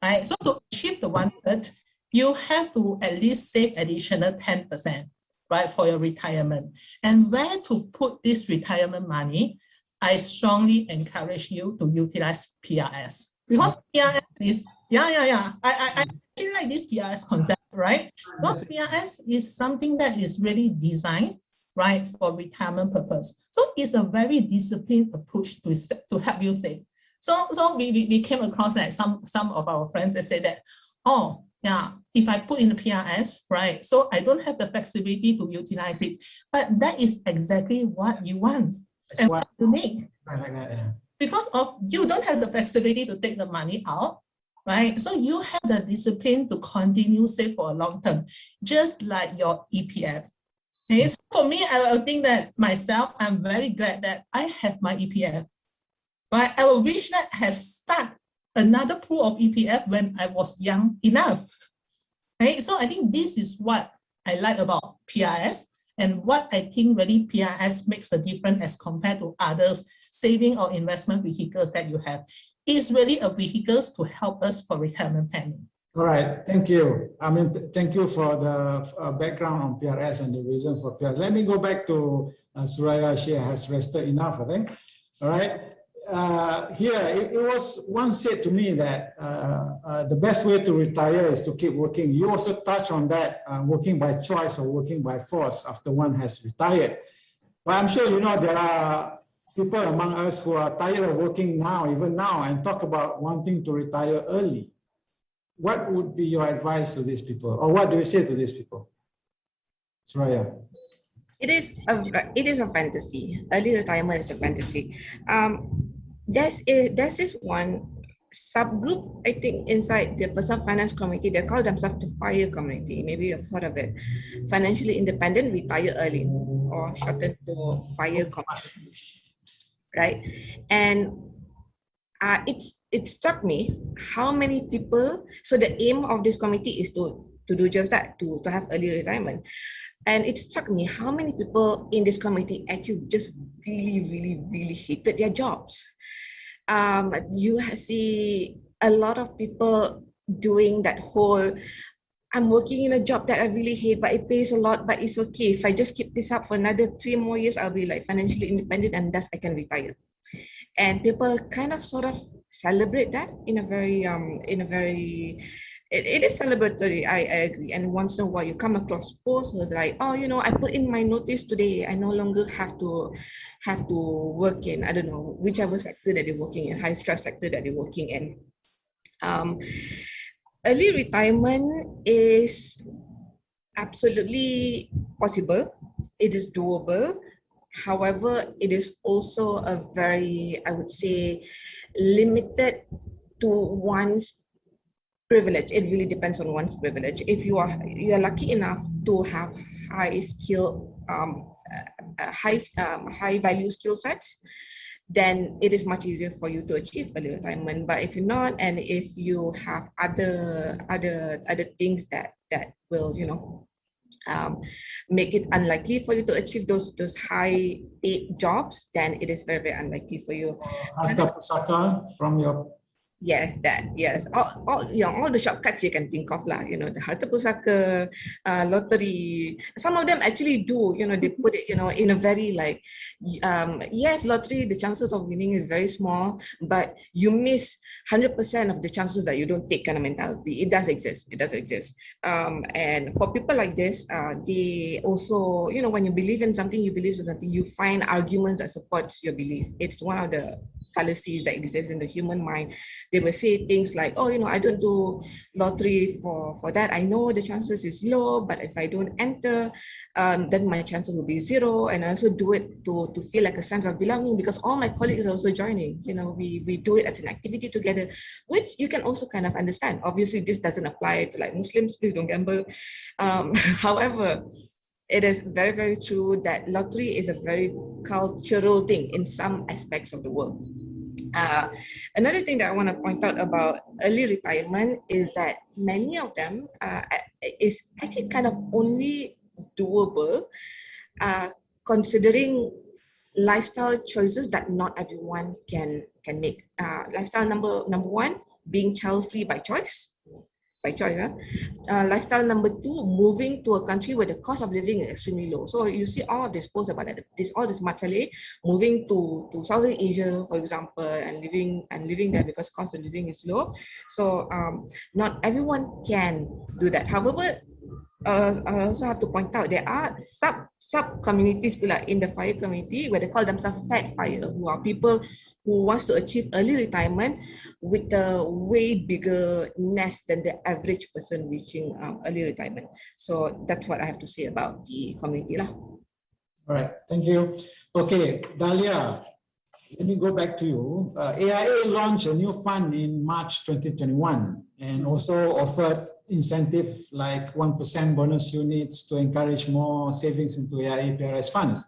right? So to achieve the 1/3, you have to at least save additional 10%, right, for your retirement. And where to put this retirement money, I strongly encourage you to utilize PRS. Because PRS is, I really like this PRS concept, right? Because PRS is something that is really designed, right, for retirement purpose. So it's a very disciplined approach to help you save. So we came across like some of our friends that say that, oh, yeah, if I put in the PRS, right, so I don't have the flexibility to utilize it. But that is exactly what you want and what you need. Because of you don't have the flexibility to take the money out, right? So you have the discipline to continue save for a long term, just like your EPF. Okay, so for me, I will think that myself, I'm very glad that I have my EPF. Right? I will wish that I have started another pool of EPF when I was young enough. Right? So I think this is what I like about PRS and what I think really PRS makes a difference as compared to others saving or investment vehicles that you have. It's really a vehicle to help us for retirement planning. All right, thank you. I mean, thank you for the background on PRS and the reason for PRS. Let me go back to Suraya. She has rested enough, I think. All right. Here, it was once said to me that the best way to retire is to keep working. You also touched on that, working by choice or working by force after one has retired. But I'm sure you know there are people among us who are tired of working now, even now, and talk about wanting to retire early. What would be your advice to these people, or what do you say to these people? Suraya. It is a fantasy. Early retirement is a fantasy. There's this one subgroup, I think, inside the personal finance community. They call themselves the FIRE community. Maybe you've heard of it. Financially independent, retire early, or shortened to FIRE community. Right? And it struck me how many people. So the aim of this committee is to do just that, to have early retirement. And it struck me how many people in this committee actually just really hated their jobs. You see a lot of people doing that whole, I'm working in a job that I really hate, but it pays a lot, but it's okay. If I just keep this up for another 3 more years, I'll be like financially independent and thus I can retire. And people kind of sort of celebrate that in a very, it is celebratory, I agree. And once in a while you come across posts who's like, oh, you know, I put in my notice today. I no longer have to work in, I don't know, whichever sector that they're working in, high stress sector that they're working in. Um, Early retirement is absolutely possible. It is doable. However, it is also a very, I would say, limited to one's privilege. It really depends on one's privilege. If you are lucky enough to have high skill, high value skill sets, then it is much easier for you to achieve early retirement. But if you're not, and if you have other things that will, make it unlikely for you to achieve those high paid jobs, then it is very, very unlikely for you. Harta pusaka from your Yes, all the shortcuts you can think of lah, the harta pusaka, lottery. Some of them actually do, they put it, in a very like, yes, lottery, the chances of winning is very small, but you miss 100% of the chances that you don't take kind of mentality. It does exist. And for people like this, they also, when you believe in something, you find arguments that supports your belief. It's one of the fallacies that exist in the human mind. They will say things like, oh, I don't do lottery for that. I know the chances is low, but if I don't enter, then my chances will be zero. And I also do it to feel like a sense of belonging, because all my colleagues are also joining. We do it as an activity together, which you can also kind of understand. Obviously, this doesn't apply to like Muslims, please don't gamble. However, it is very, very true that lottery is a very cultural thing in some aspects of the world. Another thing that I want to point out about early retirement is that many of them is actually kind of only doable considering lifestyle choices that not everyone can make. Lifestyle number one, being child-free by choice. Lifestyle number two, moving to a country where the cost of living is extremely low. So you see all of this posts about that, all this matale, moving to Southeast Asia, for example, and living there because cost of living is low. So not everyone can do that. However, I also have to point out there are sub communities like in the fire community where they call themselves fat fire, who are people who wants to achieve early retirement with a way bigger nest than the average person reaching early retirement. So that's what I have to say about the community lah. All right, thank you. Okay, Dahlia, let me go back to you. AIA launched a new fund in March 2021 and also offered incentive like 1% bonus units to encourage more savings into AIA PRS funds.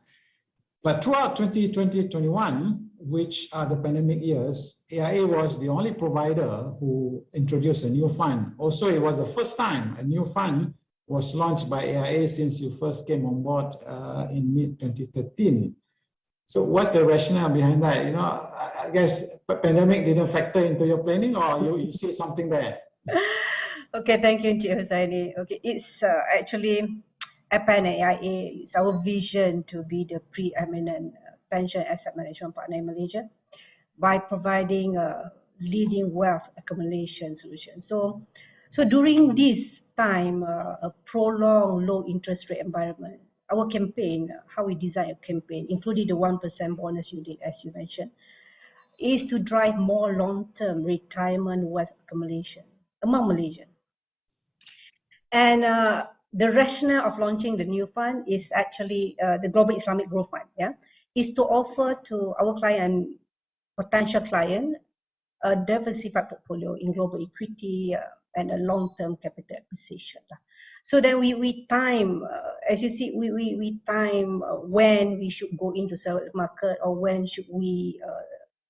But throughout 2020-21, which are the pandemic years, AIA was the only provider who introduced a new fund. Also, it was the first time a new fund was launched by AIA since you first came on board in mid-2013. So what's the rationale behind that? I guess pandemic didn't factor into your planning, or you see something there? Okay, thank you, Encik Husaini. Okay, it's actually APAN AIA. It's our vision to be the preeminent pension asset management partner in Malaysia by providing a leading wealth accumulation solution. So during this time, a prolonged low interest rate environment, our campaign, how we design a campaign, including the 1% bonus unit, as you mentioned, is to drive more long-term retirement wealth accumulation among Malaysians. And the rationale of launching the new fund is actually the Global Islamic Growth Fund, is to offer to our client, potential client, a diversified portfolio in global equity and a long-term capital acquisition. So then we time, as you see, we time when we should go into the market, or when should we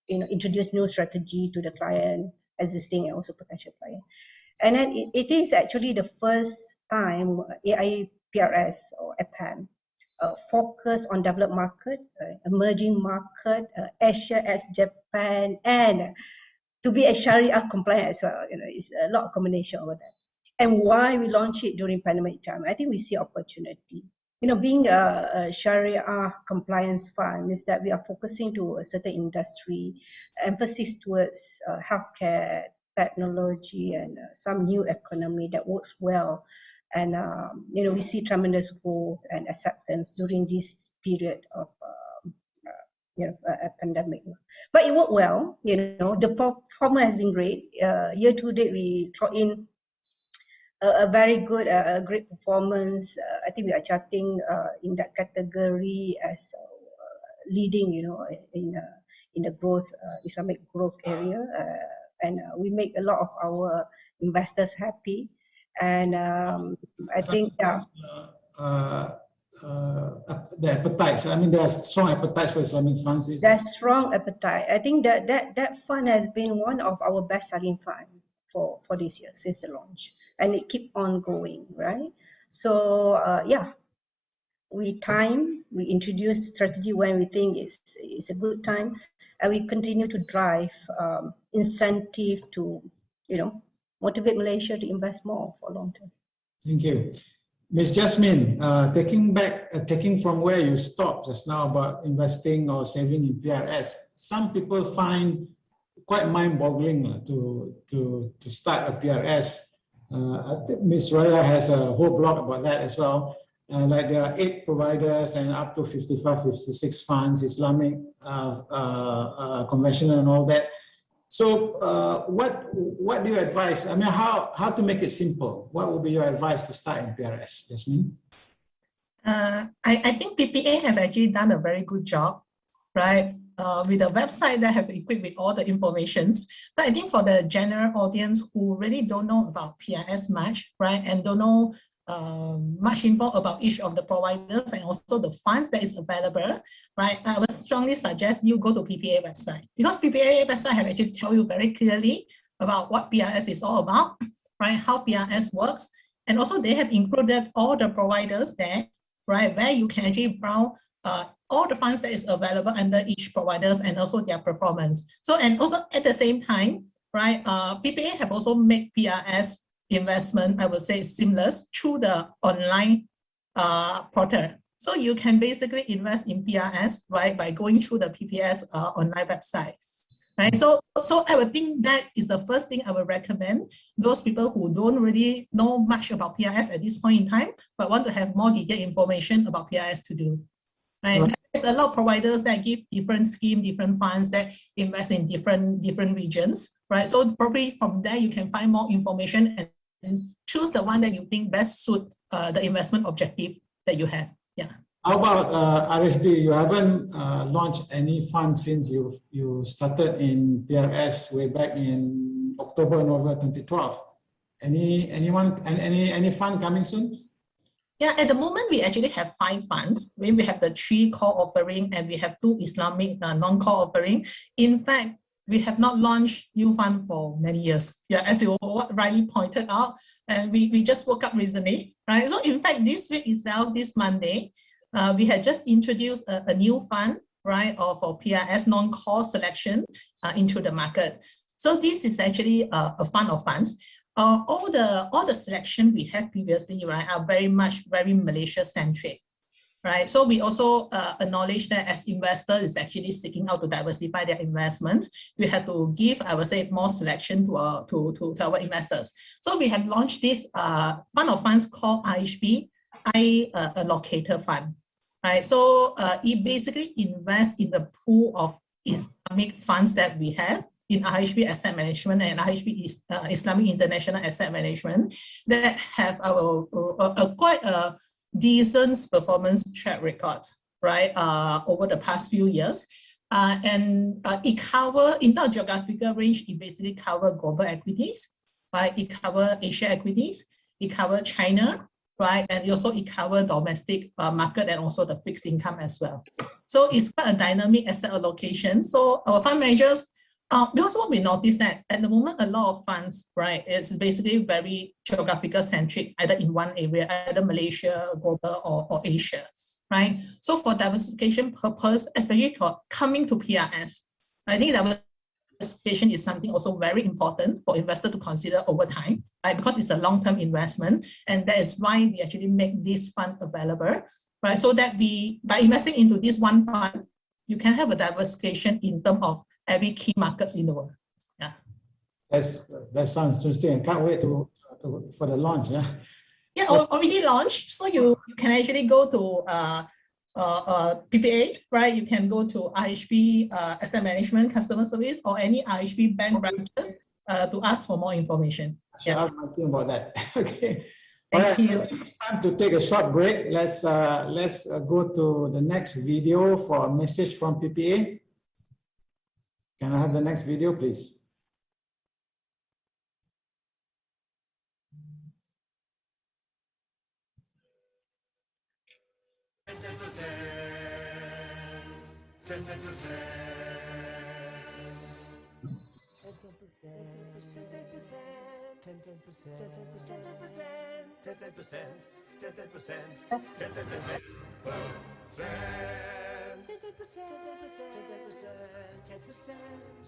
introduce new strategy to the client, existing and also potential client. And then it is actually the first time AIA PRS or APAN focus on developed market, emerging market, Asia as Japan, and to be a Sharia compliant as well. It's a lot of combination over that. And why we launch it during pandemic time? I think we see opportunity. Being a Sharia compliance fund is that we are focusing to a certain industry, emphasis towards healthcare, technology, and some new economy that works well. And we see tremendous growth and acceptance during this period of pandemic. But it worked well. The performance has been great. Year to date, we clocked in a very good, great performance. I think we are charting in that category as leading, in the growth, Islamic growth area, and we make a lot of our investors happy. And I think the appetites. I mean, there's strong appetites for Islamic funds. There's strong appetite. I think that fund has been one of our best-selling fund for this year since the launch, and it keep on going, right? So we introduce strategy when we think it's a good time, and we continue to drive incentive to motivate Malaysia to invest more for long term. Thank you. Ms. Jasmine, taking from where you stopped just now about investing or saving in PRS, some people find quite mind-boggling to start a PRS. I think Ms. Raya has a whole blog about that as well. Like there are 8 providers and up to 55, 56 funds, Islamic, conventional and all that. So what do you advise? I mean, how to make it simple? What would be your advice to start in PRS, Jasmine? I think PPA have actually done a very good job, right? With a website that have equipped with all the information. So I think for the general audience who really don't know about PRS much, right, and don't know much info about each of the providers and also the funds that is available, right? I would strongly suggest you go to PPA website, because PPA website have actually tell you very clearly about what PRS is all about, right? How PRS works, and also they have included all the providers there, right? Where you can actually browse all the funds that is available under each providers and also their performance. So, and also at the same time, right? PPA have also made PRS investment, I would say, seamless through the online portal. So you can basically invest in PRS, right, by going through the PPS online website, right? So I would think that is the first thing I would recommend those people who don't really know much about PRS at this point in time, but want to have more detailed information about PRS to do. Right? There's a lot of providers that give different schemes, different funds that invest in different regions, right? So probably from there you can find more information and choose the one that you think best suit the investment objective that you have. Yeah. How about RSB? You haven't launched any fund since you started in PRS way back in October, November 2012. Any fund coming soon? Yeah, at the moment we actually have 5 funds. We have the 3 core offering and we have 2 Islamic non-core offering. In fact, we have not launched new fund for many years. Yeah, as you rightly pointed out, and we just woke up recently, right? So in fact, this week itself, this Monday, we had just introduced a new fund, right, for PRS non-core selection into the market. So this is actually a fund of funds. All the selection we had previously, right, are very Malaysia centric, right? So we also acknowledge that as investors is actually seeking out to diversify their investments, we have to give, I would say, more selection to our investors. So we have launched this fund of funds called IHB, Allocator Fund, right? So it basically invests in the pool of Islamic funds that we have in IHB Asset Management and IHB is Islamic International Asset Management that have quite a decent performance track record, right, over the past few years. And it covers, in the geographical range, it basically covers global equities, right? It covers Asia equities, it covers China, right? And also it covers domestic market and also the fixed income as well. So it's quite a dynamic asset allocation. So our fund managers, because what we noticed that at the moment, a lot of funds, right, it's basically very geographical centric, either in one area, either Malaysia, global, or Asia, right? So for diversification purpose, especially for coming to PRS, I think diversification is something also very important for investors to consider over time, right? Because it's a long-term investment, and that is why we actually make this fund available, right? So that by investing into this one fund, you can have a diversification in terms of every key markets in the world. Yeah. That sounds interesting. Can't wait for the launch. Yeah. Yeah, already launched. So you can actually go to PPA, right? You can go to IHB Asset Management Customer Service or any IHB bank branches to ask for more information. So I'll think about that. Okay. Thank you. It's time to take a short break. Let's go to the next video for a message from PPA. Can I have the next video, please?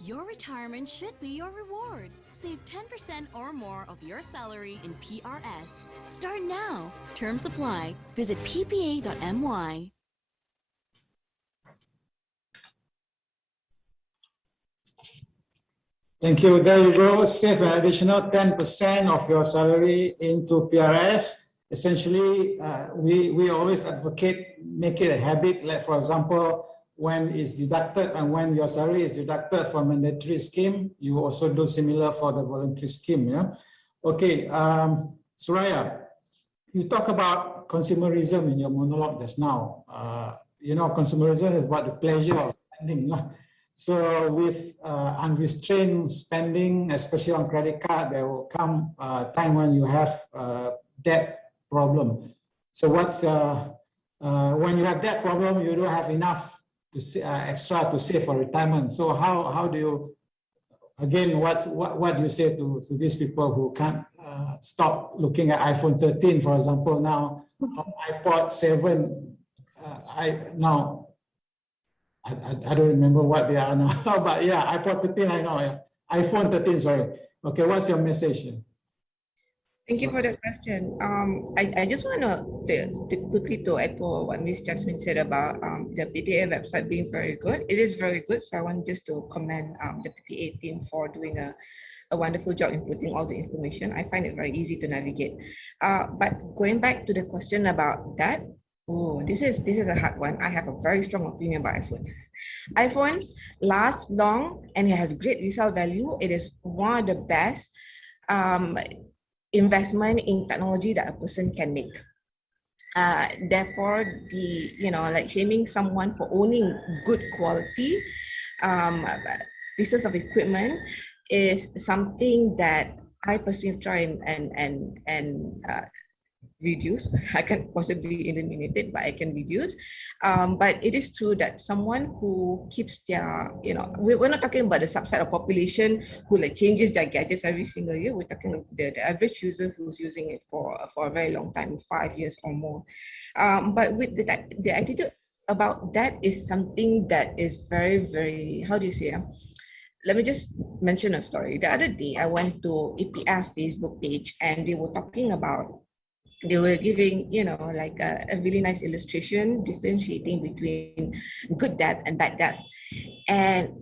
Your retirement should be your reward. Save 10% or more of your salary in PRS. Start now. Terms apply. Visit ppa.my. Thank you. There you go. Save an additional 10% of your salary into PRS. Essentially, we always advocate make it a habit. Like for example, when it's deducted and when your salary is deducted from mandatory scheme, you also do similar for the voluntary scheme. Yeah. Okay. Suraya, you talk about consumerism in your monologue just now. You know, consumerism is about the pleasure of spending. So with unrestrained spending, especially on credit card, there will come a time when you have debt problem. So what's when you have that problem, you don't have enough to extra to save for retirement. So how do you, again, what do you say to these people who can't stop looking at iPhone 13, for example, now iPod 7, I don't remember what they are now, but yeah, iPod 13, I know, yeah. iPhone 13, sorry. Okay, what's your message? Thank you for the question. I just want to quickly to echo what Ms. Jasmine said about the PPA website being very good. It is very good, so I want just to commend the PPA team for doing a wonderful job in putting all the information. I find it very easy to navigate. But going back to the question about that, oh, this is a hard one. I have a very strong opinion about iPhone. iPhone lasts long and it has great resale value. It is one of the best investment in technology that a person can make. Therefore, like shaming someone for owning good quality pieces of equipment is something that I personally try and reduce. I can't possibly eliminate it, but I can reduce. But it is true that someone who keeps their, we're not talking about the subset of population who like changes their gadgets every single year. We're talking about the average user who's using it for a very long time, 5 years or more. But with the attitude about that is something that is very, very, how do you say? Let me just mention a story. The other day, I went to EPF Facebook page and they were talking about, they were giving, like a really nice illustration differentiating between good debt and bad debt. And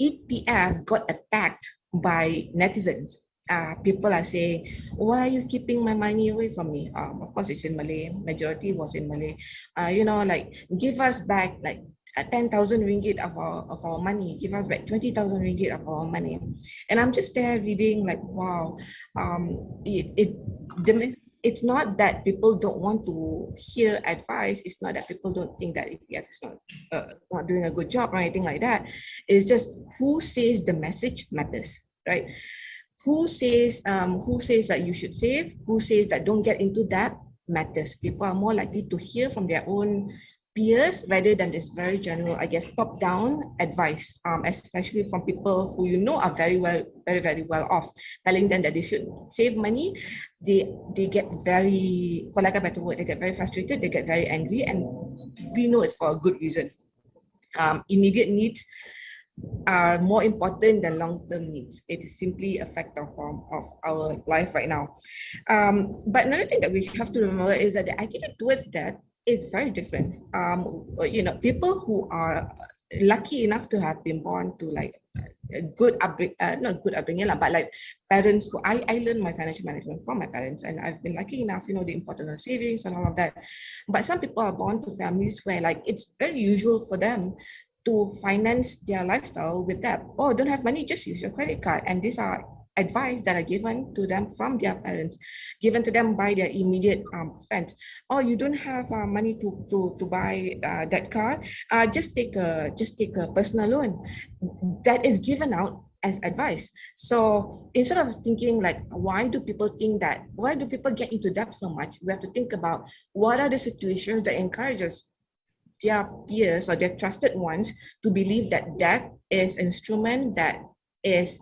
EPF got attacked by netizens. People are saying, why are you keeping my money away from me? Of course, it's in Malay. Majority was in Malay. Like give us back like 10,000 ringgit of our money. Give us back 20,000 ringgit of our money. And I'm just there reading like, wow. It's not that people don't want to hear advice. It's not that people don't think that EPF is not doing a good job or anything like that. It's just who says the message matters, right? Who says that you should save? Who says that don't get into that matters? People are more likely to hear from their own peers rather than this very general, I guess, top-down advice, especially from people who are very well off, telling them that they should save money. They get very, for lack of a better word, they get very frustrated, they get very angry, and we know it's for a good reason. Immediate needs are more important than long-term needs. It is simply a factor of our life right now. But another thing that we have to remember is that the attitude towards that is very different. People who are lucky enough to have been born to like a good upbringing, not good upbringing, but like parents who I learned my financial management from my parents, and I've been lucky enough, the importance of savings and all of that. But some people are born to families where like it's very usual for them to finance their lifestyle with debt. Oh, don't have money, just use your credit card. And these are advice that are given to them from their parents, given to them by their immediate friends. Oh, you don't have money to buy that car, just take a personal loan. That is given out as advice. So instead of thinking like, why do people get into debt so much, we have to think about what are the situations that encourages their peers or their trusted ones to believe that debt is an instrument that is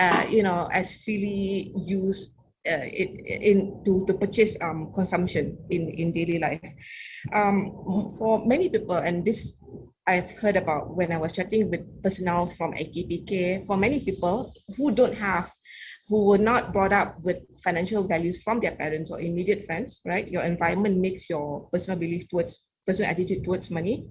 as freely used to purchase consumption in daily life. For many people, and this I've heard about when I was chatting with personnel from AKPK, for many people who were not brought up with financial values from their parents or immediate friends, right? Your environment makes your personal attitude towards money.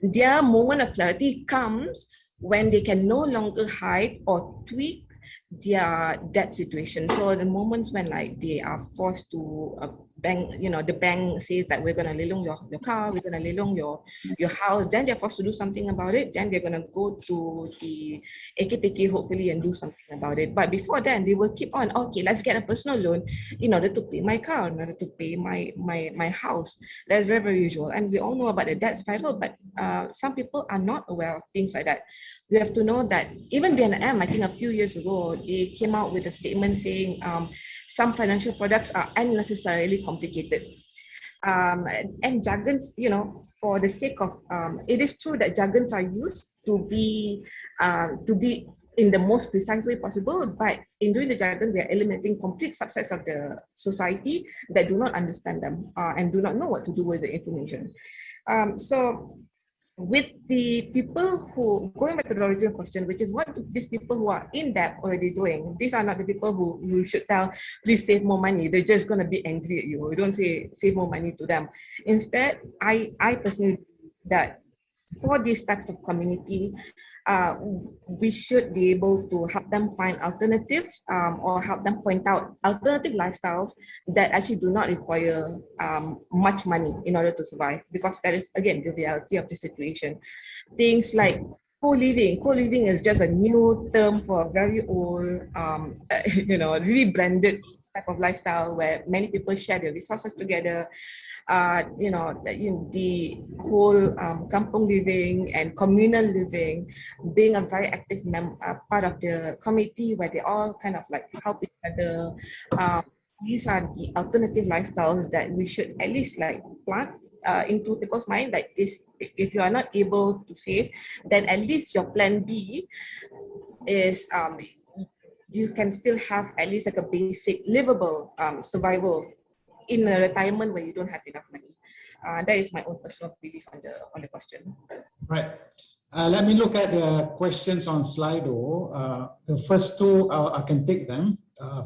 Their moment of clarity comes when they can no longer hide or tweak their debt situation. So the moments when like they are forced to bank, the bank says that we're going to lelong your car, we're going to lelong your house, then they're forced to do something about it. Then they're going to go to the AKPK hopefully and do something about it. But before then, they will keep on, okay, let's get a personal loan in order to pay my car, in order to pay my house. That's very, very usual. And we all know about the debt spiral, but some people are not aware of things like that. We have to know that even BNM, I think a few years ago, they came out with a statement saying some financial products are unnecessarily complicated. And jargons, for the sake of, it is true that jargons are used to be in the most precise way possible, but in doing the jargon, we are eliminating complete subsets of the society that do not understand them and do not know what to do with the information. So with the people who, going back to the original question, which is what do these people who are in debt already doing? These are not the people who you should tell, please save more money. They're just going to be angry at you. You don't say save more money to them. Instead, I personally believe that for these types of community, we should be able to help them find alternatives or help them point out alternative lifestyles that actually do not require much money in order to survive, because that is, again, the reality of the situation. Things like co-living is just a new term for a very old, really branded type of lifestyle where many people share their resources together. The whole kampung living and communal living being a very active part of the community where they all kind of like help each other. These are the alternative lifestyles that we should at least like plant into people's mind. Like this, if you are not able to save, then at least your plan B is you can still have at least like a basic livable survival in a retirement where you don't have enough money. That is my own personal belief on the question. Right. Let me look at the questions on Slido. The first two, I can take them.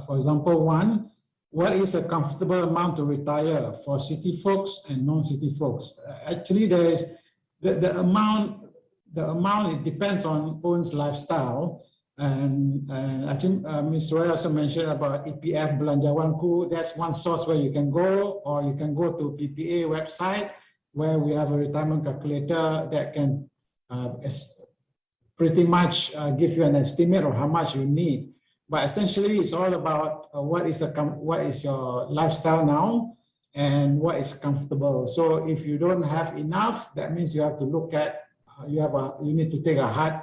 For example, one, what is a comfortable amount to retire for city folks and non-city folks? Actually, there is the amount. It depends on one's lifestyle. And I think Ms. Roy also mentioned about EPF Belanjawanku. That's one source where you can go, or you can go to PPA website where we have a retirement calculator that can pretty much give you an estimate of how much you need. But essentially, it's all about what is your lifestyle now and what is comfortable. So if you don't have enough, that means you have to look at you need to take a hard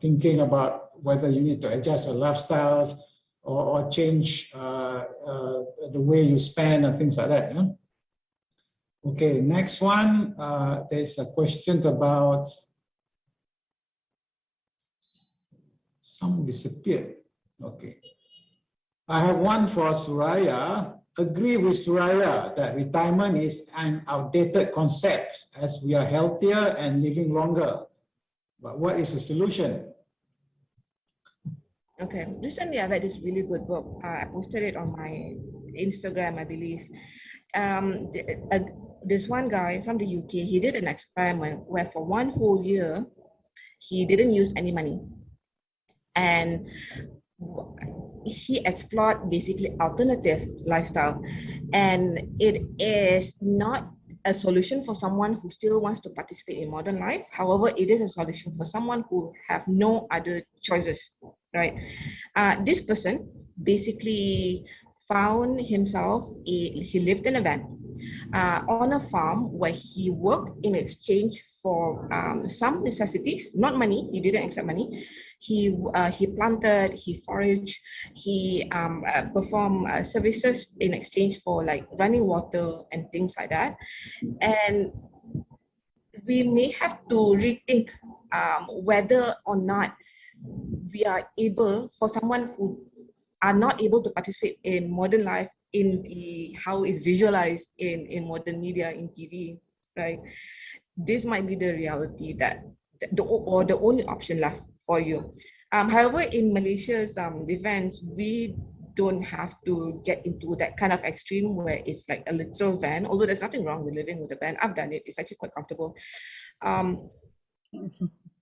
thinking about whether you need to adjust your lifestyles or change the way you spend and things like that. Yeah? Okay, next one. There's a question about some disappeared. Okay, I have one for Suraya. Agree with Suraya that retirement is an outdated concept as we are healthier and living longer. But what is the solution? Okay, recently I read this really good book. I posted it on my Instagram, I believe. this one guy from the UK, he did an experiment where for 1 whole year, he didn't use any money. And he explored basically alternative lifestyle. And it is not a solution for someone who still wants to participate in modern life. However, it is a solution for someone who have no other choices, right? This person basically found himself, he lived in a van on a farm where he worked in exchange for some necessities, not money. He didn't accept money. He planted, he foraged, he performed services in exchange for like running water and things like that. And we may have to rethink whether or not we are able, for someone who are not able to participate in modern life in the how it's visualized in modern media, in TV, right? This might be the reality that the only option left for you. However, in Malaysia's events, we don't have to get into that kind of extreme where it's like a literal van, although there's nothing wrong with living with a van. I've done it, it's actually quite comfortable.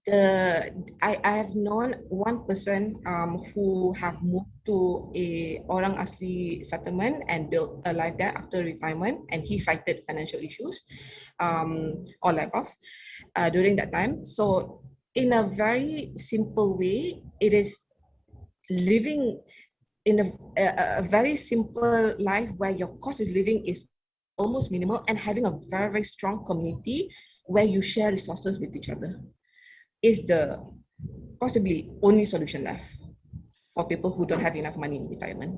I have known one person who have moved to a Orang Asli settlement and built a life there after retirement, and he cited financial issues or lack of during that time. So in a very simple way, it is living in a very simple life where your cost of living is almost minimal, and having a very, very strong community where you share resources with each other is the possibly only solution left for people who don't have enough money in retirement.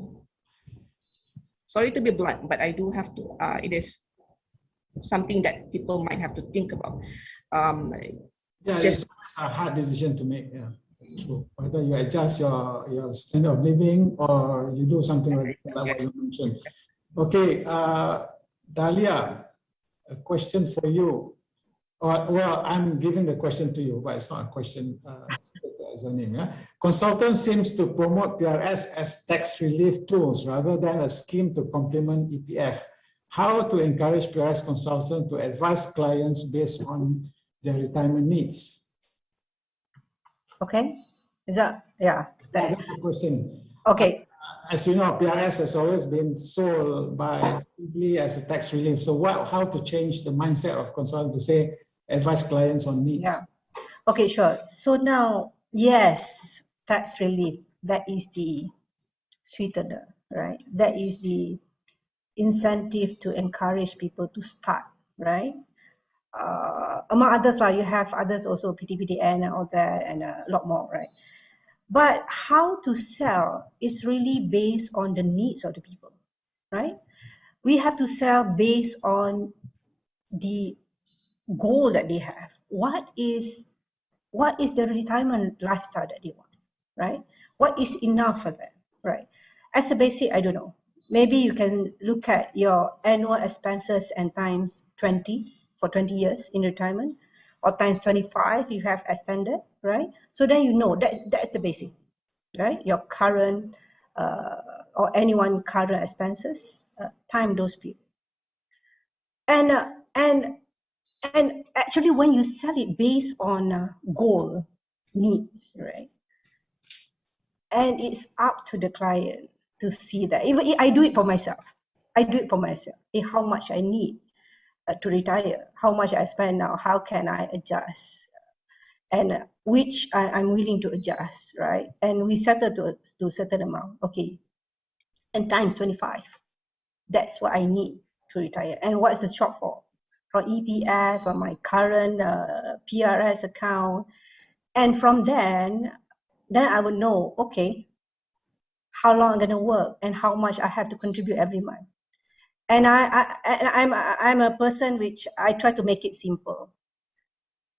Sorry to be blunt, but I do have to, it is something that people might have to think about. It's a hard decision to make. Yeah, true. Whether you adjust your standard of living or you do something like what you mentioned. Okay, Dahlia, a question for you. Well, I'm giving the question to you, but it's not a question. As your name, yeah. Consultant seems to promote PRS as tax relief tools rather than a scheme to complement EPF. How to encourage PRS consultants to advise clients based on their retirement needs? Okay, is that, yeah. That's the question. Okay. As you know, PRS has always been sold by simply as a tax relief. So how to change the mindset of consultants to say, advise clients on needs? Yeah. Okay, sure. So now, yes, tax relief, that is the sweetener, right? That is the incentive to encourage people to start, right? Among others, you have others also, PTPTN and all that, and a lot more, right? But how to sell is really based on the needs of the people, right? We have to sell based on the goal that they have. What is the retirement lifestyle that they want, right? What is enough for them, right? As a basic, I don't know. Maybe you can look at your annual expenses and times 20 for 20 years in retirement, or times 25 you have extended, right? So then you know that's the basic, right? Your current or anyone current expenses, time those people. And actually, when you sell it based on goal, needs, right? And it's up to the client to see that. Even I do it for myself. I do it for myself. How much I need to retire, how much I spend now, how can I adjust, and which I'm willing to adjust, right? And we settle to a certain amount, okay, and times 25. That's what I need to retire. And what's the shortfall? From EPF, from my current PRS account. And from then I would know, okay, how long I'm going to work and how much I have to contribute every month. And I'm a person which I try to make it simple.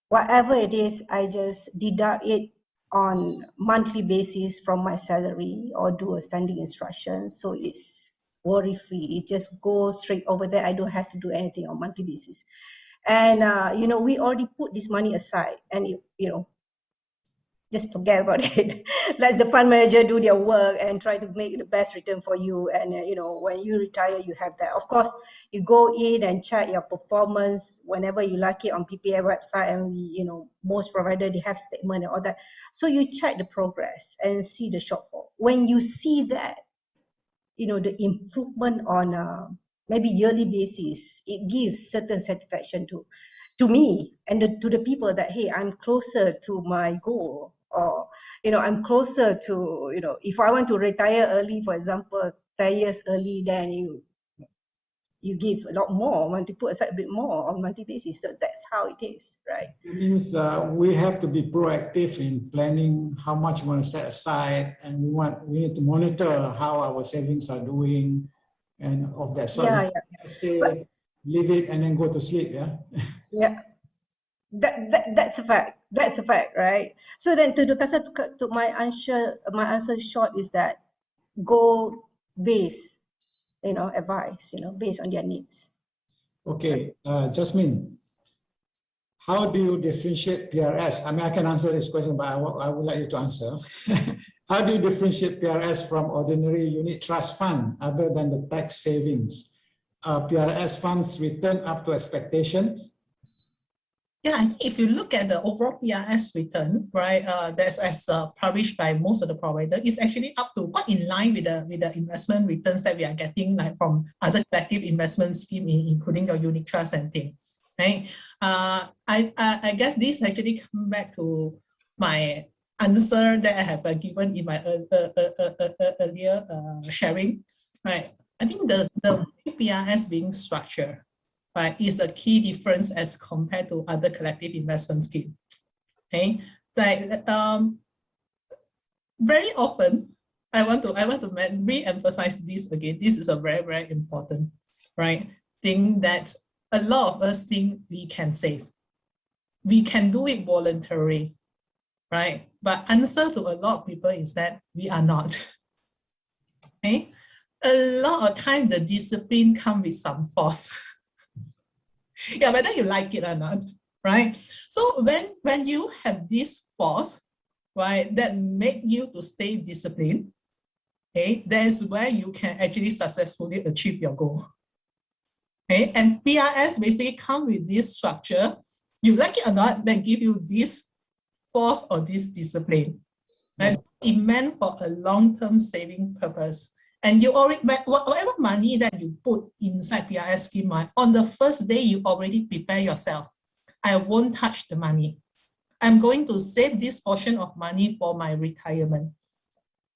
Whatever it is, I just deduct it on monthly basis from my salary or do a standing instruction. So it's worry-free. It just goes straight over there. I don't have to do anything on monthly basis. And, we already put this money aside, and, just forget about it. Let the fund manager do their work and try to make the best return for you. And when you retire, you have that. Of course, you go in and check your performance whenever you like it on PPA website, and most provider, they have statement and all that. So you check the progress and see the shortfall. When you see that, the improvement on maybe yearly basis, it gives certain satisfaction to me and to the people that, hey, I'm closer to my goal, or I'm closer to, if I want to retire early, for example, 10 years early, then you give a lot more, want to put aside a bit more on monthly basis. So that's how it is, right? It means we have to be proactive in planning how much we want to set aside, and we need to monitor how our savings are doing and of that sort. Yeah. Say, leave it and then go to sleep, yeah? Yeah. That's a fact. That's a fact, right? So then to my answer short is that go base, advice, based on their needs. Okay, Jasmine, how do you differentiate PRS? I mean, I can answer this question, but I would like you to answer. How do you differentiate PRS from ordinary unit trust fund other than the tax savings? PRS funds return up to expectations? Yeah, I think if you look at the overall PRS return, right, that's as published by most of the providers, it's actually up to quite in line with the investment returns that we are getting, like from other collective investment scheme, including your unit trust and things, right? I guess this actually come back to my answer that I have given in my earlier sharing, right? I think the PRS being structured, right, is a key difference as compared to other collective investment scheme. Okay, like very often, I want to re-emphasize this again. This is a very, very important, right, thing that a lot of us think we can save. We can do it voluntarily, right? But answer to a lot of people is that we are not. Okay, a lot of time the discipline comes with some force. Yeah, whether you like it or not, right? So when you have this force, right, that make you to stay disciplined, okay, that's where you can actually successfully achieve your goal. Okay, and PRS basically come with this structure. You like it or not, then give you this force or this discipline. And it meant for a long-term saving purpose. And you already, whatever money that you put inside PRS scheme, on the first day, you already prepare yourself. I won't touch the money. I'm going to save this portion of money for my retirement,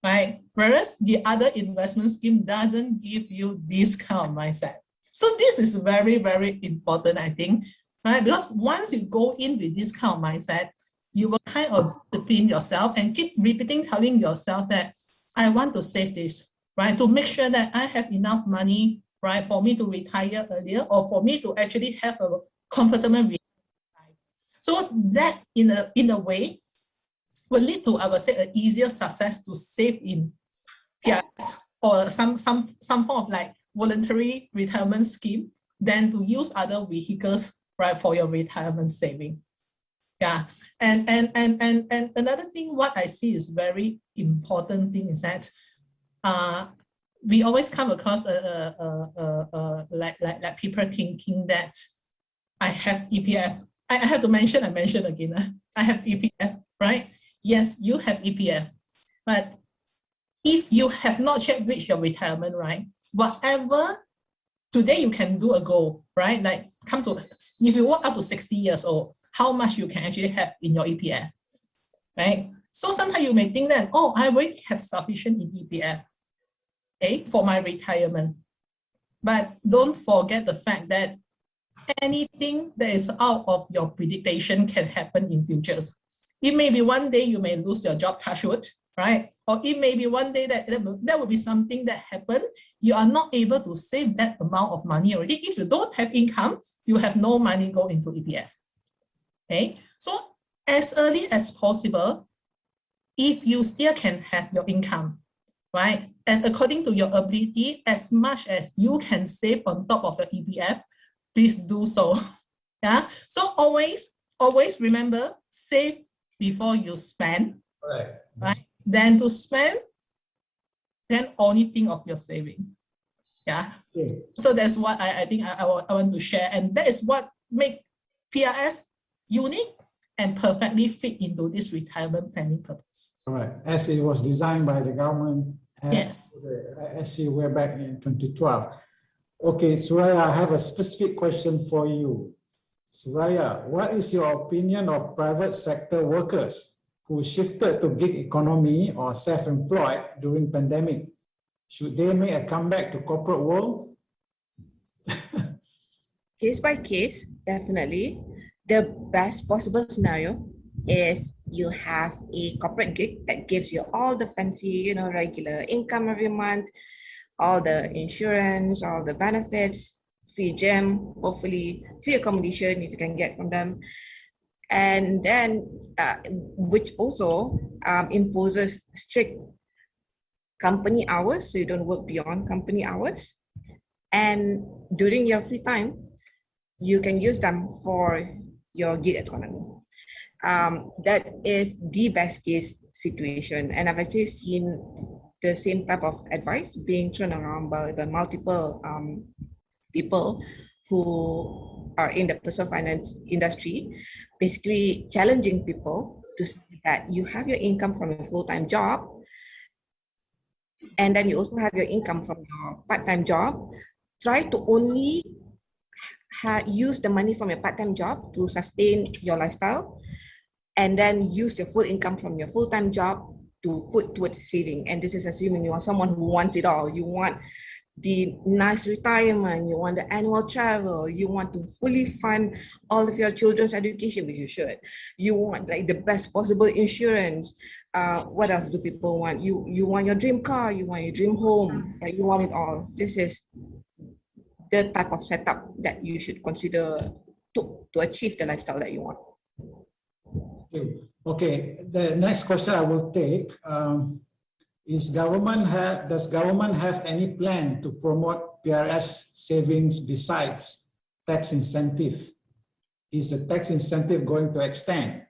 right? Whereas the other investment scheme doesn't give you this kind of mindset. So this is very, very important, I think, right? Because once you go in with this kind of mindset, you will kind of discipline yourself and keep repeating, telling yourself that I want to save this, right? To make sure that I have enough money, right, for me to retire earlier, or for me to actually have a comfortable retirement. So that in a way will lead to, I would say, an easier success to save in PRS or some form of like voluntary retirement scheme than to use other vehicles, right, for your retirement saving. Yeah, and another thing what I see is very important thing is that we always come across like people thinking that I have EPF. I have to mention, I mentioned again, I have EPF, right? Yes, you have EPF, but if you have not yet reached your retirement, right? Whatever, today you can do a goal, right? Like come to, if you work up to 60 years old, how much you can actually have in your EPF, right? So sometimes you may think that, oh, I already have sufficient in EPF, okay, for my retirement. But don't forget the fact that anything that is out of your prediction can happen in futures. It may be one day you may lose your job, touch wood, right? Or it may be one day that there will be something that happened. You are not able to save that amount of money already. If you don't have income, you have no money go into EPF. Okay, so as early as possible, if you still can have your income, right? And according to your ability, as much as you can save on top of your EPF, please do so. Yeah. So always remember, save before you spend, right? Than to spend, then only think of your saving. Yeah. Okay. So that's what I think I want to share. And that is what make PRS unique and perfectly fit into this retirement planning purpose. All right. As it was designed by the government, Yes. as you were back in 2012. Okay, Suraya, I have a specific question for you. Suraya, what is your opinion of private sector workers who shifted to gig economy or self-employed during pandemic? Should they make a comeback to corporate world? Case by case, definitely. The best possible scenario is you have a corporate gig that gives you all the fancy, regular income every month, all the insurance, all the benefits, free gym, hopefully free accommodation if you can get from them. And then, which also imposes strict company hours, so you don't work beyond company hours. And during your free time, you can use them for your gig economy. That is the best case situation. And I've actually seen the same type of advice being thrown around by multiple people who are in the personal finance industry, basically challenging people to say that you have your income from your full-time job, and then you also have your income from your part-time job. Try to only use the money from your part-time job to sustain your lifestyle, and then use your full income from your full-time job to put towards saving. And this is assuming you are someone who wants it all. You want the nice retirement, you want the annual travel, you want to fully fund all of your children's education, which you should. You want like the best possible insurance. What else do people want? You want your dream car, you want your dream home, right? You want it all. This is the type of setup that you should consider to achieve the lifestyle that you want. Okay, the next question I will take is does government have any plan to promote PRS savings besides tax incentive? Is the tax incentive going to extend?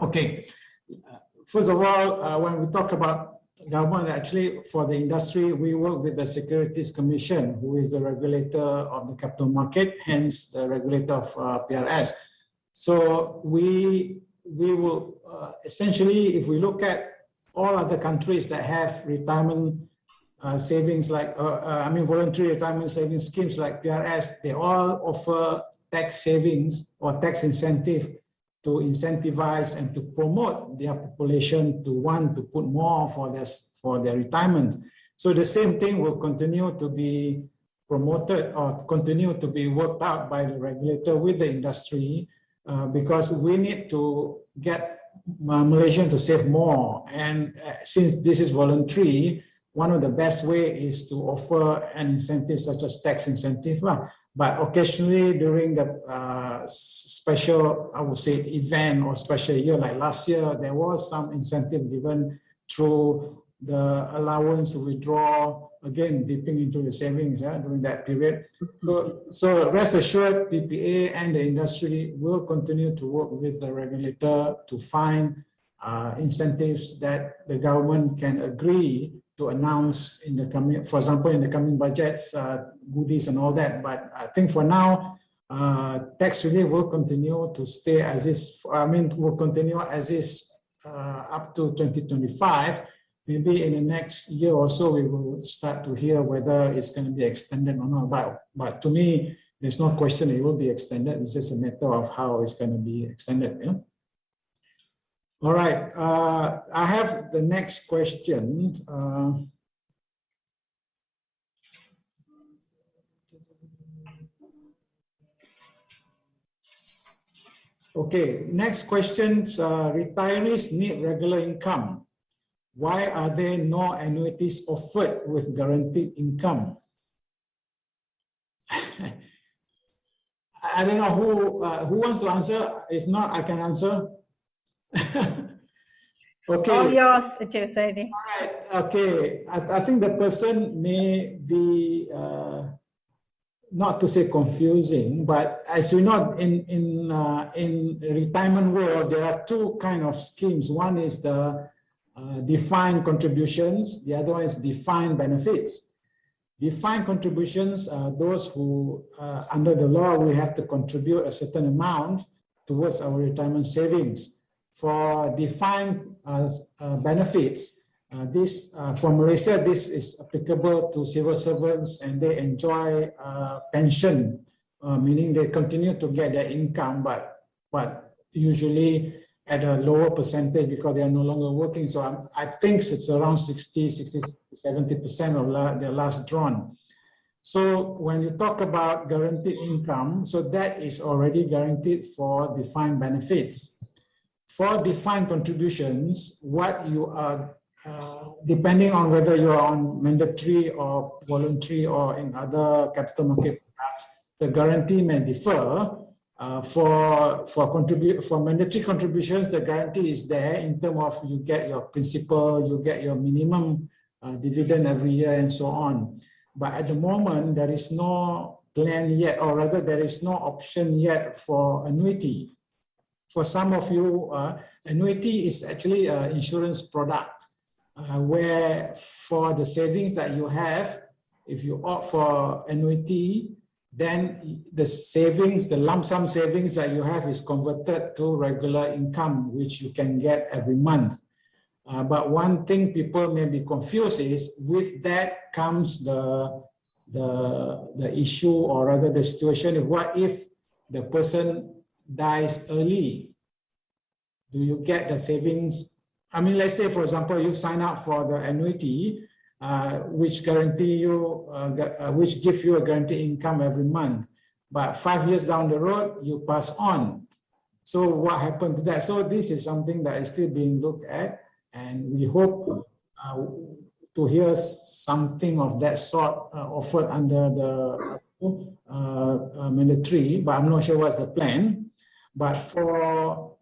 Okay, first of all, when we talk about government, actually for the industry, we work with the Securities Commission, who is the regulator of the capital market, hence the regulator of PRS. So we will essentially, if we look at all other countries that have retirement savings like, voluntary retirement savings schemes like PRS, they all offer tax savings or tax incentive to incentivize and to promote their population to want to put more for their retirement. So the same thing will continue to be promoted or continue to be worked out by the regulator with the industry, because we need to get Malaysians to save more. And since this is voluntary, one of the best way is to offer an incentive such as tax incentive. But occasionally during the special, I would say, event or special year like last year, there was some incentive given through the allowance to withdraw, again, dipping into the savings during that period. So rest assured, PPA and the industry will continue to work with the regulator to find incentives that the government can agree to announce in the coming, for example, in the coming budgets, goodies and all that. But I think for now, tax relief will continue to stay as is. Will continue as is up to 2025. Maybe in the next year or so, we will start to hear whether it's going to be extended or not. But to me, there's no question it will be extended. It's just a matter of how it's going to be extended. Yeah? All right. I have the next question. Okay, next question. Retirees need regular income. Why are there no annuities offered with guaranteed income? I don't know who wants to answer. If not, I can answer. Okay. All yours, Encik Husaini. All right. Okay. I think the person may be not to say confusing, but as you know, in retirement world, there are two kind of schemes. One is the defined contributions. The other one is defined benefits. Defined contributions are those who, under the law, we have to contribute a certain amount towards our retirement savings. For defined benefits, for Malaysia, this is applicable to civil servants, and they enjoy pension, meaning they continue to get their income, but usually at a lower percentage because they are no longer working. So I think it's around 70% of their last drawn. So when you talk about guaranteed income, so that is already guaranteed for defined benefits. For defined contributions, what you are depending on whether you are on mandatory or voluntary or in other capital market products, the guarantee may differ. For mandatory contributions, the guarantee is there in terms of you get your principal, you get your minimum dividend every year and so on. But at the moment, there is no plan yet, or rather there is no option yet for annuity. For some of you, annuity is actually an insurance product. Where for the savings that you have, if you opt for annuity, then the savings, the lump sum savings that you have is converted to regular income, which you can get every month. But one thing people may be confused is with that comes the issue, or rather the situation of what if the person dies early? Do you get the savings? I mean, let's say, for example, you sign up for the annuity, which guarantee you, which give you a guaranteed income every month. But 5 years down the road, you pass on. So what happened to that? So this is something that is still being looked at, and we hope to hear something of that sort offered under the mandatory, but I'm not sure what's the plan. But for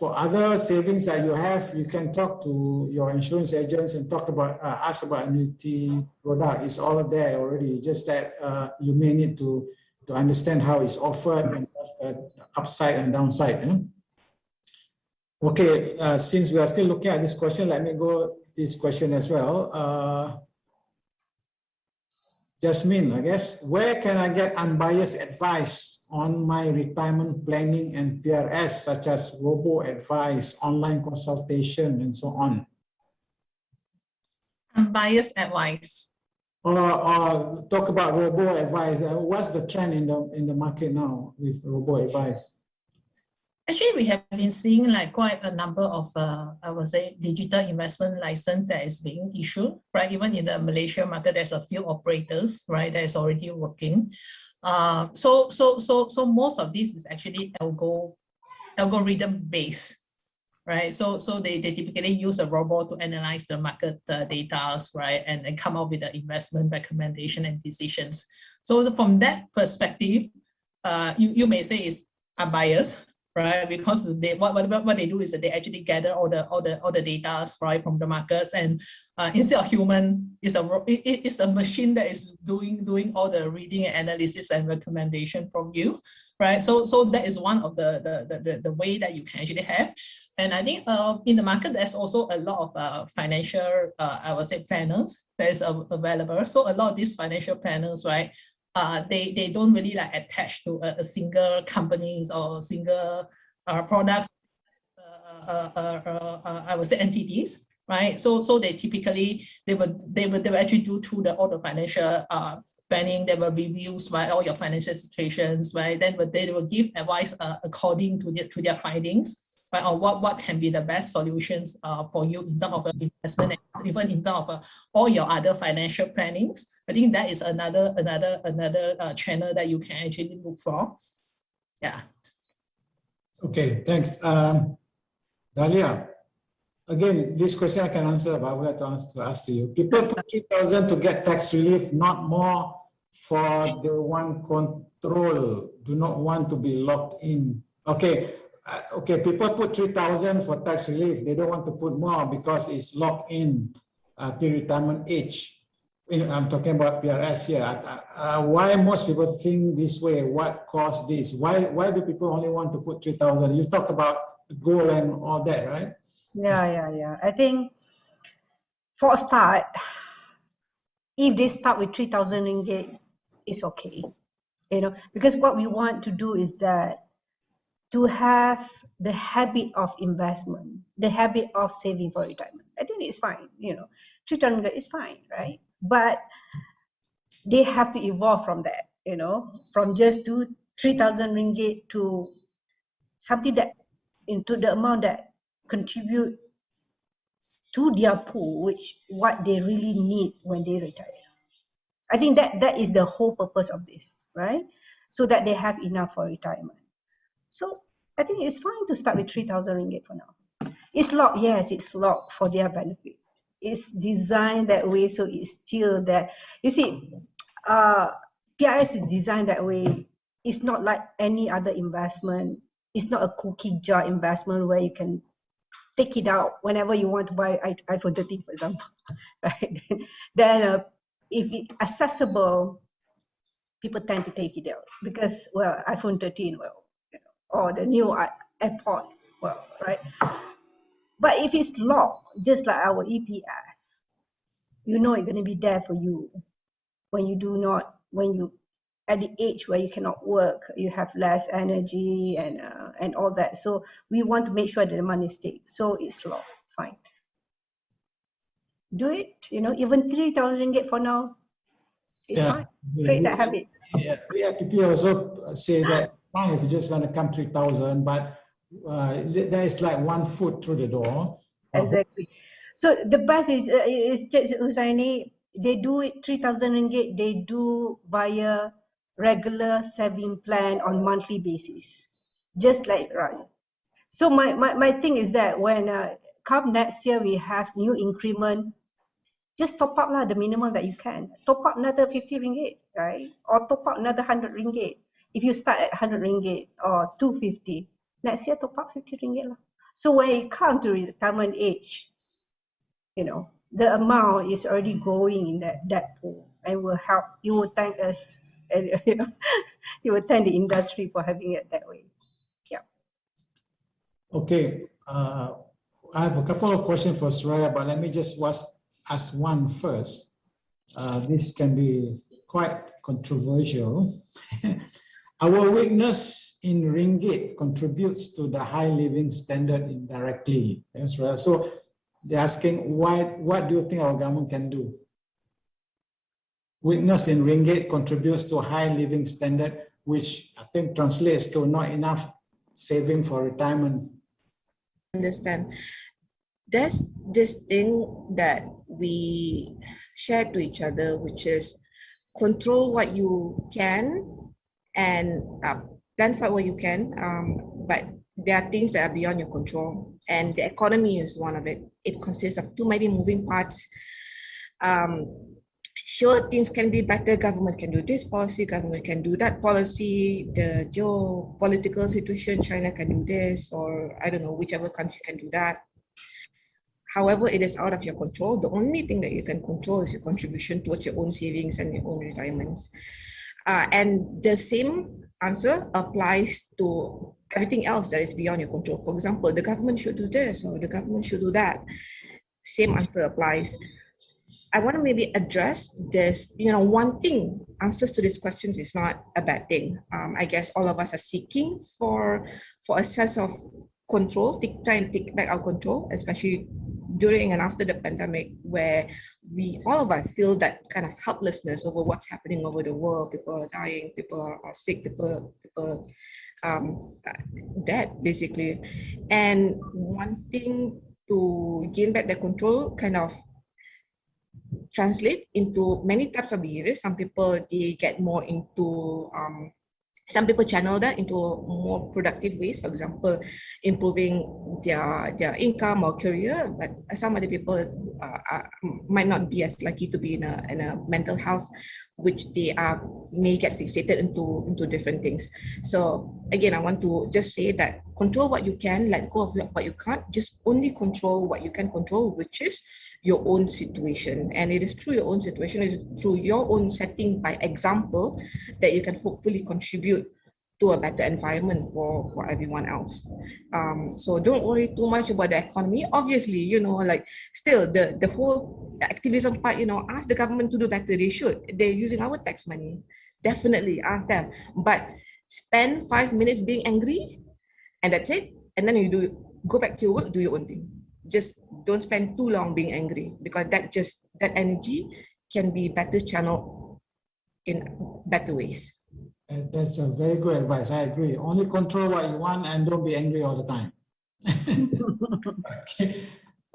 other savings that you have, you can talk to your insurance agents and ask about annuity product. It's all there already. Just that you may need to understand how it's offered and what's the upside and downside. Okay, since we are still looking at this question, let me go this question as well. Jasmine, I guess, where can I get unbiased advice on my retirement planning and PRS, such as robo-advice, online consultation, and so on? Unbiased advice. Or talk about robo-advice. What's the trend in the market now with robo-advice? Actually, we have been seeing like quite a number of, I would say, digital investment license that is being issued, right? Even in the Malaysia market, there's a few operators, right, that is already working. So most of this is actually algorithm based, right? So they typically use a robot to analyze the market data, right, and come up with the investment recommendation and decisions. So from that perspective, you may say it's unbiased, right? Because what they do is that they actually gather all the data, right, from the markets, and instead of human, it's a machine that is doing all the reading and analysis and recommendation from you, right? So that is one of the way that you can actually have. And I think in the market there's also a lot of financial I would say planners that is available. So a lot of these financial planners, right, they don't really like attach to a single companies or single products, I would say entities, right? So they typically they will actually do through all the financial planning. They will review, right, all your financial situations, right? Then they will give advice according to their findings, right, on what can be the best solutions for you in terms of investment, and even in terms of all your other financial plannings. I think that is another channel that you can actually look for. Yeah. Okay, thanks. Dalia, again, this question I can answer, but I would like to ask you. People put 3,000 to get tax relief, not more, for the one control, do not want to be locked in. Okay. Okay, people put 3,000 for tax relief. They don't want to put more because it's locked in till retirement age. I'm talking about PRS here. Why most people think this way? What caused this? Why do people only want to put 3,000? You talk about goal and all that, right? Yeah. I think for a start, if they start with 3,000 ringgit, it's okay. Because what we want to do is that to have the habit of investment, the habit of saving for retirement. I think it's fine, 3,000 ringgit is fine, right? But they have to evolve from that, from just 3,000 ringgit to something that into the amount that contribute to their pool, which what they really need when they retire. I think that is the whole purpose of this, right? So that they have enough for retirement. So I think it's fine to start with 3,000 ringgit for now. It's locked, yes, it's locked for their benefit. It's designed that way, so it's still there. You see, PRS is designed that way. It's not like any other investment. It's not a cookie jar investment where you can take it out whenever you want to buy iPhone 13, for example, right? Then if it's accessible, people tend to take it out because, well, iPhone 13, well, or the new AirPod, well, right? But if it's locked, just like our EPF, it's going to be there for you when you at the age where you cannot work, you have less energy and all that. So we want to make sure that the money stays. So it's locked, fine. Do it, even 3,000 ringgit for now, it's fine. Create that habit. Yeah, people also say that fine if you're just going to come 3,000, but there is like 1 foot through the door. Exactly. So the best is Husaini, they do it 3,000 ringgit, they do via regular saving plan on monthly basis, just like Ryan. So my thing is that when come next year we have new increment, just top up the minimum that you can. Top up another 50 ringgit, right? Or top up another 100 ringgit. If you start at 100 ringgit or 250, next year top up 50 ringgit. So when you come to retirement age, the amount is already growing in that pool and will help. You will thank us and you will thank the industry for having it that way. Yeah. Okay. I have a couple of questions for Suraya, but let me just ask one first. This can be quite controversial. Our weakness in ringgit contributes to the high living standard indirectly. Yes, right? So they're asking, what do you think our government can do? Weakness in ringgit contributes to high living standard, which I think translates to not enough saving for retirement. Understand. There's this thing that we share to each other, which is control what you can and plan for what you can, but there are things that are beyond your control, and the economy is one of it. It consists of too many moving parts. Sure, things can be better. Government can do this policy, government can do that policy. The geopolitical situation, China can do this, or I don't know, whichever country can do that. However, it is out of your control. The only thing that you can control is your contribution towards your own savings and your own retirements. And the same answer applies to everything else that is beyond your control. For example, the government should do this or the government should do that. Same answer applies. I want to maybe address this, wanting answers to these questions is not a bad thing. I guess all of us are seeking for a sense of control, try and take back our control, especially during and after the pandemic, where all of us feel that kind of helplessness over what's happening over the world. People are dying, people are sick, people dead, basically. And wanting to gain back their control kind of translate into many types of behaviors. Some people, they get more into some people channel that into more productive ways, for example, improving their income or career, but some other people might not be as likely to be in a mental health, which they may get fixated into different things. So again, I want to just say that control what you can, let go of what you can't, just only control what you can control, which is your own situation. And it is through your own situation, it is through your own setting by example that you can hopefully contribute to a better environment for everyone else. So don't worry too much about the economy. Obviously, you know, like still the whole activism part, you know, ask the government to do better. They should. They're using our tax money. Definitely ask them. But spend 5 minutes being angry and that's it. And then you go back to your work, do your own thing. Just don't spend too long being angry, because that energy can be better channeled in better ways. That's a very good advice. I agree. Only control what you want and don't be angry all the time. Okay.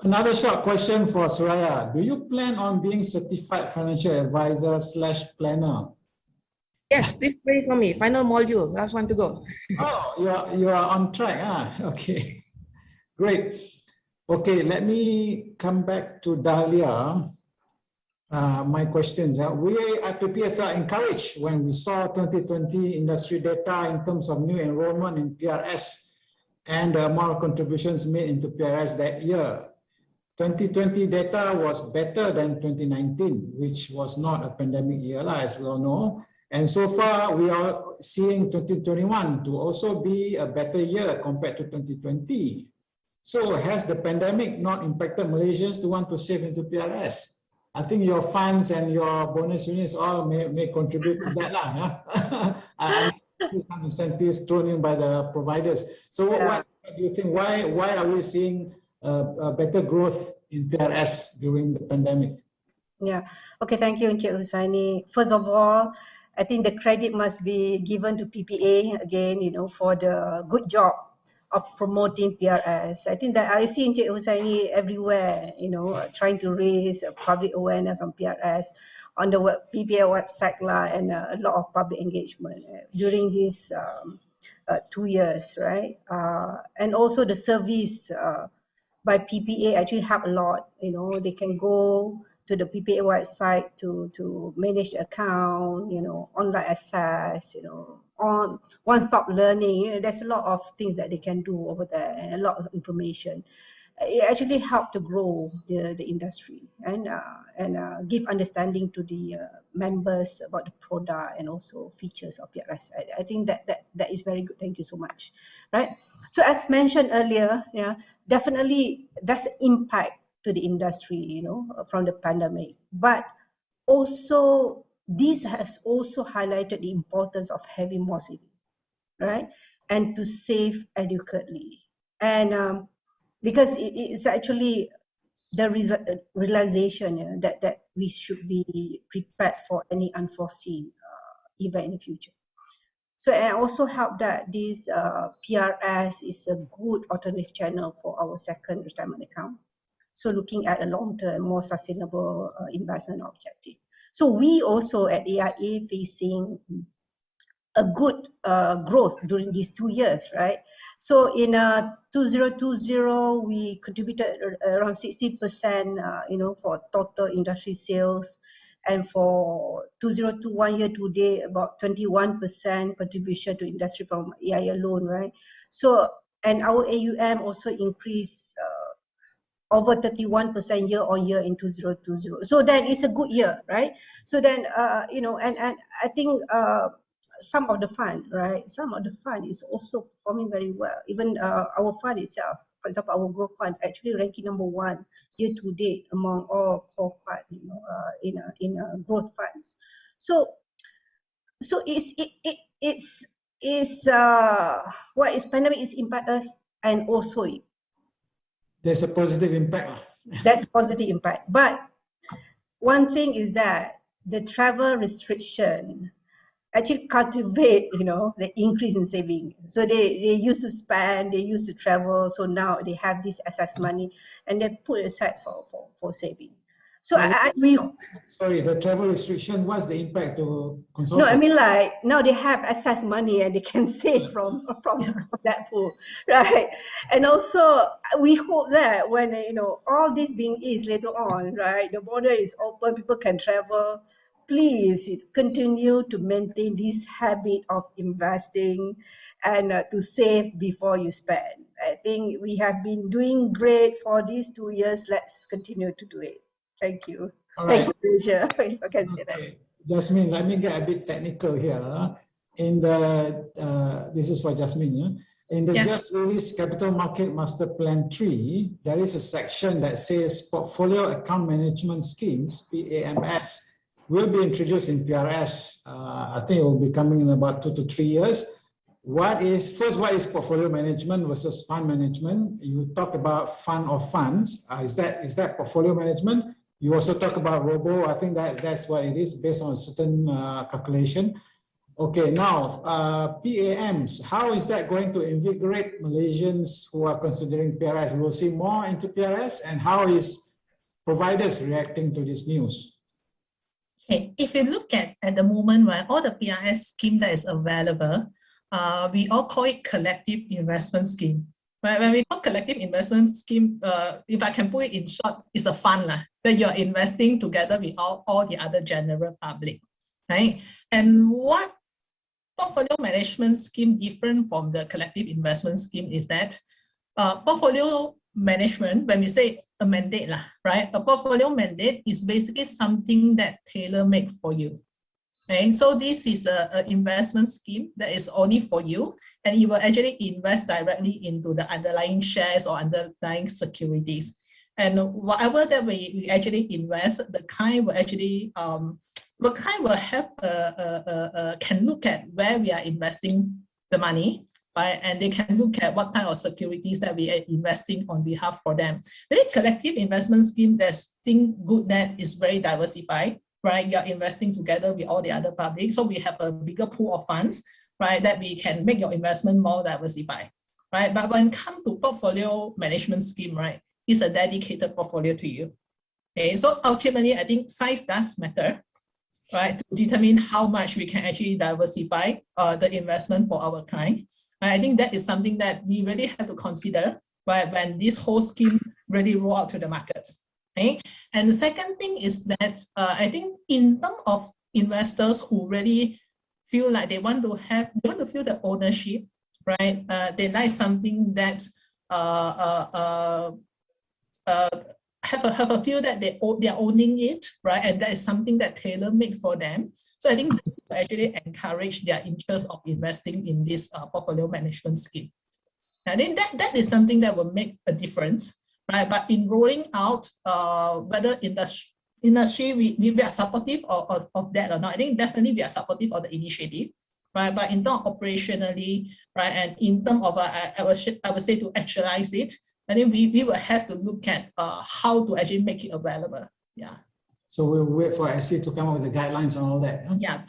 Another short question for Soraya. Do you plan on being certified financial advisor / planner? Yes, please pray for me. Final module, last one to go. Oh, you are on track. Okay, great. Okay, let me come back to Dahlia. My questions. We at PPA felt encouraged when we saw 2020 industry data in terms of new enrollment in PRS and the amount of contributions made into PRS that year. 2020 data was better than 2019, which was not a pandemic year, as we all know. And so far, we are seeing 2021 to also be a better year compared to 2020. So has the pandemic not impacted Malaysians to want to save into PRS? I think your funds and your bonus units all may contribute to that. I mean, some incentives thrown in by the providers. So what do you think? Why are we seeing a better growth in PRS during the pandemic? Yeah. Okay. Thank you, Encik Husaini. First of all, I think the credit must be given to PPA again, you know, for the good job of promoting PRS. I think that I see Encik Husaini everywhere, you know, trying to raise public awareness on PRS on the PPA website and a lot of public engagement during these 2 years, right? And also the service by PPA actually help a lot. You know, they can go to the PPA website to manage the account, you know, online access, you know, on one-stop learning. You know, there's a lot of things that they can do over there and a lot of information. It actually helped to grow the industry and give understanding to the members about the product and also features of PRS. I think that is very good. Thank you so much. Right. So as mentioned earlier, yeah, definitely that's an impact to the industry, you know, from the pandemic. But also this has also highlighted the importance of having more saving, right, and to save adequately. And because it's actually the realization that we should be prepared for any unforeseen event in the future. So I also help that this PRS is a good alternative channel for our second retirement account. So looking at a long-term, more sustainable investment objective. So we also at AIA facing a good growth during these 2 years, right? So in 2020, we contributed around 60%, you know, for total industry sales. And for 2021 year to date, about 21% contribution to industry from AIA alone, right? So, and our AUM also increased over 31% year on year in 2020. So then it's a good year, right? So then, you know, and I think some of the fund, right? Some of the fund is also performing very well. Even our fund itself, for example, our growth fund actually ranking #1 year to date among all core funds, you know, in growth funds. So it's what is pandemic is impact us, and also there's a positive impact. That's positive impact. But one thing is that the travel restriction actually cultivate, you know, the increase in saving. So they used to spend, they used to travel. So now they have this excess money and they put aside for saving. So sorry, the travel restriction, what's the impact to consultants? No, I mean, like now they have excess money and they can save from that pool, right? And also we hope that when, you know, all this being eased later on, right, the border is open, people can travel, please continue to maintain this habit of investing and to save before you spend. I think we have been doing great for these 2 years. Let's continue to do it. Thank you. All Thank right. you, Asia, if I can say that. Okay. Jasmine, let me get a bit technical here. In the, this is for Jasmine. In the just released Capital Market Master Plan 3, there is a section that says Portfolio Account Management Schemes, PAMS, will be introduced in PRS. I think it will be coming in about 2 to 3 years. What is portfolio management versus fund management? You talk about fund of funds. Is that portfolio management? You also talk about robo. I think that's what it is based on a certain calculation. Okay, now PAMs, how is that going to invigorate Malaysians who are considering PRS? We will see more into PRS, and how is providers reacting to this news? Okay, if you look at the moment, right, all the PRS scheme that is available, we all call it collective investment scheme. Right? When we call collective investment scheme, if I can put it in short, it's a fund that you're investing together with all the other general public, right? And what portfolio management scheme different from the collective investment scheme is that portfolio management, when we say a mandate, right? A portfolio mandate is basically something that tailor-made for you. Right? So this is an investment scheme that is only for you, and you will actually invest directly into the underlying shares or underlying securities. And whatever that we actually invest, the client will actually will have can look at where we are investing the money, right? And they can look at what kind of securities that we are investing on behalf for them. The collective investment scheme, there's thing good that is very diversified. Right, you're investing together with all the other public, so we have a bigger pool of funds, right, that we can make your investment more diversified, right? But when it comes to portfolio management scheme, right, it's a dedicated portfolio to you. Okay, so ultimately, I think size does matter, right, to determine how much we can actually diversify the investment for our clients. And I think that is something that we really have to consider, right, when this whole scheme really roll out to the markets. Okay? And the second thing is that I think in terms of investors who really feel like they want to feel the ownership, right? They like something that have a feel that they are owning it, right? And that is something that tailor-made for them. So I think that will actually encourage their interest of investing in this portfolio management scheme. I think that is something that will make a difference. Right, but in rolling out, whether industry we are supportive of that or not, I think definitely we are supportive of the initiative, right? But in terms of operationally, right, and in terms of I would say to actualize it, I think we will have to look at how to actually make it available. Yeah. So we'll wait for SC to come up with the guidelines and all that. Huh? Yeah.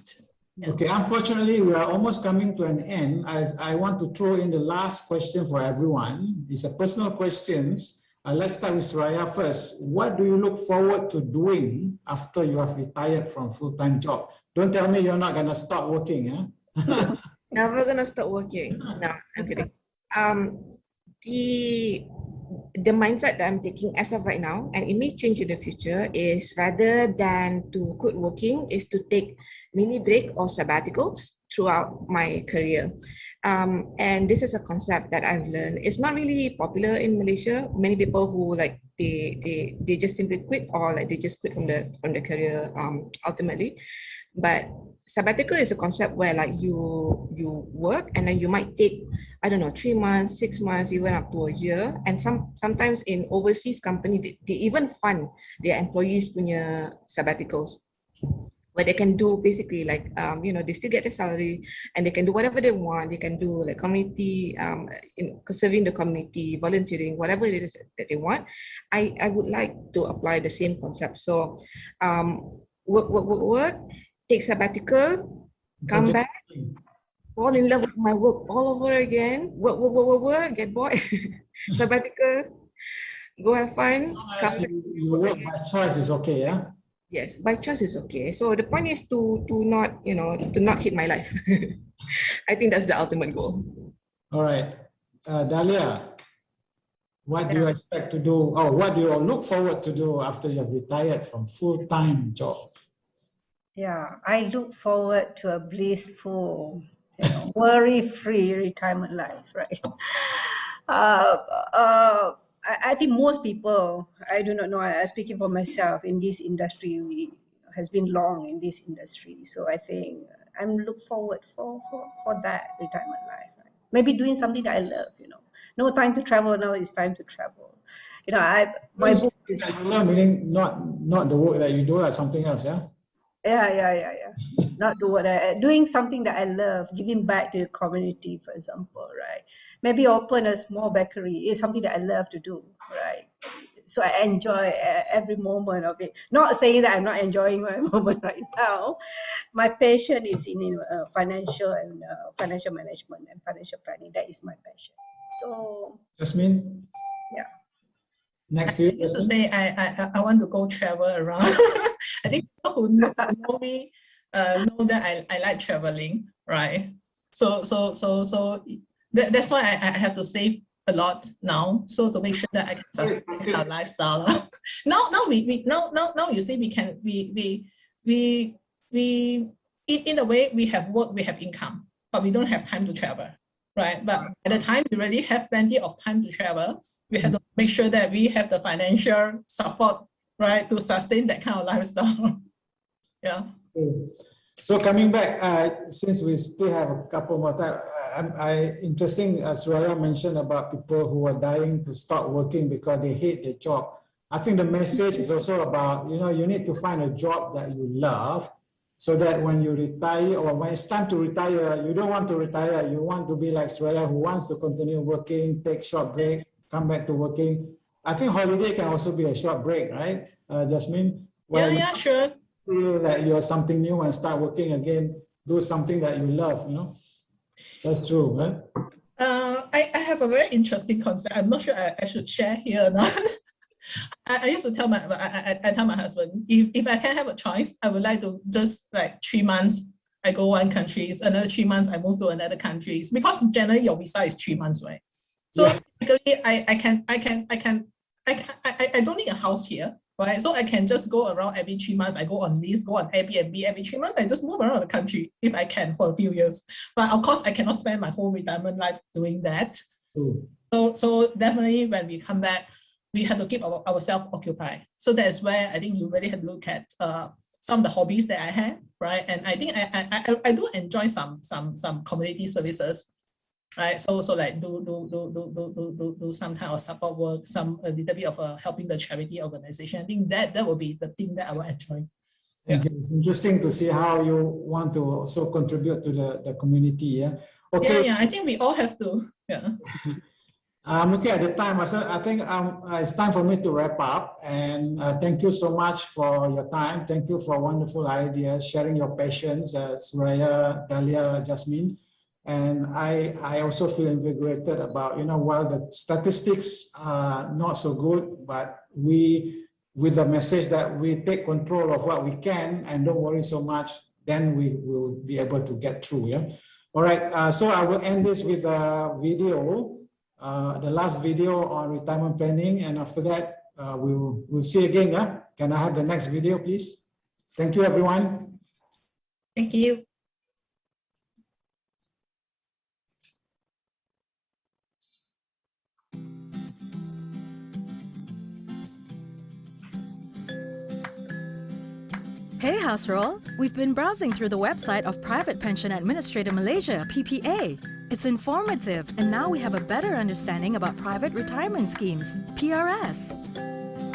Okay, unfortunately, we are almost coming to an end. As I want to throw in the last question for everyone. These are personal questions. Let's start with Soraya first. What do you look forward to doing after you have retired from full-time job? Don't tell me you're not going to stop working. Huh? Never going to stop working. No, I'm kidding. The mindset that I'm taking as of right now, and it may change in the future, is rather than to quit working, is to take mini break or sabbaticals throughout my career. And this is a concept that I've learned. It's not really popular in Malaysia. Many people who like they just simply quit, or like they just quit from the career ultimately. But sabbatical is a concept where like you work and then you might take, I don't know, 3 months, 6 months, even up to a year. And sometimes in overseas company, they even fund their employees punya sabbaticals, where they can do basically like, they still get their salary and they can do whatever they want. They can do like community, serving the community, volunteering, whatever it is that they want. I would like to apply the same concept. So work, take sabbatical, come back, fall in love with my work all over again, work, get bored, sabbatical, go have fun. You work by choice is okay, yeah? Yes, by choice is okay. So the point is to not, to not hit my life. I think that's the ultimate goal. All right. Dahlia, what do you expect to do, or what do you look forward to do after you have retired from full-time job? Yeah, I look forward to a blissful, worry-free retirement life, right? Uh, I think most people, I do not know, I speaking for myself in this industry, has been long in this industry. So I think I'm look forward for that retirement life. Right? Maybe doing something that I love, No time to travel, now it's time to travel. My book is... Meaning not the work that you do, like something else, yeah? Yeah. Not do what doing something that I love, giving back to the community, for example, right? Maybe open a small bakery. It's something that I love to do, right? So I enjoy every moment of it. Not saying that I'm not enjoying my moment right now. My passion is in financial and financial management and financial planning. That is my passion. So, Jasmine? Yeah. Next year, I used to say I want to go travel around. I think people who know me know that I like traveling, right? So that's why I have to save a lot now, so to make sure that I can sustain our lifestyle. now you see we in a way we have work, we have income, but we don't have time to travel. Right, but at the time we already have plenty of time to travel. We have to make sure that we have the financial support, right, to sustain that kind of lifestyle. Yeah. So coming back, since we still have a couple more time, interesting, Suraya mentioned about people who are dying to start working because they hate their job. I think the message is also about, you need to find a job that you love, so that when you retire or when it's time to retire, you don't want to retire. You want to be like Suraya, who wants to continue working, take short break, come back to working. I think holiday can also be a short break, right, Jasmine? Yeah, sure. Feel that you're something new and start working again, do something that you love, That's true, right? I have a very interesting concept. I'm not sure I should share here or not. I used to tell I tell my husband, if I can have a choice, I would like to just like 3 months, I go one country, another 3 months, I move to another country. Because generally your visa is 3 months, right? So basically I don't need a house here, right? So I can just go around every 3 months. I go on lease, go on Airbnb every 3 months. I just move around the country if I can for a few years. But of course, I cannot spend my whole retirement life doing that. So definitely when we come back, we have to keep ourselves occupied. So that's where I think you really have to look at some of the hobbies that I have, right? And I think I do enjoy some community services, right? So like do some kind of support work, a little bit of helping the charity organization. I think that will be the thing that I will enjoy. Thank you. It's interesting to see how you want to also contribute to the community. Yeah. Okay. Yeah. I think we all have to. Yeah. I'm looking at the time. I think it's time for me to wrap up. And thank you so much for your time. Thank you for wonderful ideas, sharing your passions, Suraya, Dahlia, Jasmine. And I also feel invigorated about, while the statistics are not so good, but with the message that we take control of what we can and don't worry so much, then we will be able to get through. Yeah. All right. So I will end this with a video. The last video on retirement planning, and after that we'll see again. Can I have the next video, please? Thank you, everyone. Thank you. Hey Hasrul, we've been browsing through the website of Private Pension Administrator Malaysia, PPA. It's informative, and now we have a better understanding about private retirement schemes, PRS.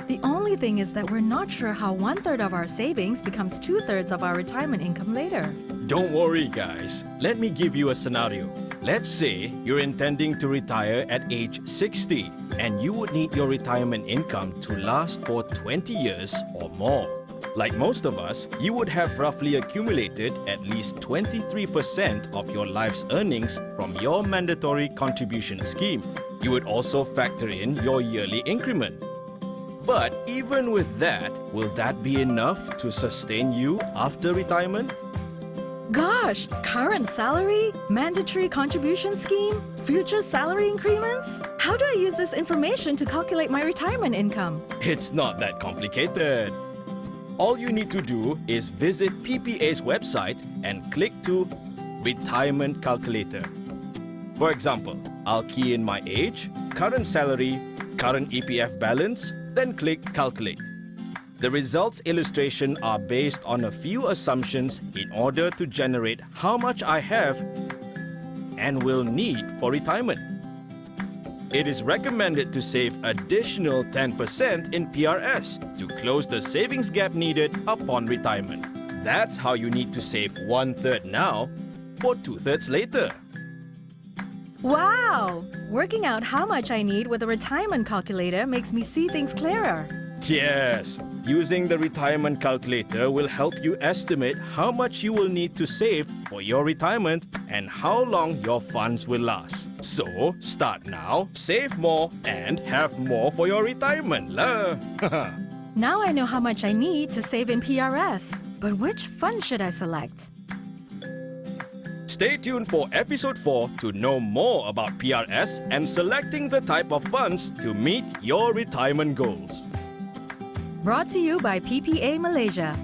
The only thing is that we're not sure how 1/3 of our savings becomes 2/3 of our retirement income later. Don't worry, guys. Let me give you a scenario. Let's say you're intending to retire at age 60, and you would need your retirement income to last for 20 years or more. Like most of us, you would have roughly accumulated at least 23% of your life's earnings from your mandatory contribution scheme. You would also factor in your yearly increment. But even with that, will that be enough to sustain you after retirement? Gosh, current salary, mandatory contribution scheme, future salary increments? How do I use this information to calculate my retirement income? It's not that complicated. All you need to do is visit PPA's website and click to Retirement Calculator. For example, I'll key in my age, current salary, current EPF balance, then click Calculate. The results illustration are based on a few assumptions in order to generate how much I have and will need for retirement. It is recommended to save additional 10% in PRS to close the savings gap needed upon retirement. That's how you need to save 1/3 now for 2/3 later. Wow! Working out how much I need with a retirement calculator makes me see things clearer. Yes, using the retirement calculator will help you estimate how much you will need to save for your retirement and how long your funds will last. So, start now, save more, and have more for your retirement lah. Now I know how much I need to save in PRS. But which fund should I select? Stay tuned for episode 4 to know more about PRS and selecting the type of funds to meet your retirement goals. Brought to you by PPA Malaysia.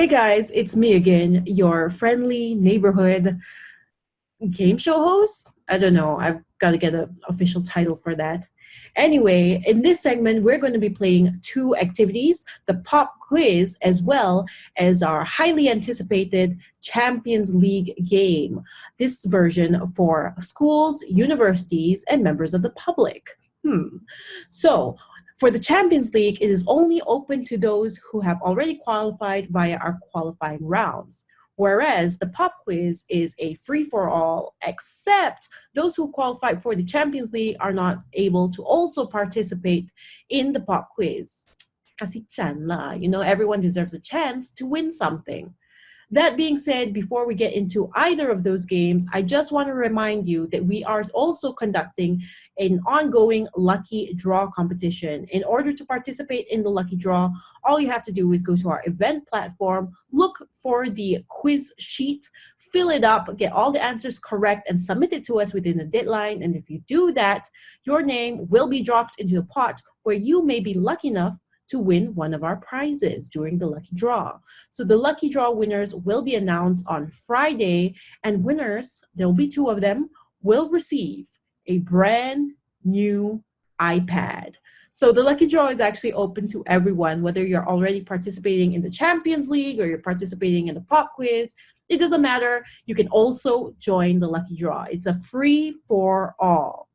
Hey guys, it's me again, your friendly neighborhood game show host. I don't know, I've got to get an official title for that. Anyway, in this segment, we're going to be playing 2 activities, the pop quiz as well as our highly anticipated Champions League game. This version for schools, universities, and members of the public. So, for the Champions League, it is only open to those who have already qualified via our qualifying rounds. Whereas the pop quiz is a free-for-all, except those who qualified for the Champions League are not able to also participate in the pop quiz. Kasichan lah, everyone deserves a chance to win something. That being said, before we get into either of those games, I just want to remind you that we are also conducting an ongoing lucky draw competition. In order to participate in the lucky draw, all you have to do is go to our event platform, look for the quiz sheet, fill it up, get all the answers correct, and submit it to us within the deadline. And if you do that, your name will be dropped into a pot where you may be lucky enough to win one of our prizes during the lucky draw. So the lucky draw winners will be announced on Friday, and winners, there will be two of them, will receive a brand new iPad. So the lucky draw is actually open to everyone, whether you're already participating in the Champions League or you're participating in the pop quiz. It doesn't matter. You can also join the lucky draw. It's a free for all.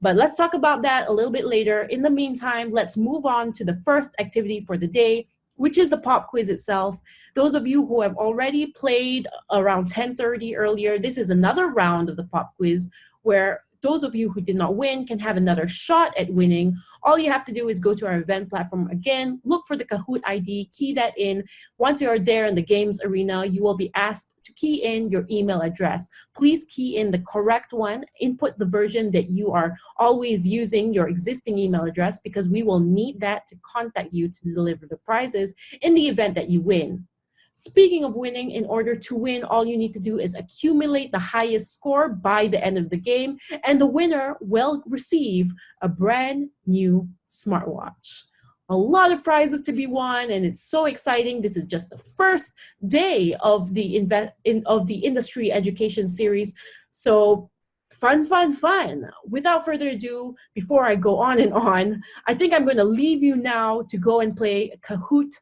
But let's talk about that a little bit later. In the meantime, let's move on to the first activity for the day, which is the pop quiz itself. Those of you who have already played around 10:30 earlier, this is another round of the pop quiz where those of you who did not win can have another shot at winning. All you have to do is go to our event platform again, look for the Kahoot ID, key that in. Once you are there in the games arena, you will be asked to key in your email address. Please key in the correct one, input the version that you are always using, your existing email address, because we will need that to contact you to deliver the prizes in the event that you win. Speaking of winning, in order to win, all you need to do is accumulate the highest score by the end of the game, and the winner will receive a brand new smartwatch. A lot of prizes to be won, and it's so exciting. This is just the first day of the industry education series. So fun, fun, fun. Without further ado, before I go on and on, I think I'm going to leave you now to go and play Kahoot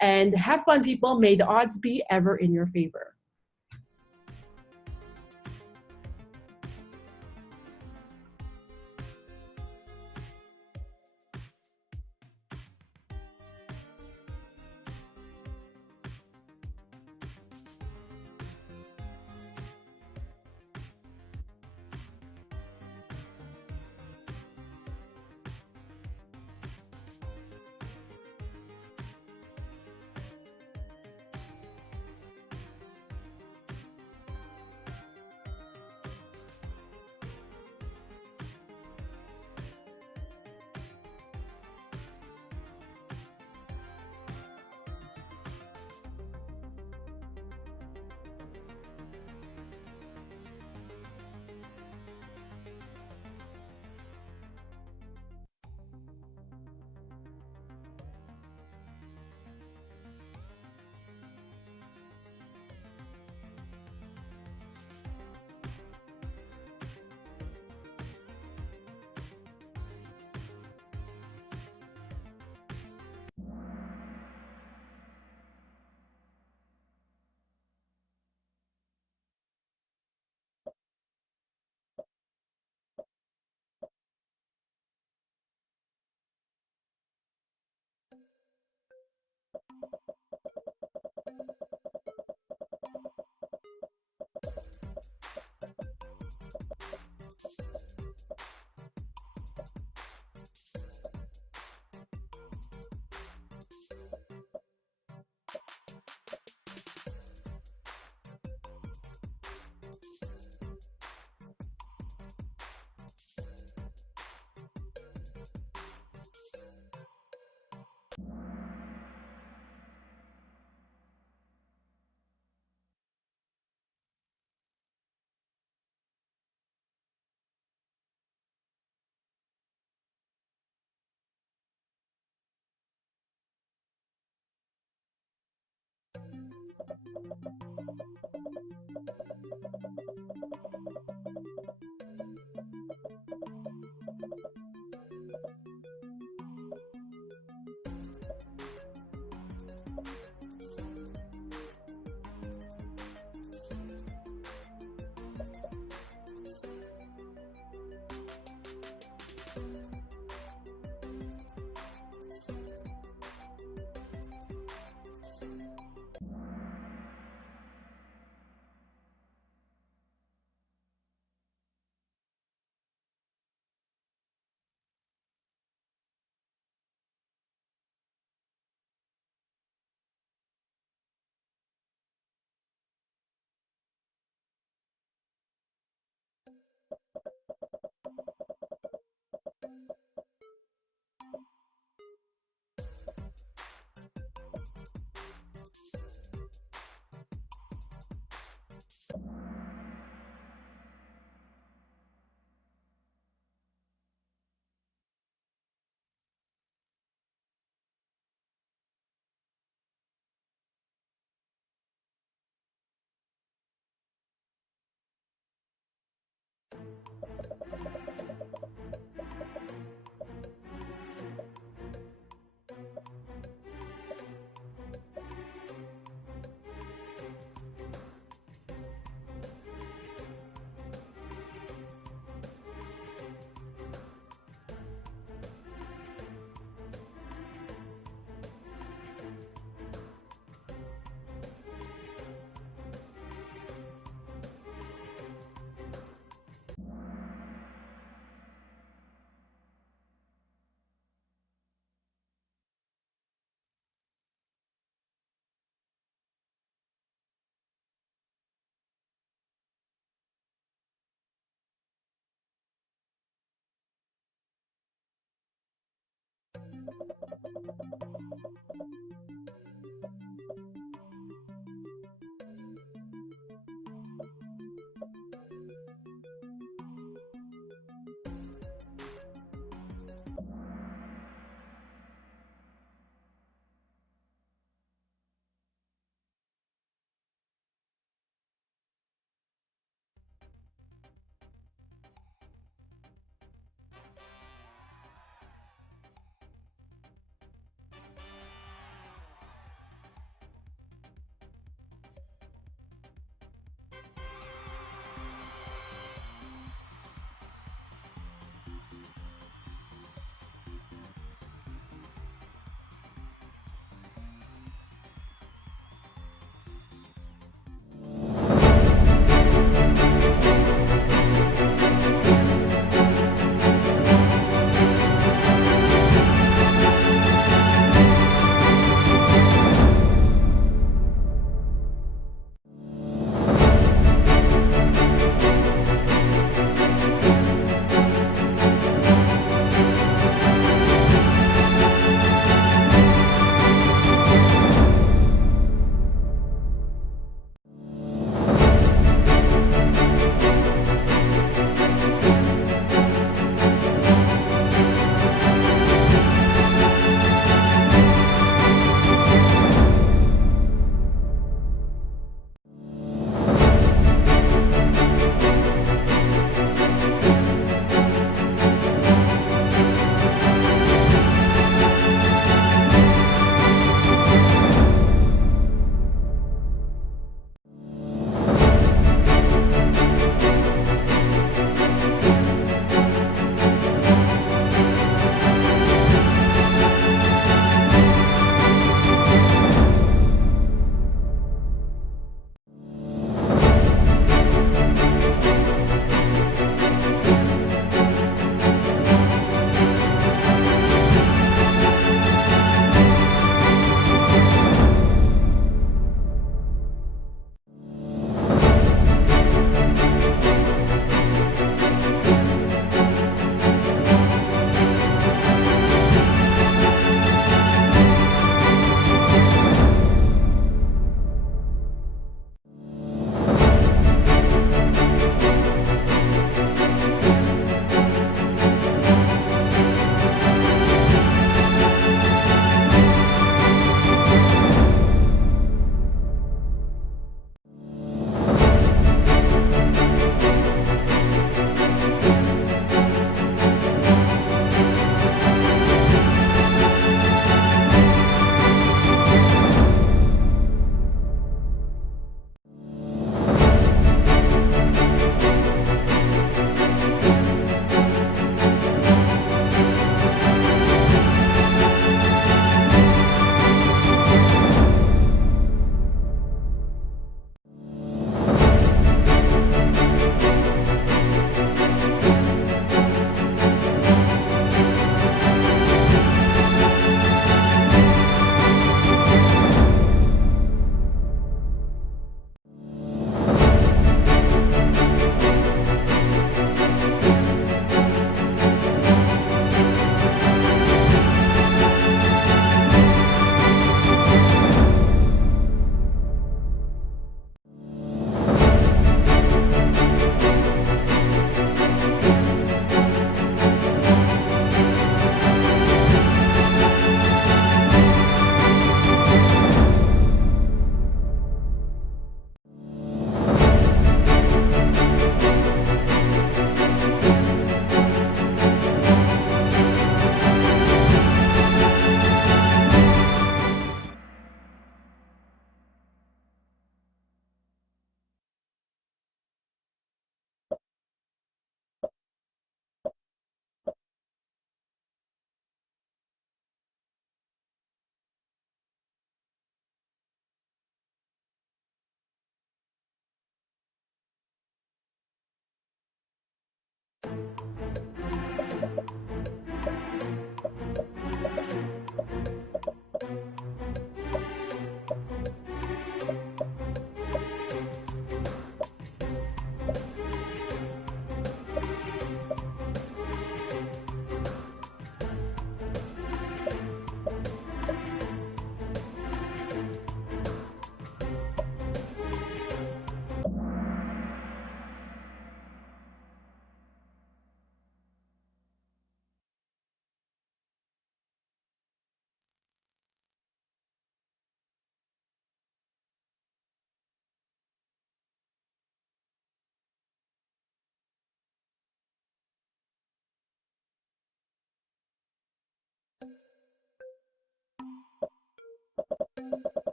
and have fun, people. May the odds be ever in your favor.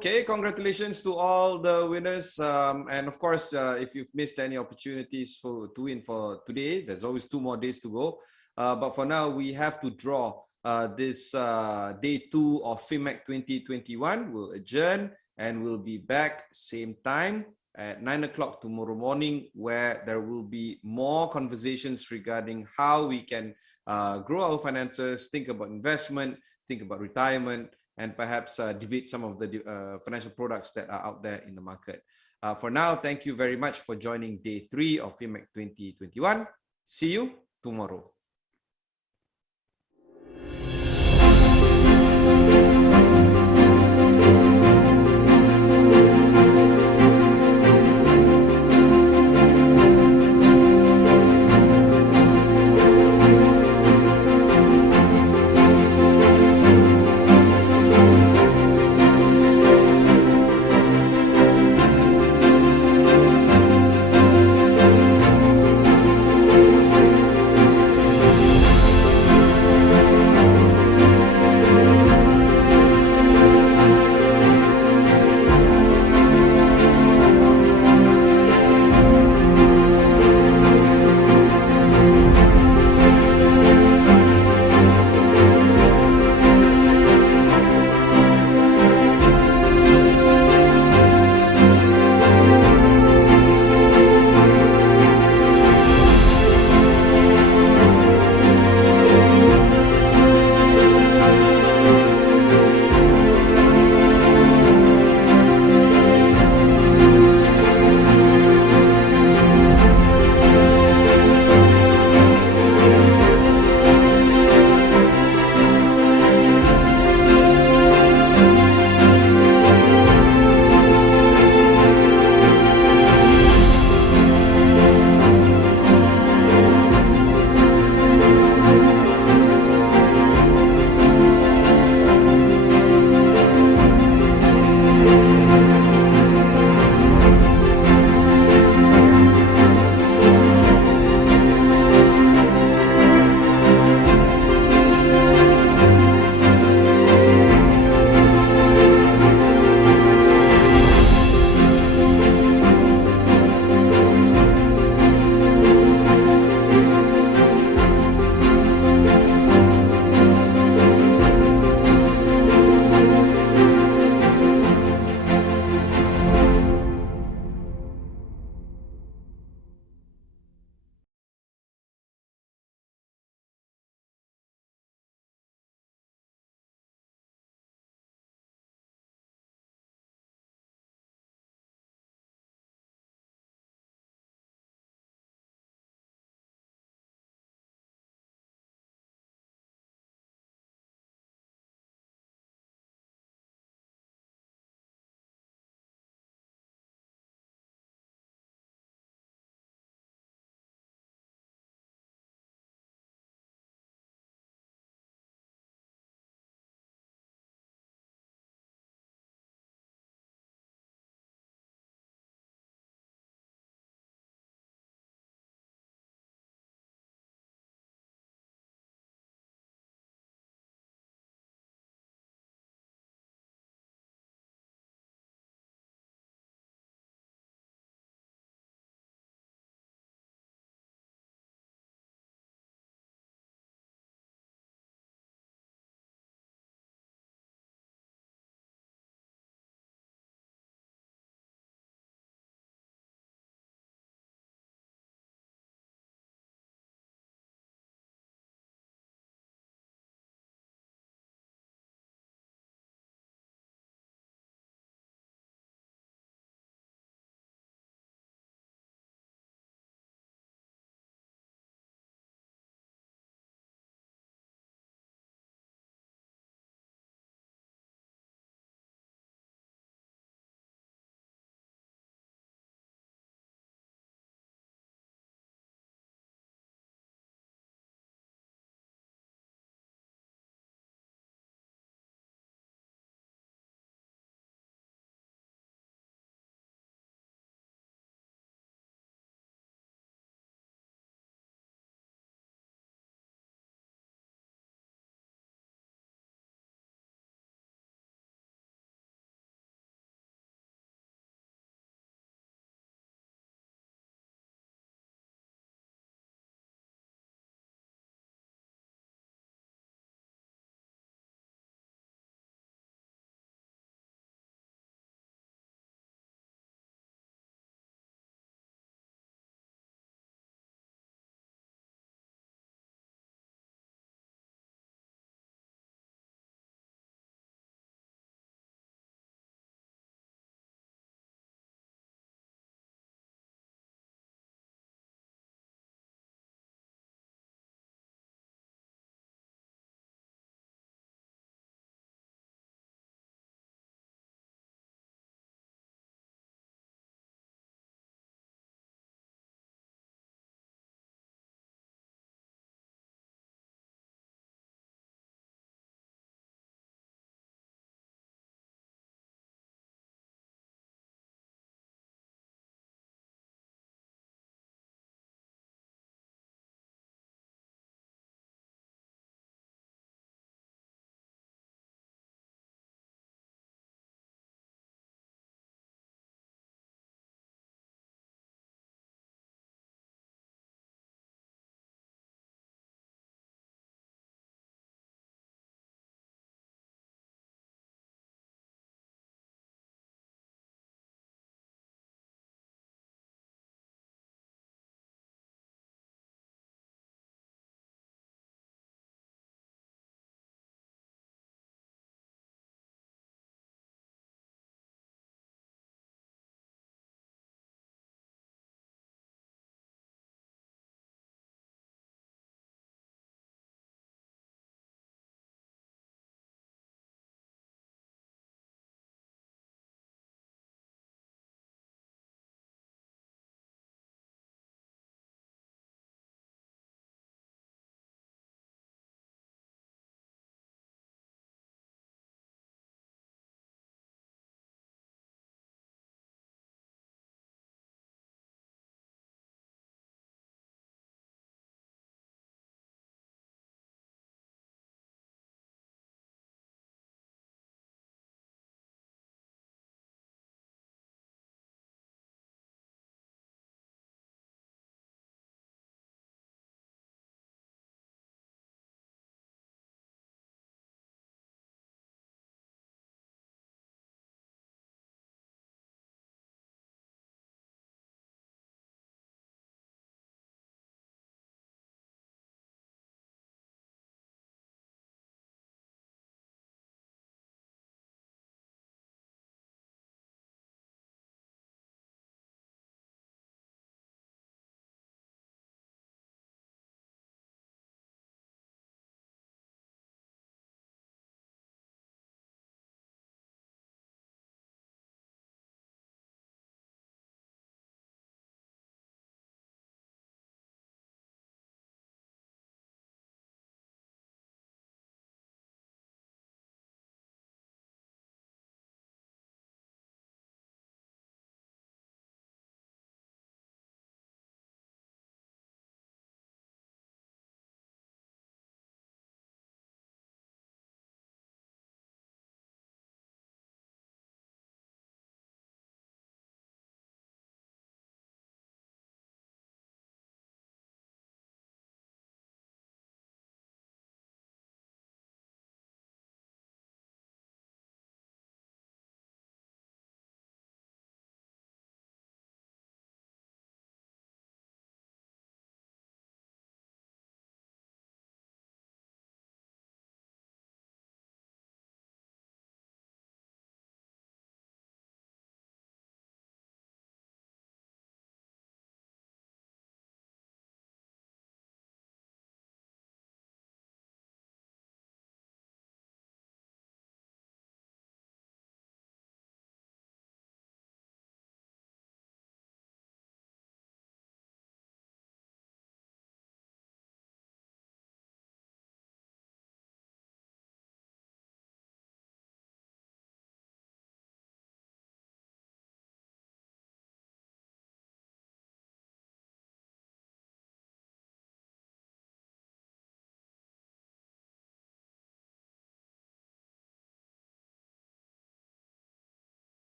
Okay, congratulations to all the winners. And of course, if you've missed any opportunities to win for today, there's always 2 more days to go. But for now, we have to draw this day 2 of FIMMAC 2021. We'll adjourn and we'll be back same time at 9 o'clock tomorrow morning, where there will be more conversations regarding how we can grow our finances, think about investment, think about retirement, and perhaps debate some of the financial products that are out there in the market. For now, thank you very much for joining day 3 of FIMMAC 2021. See you tomorrow.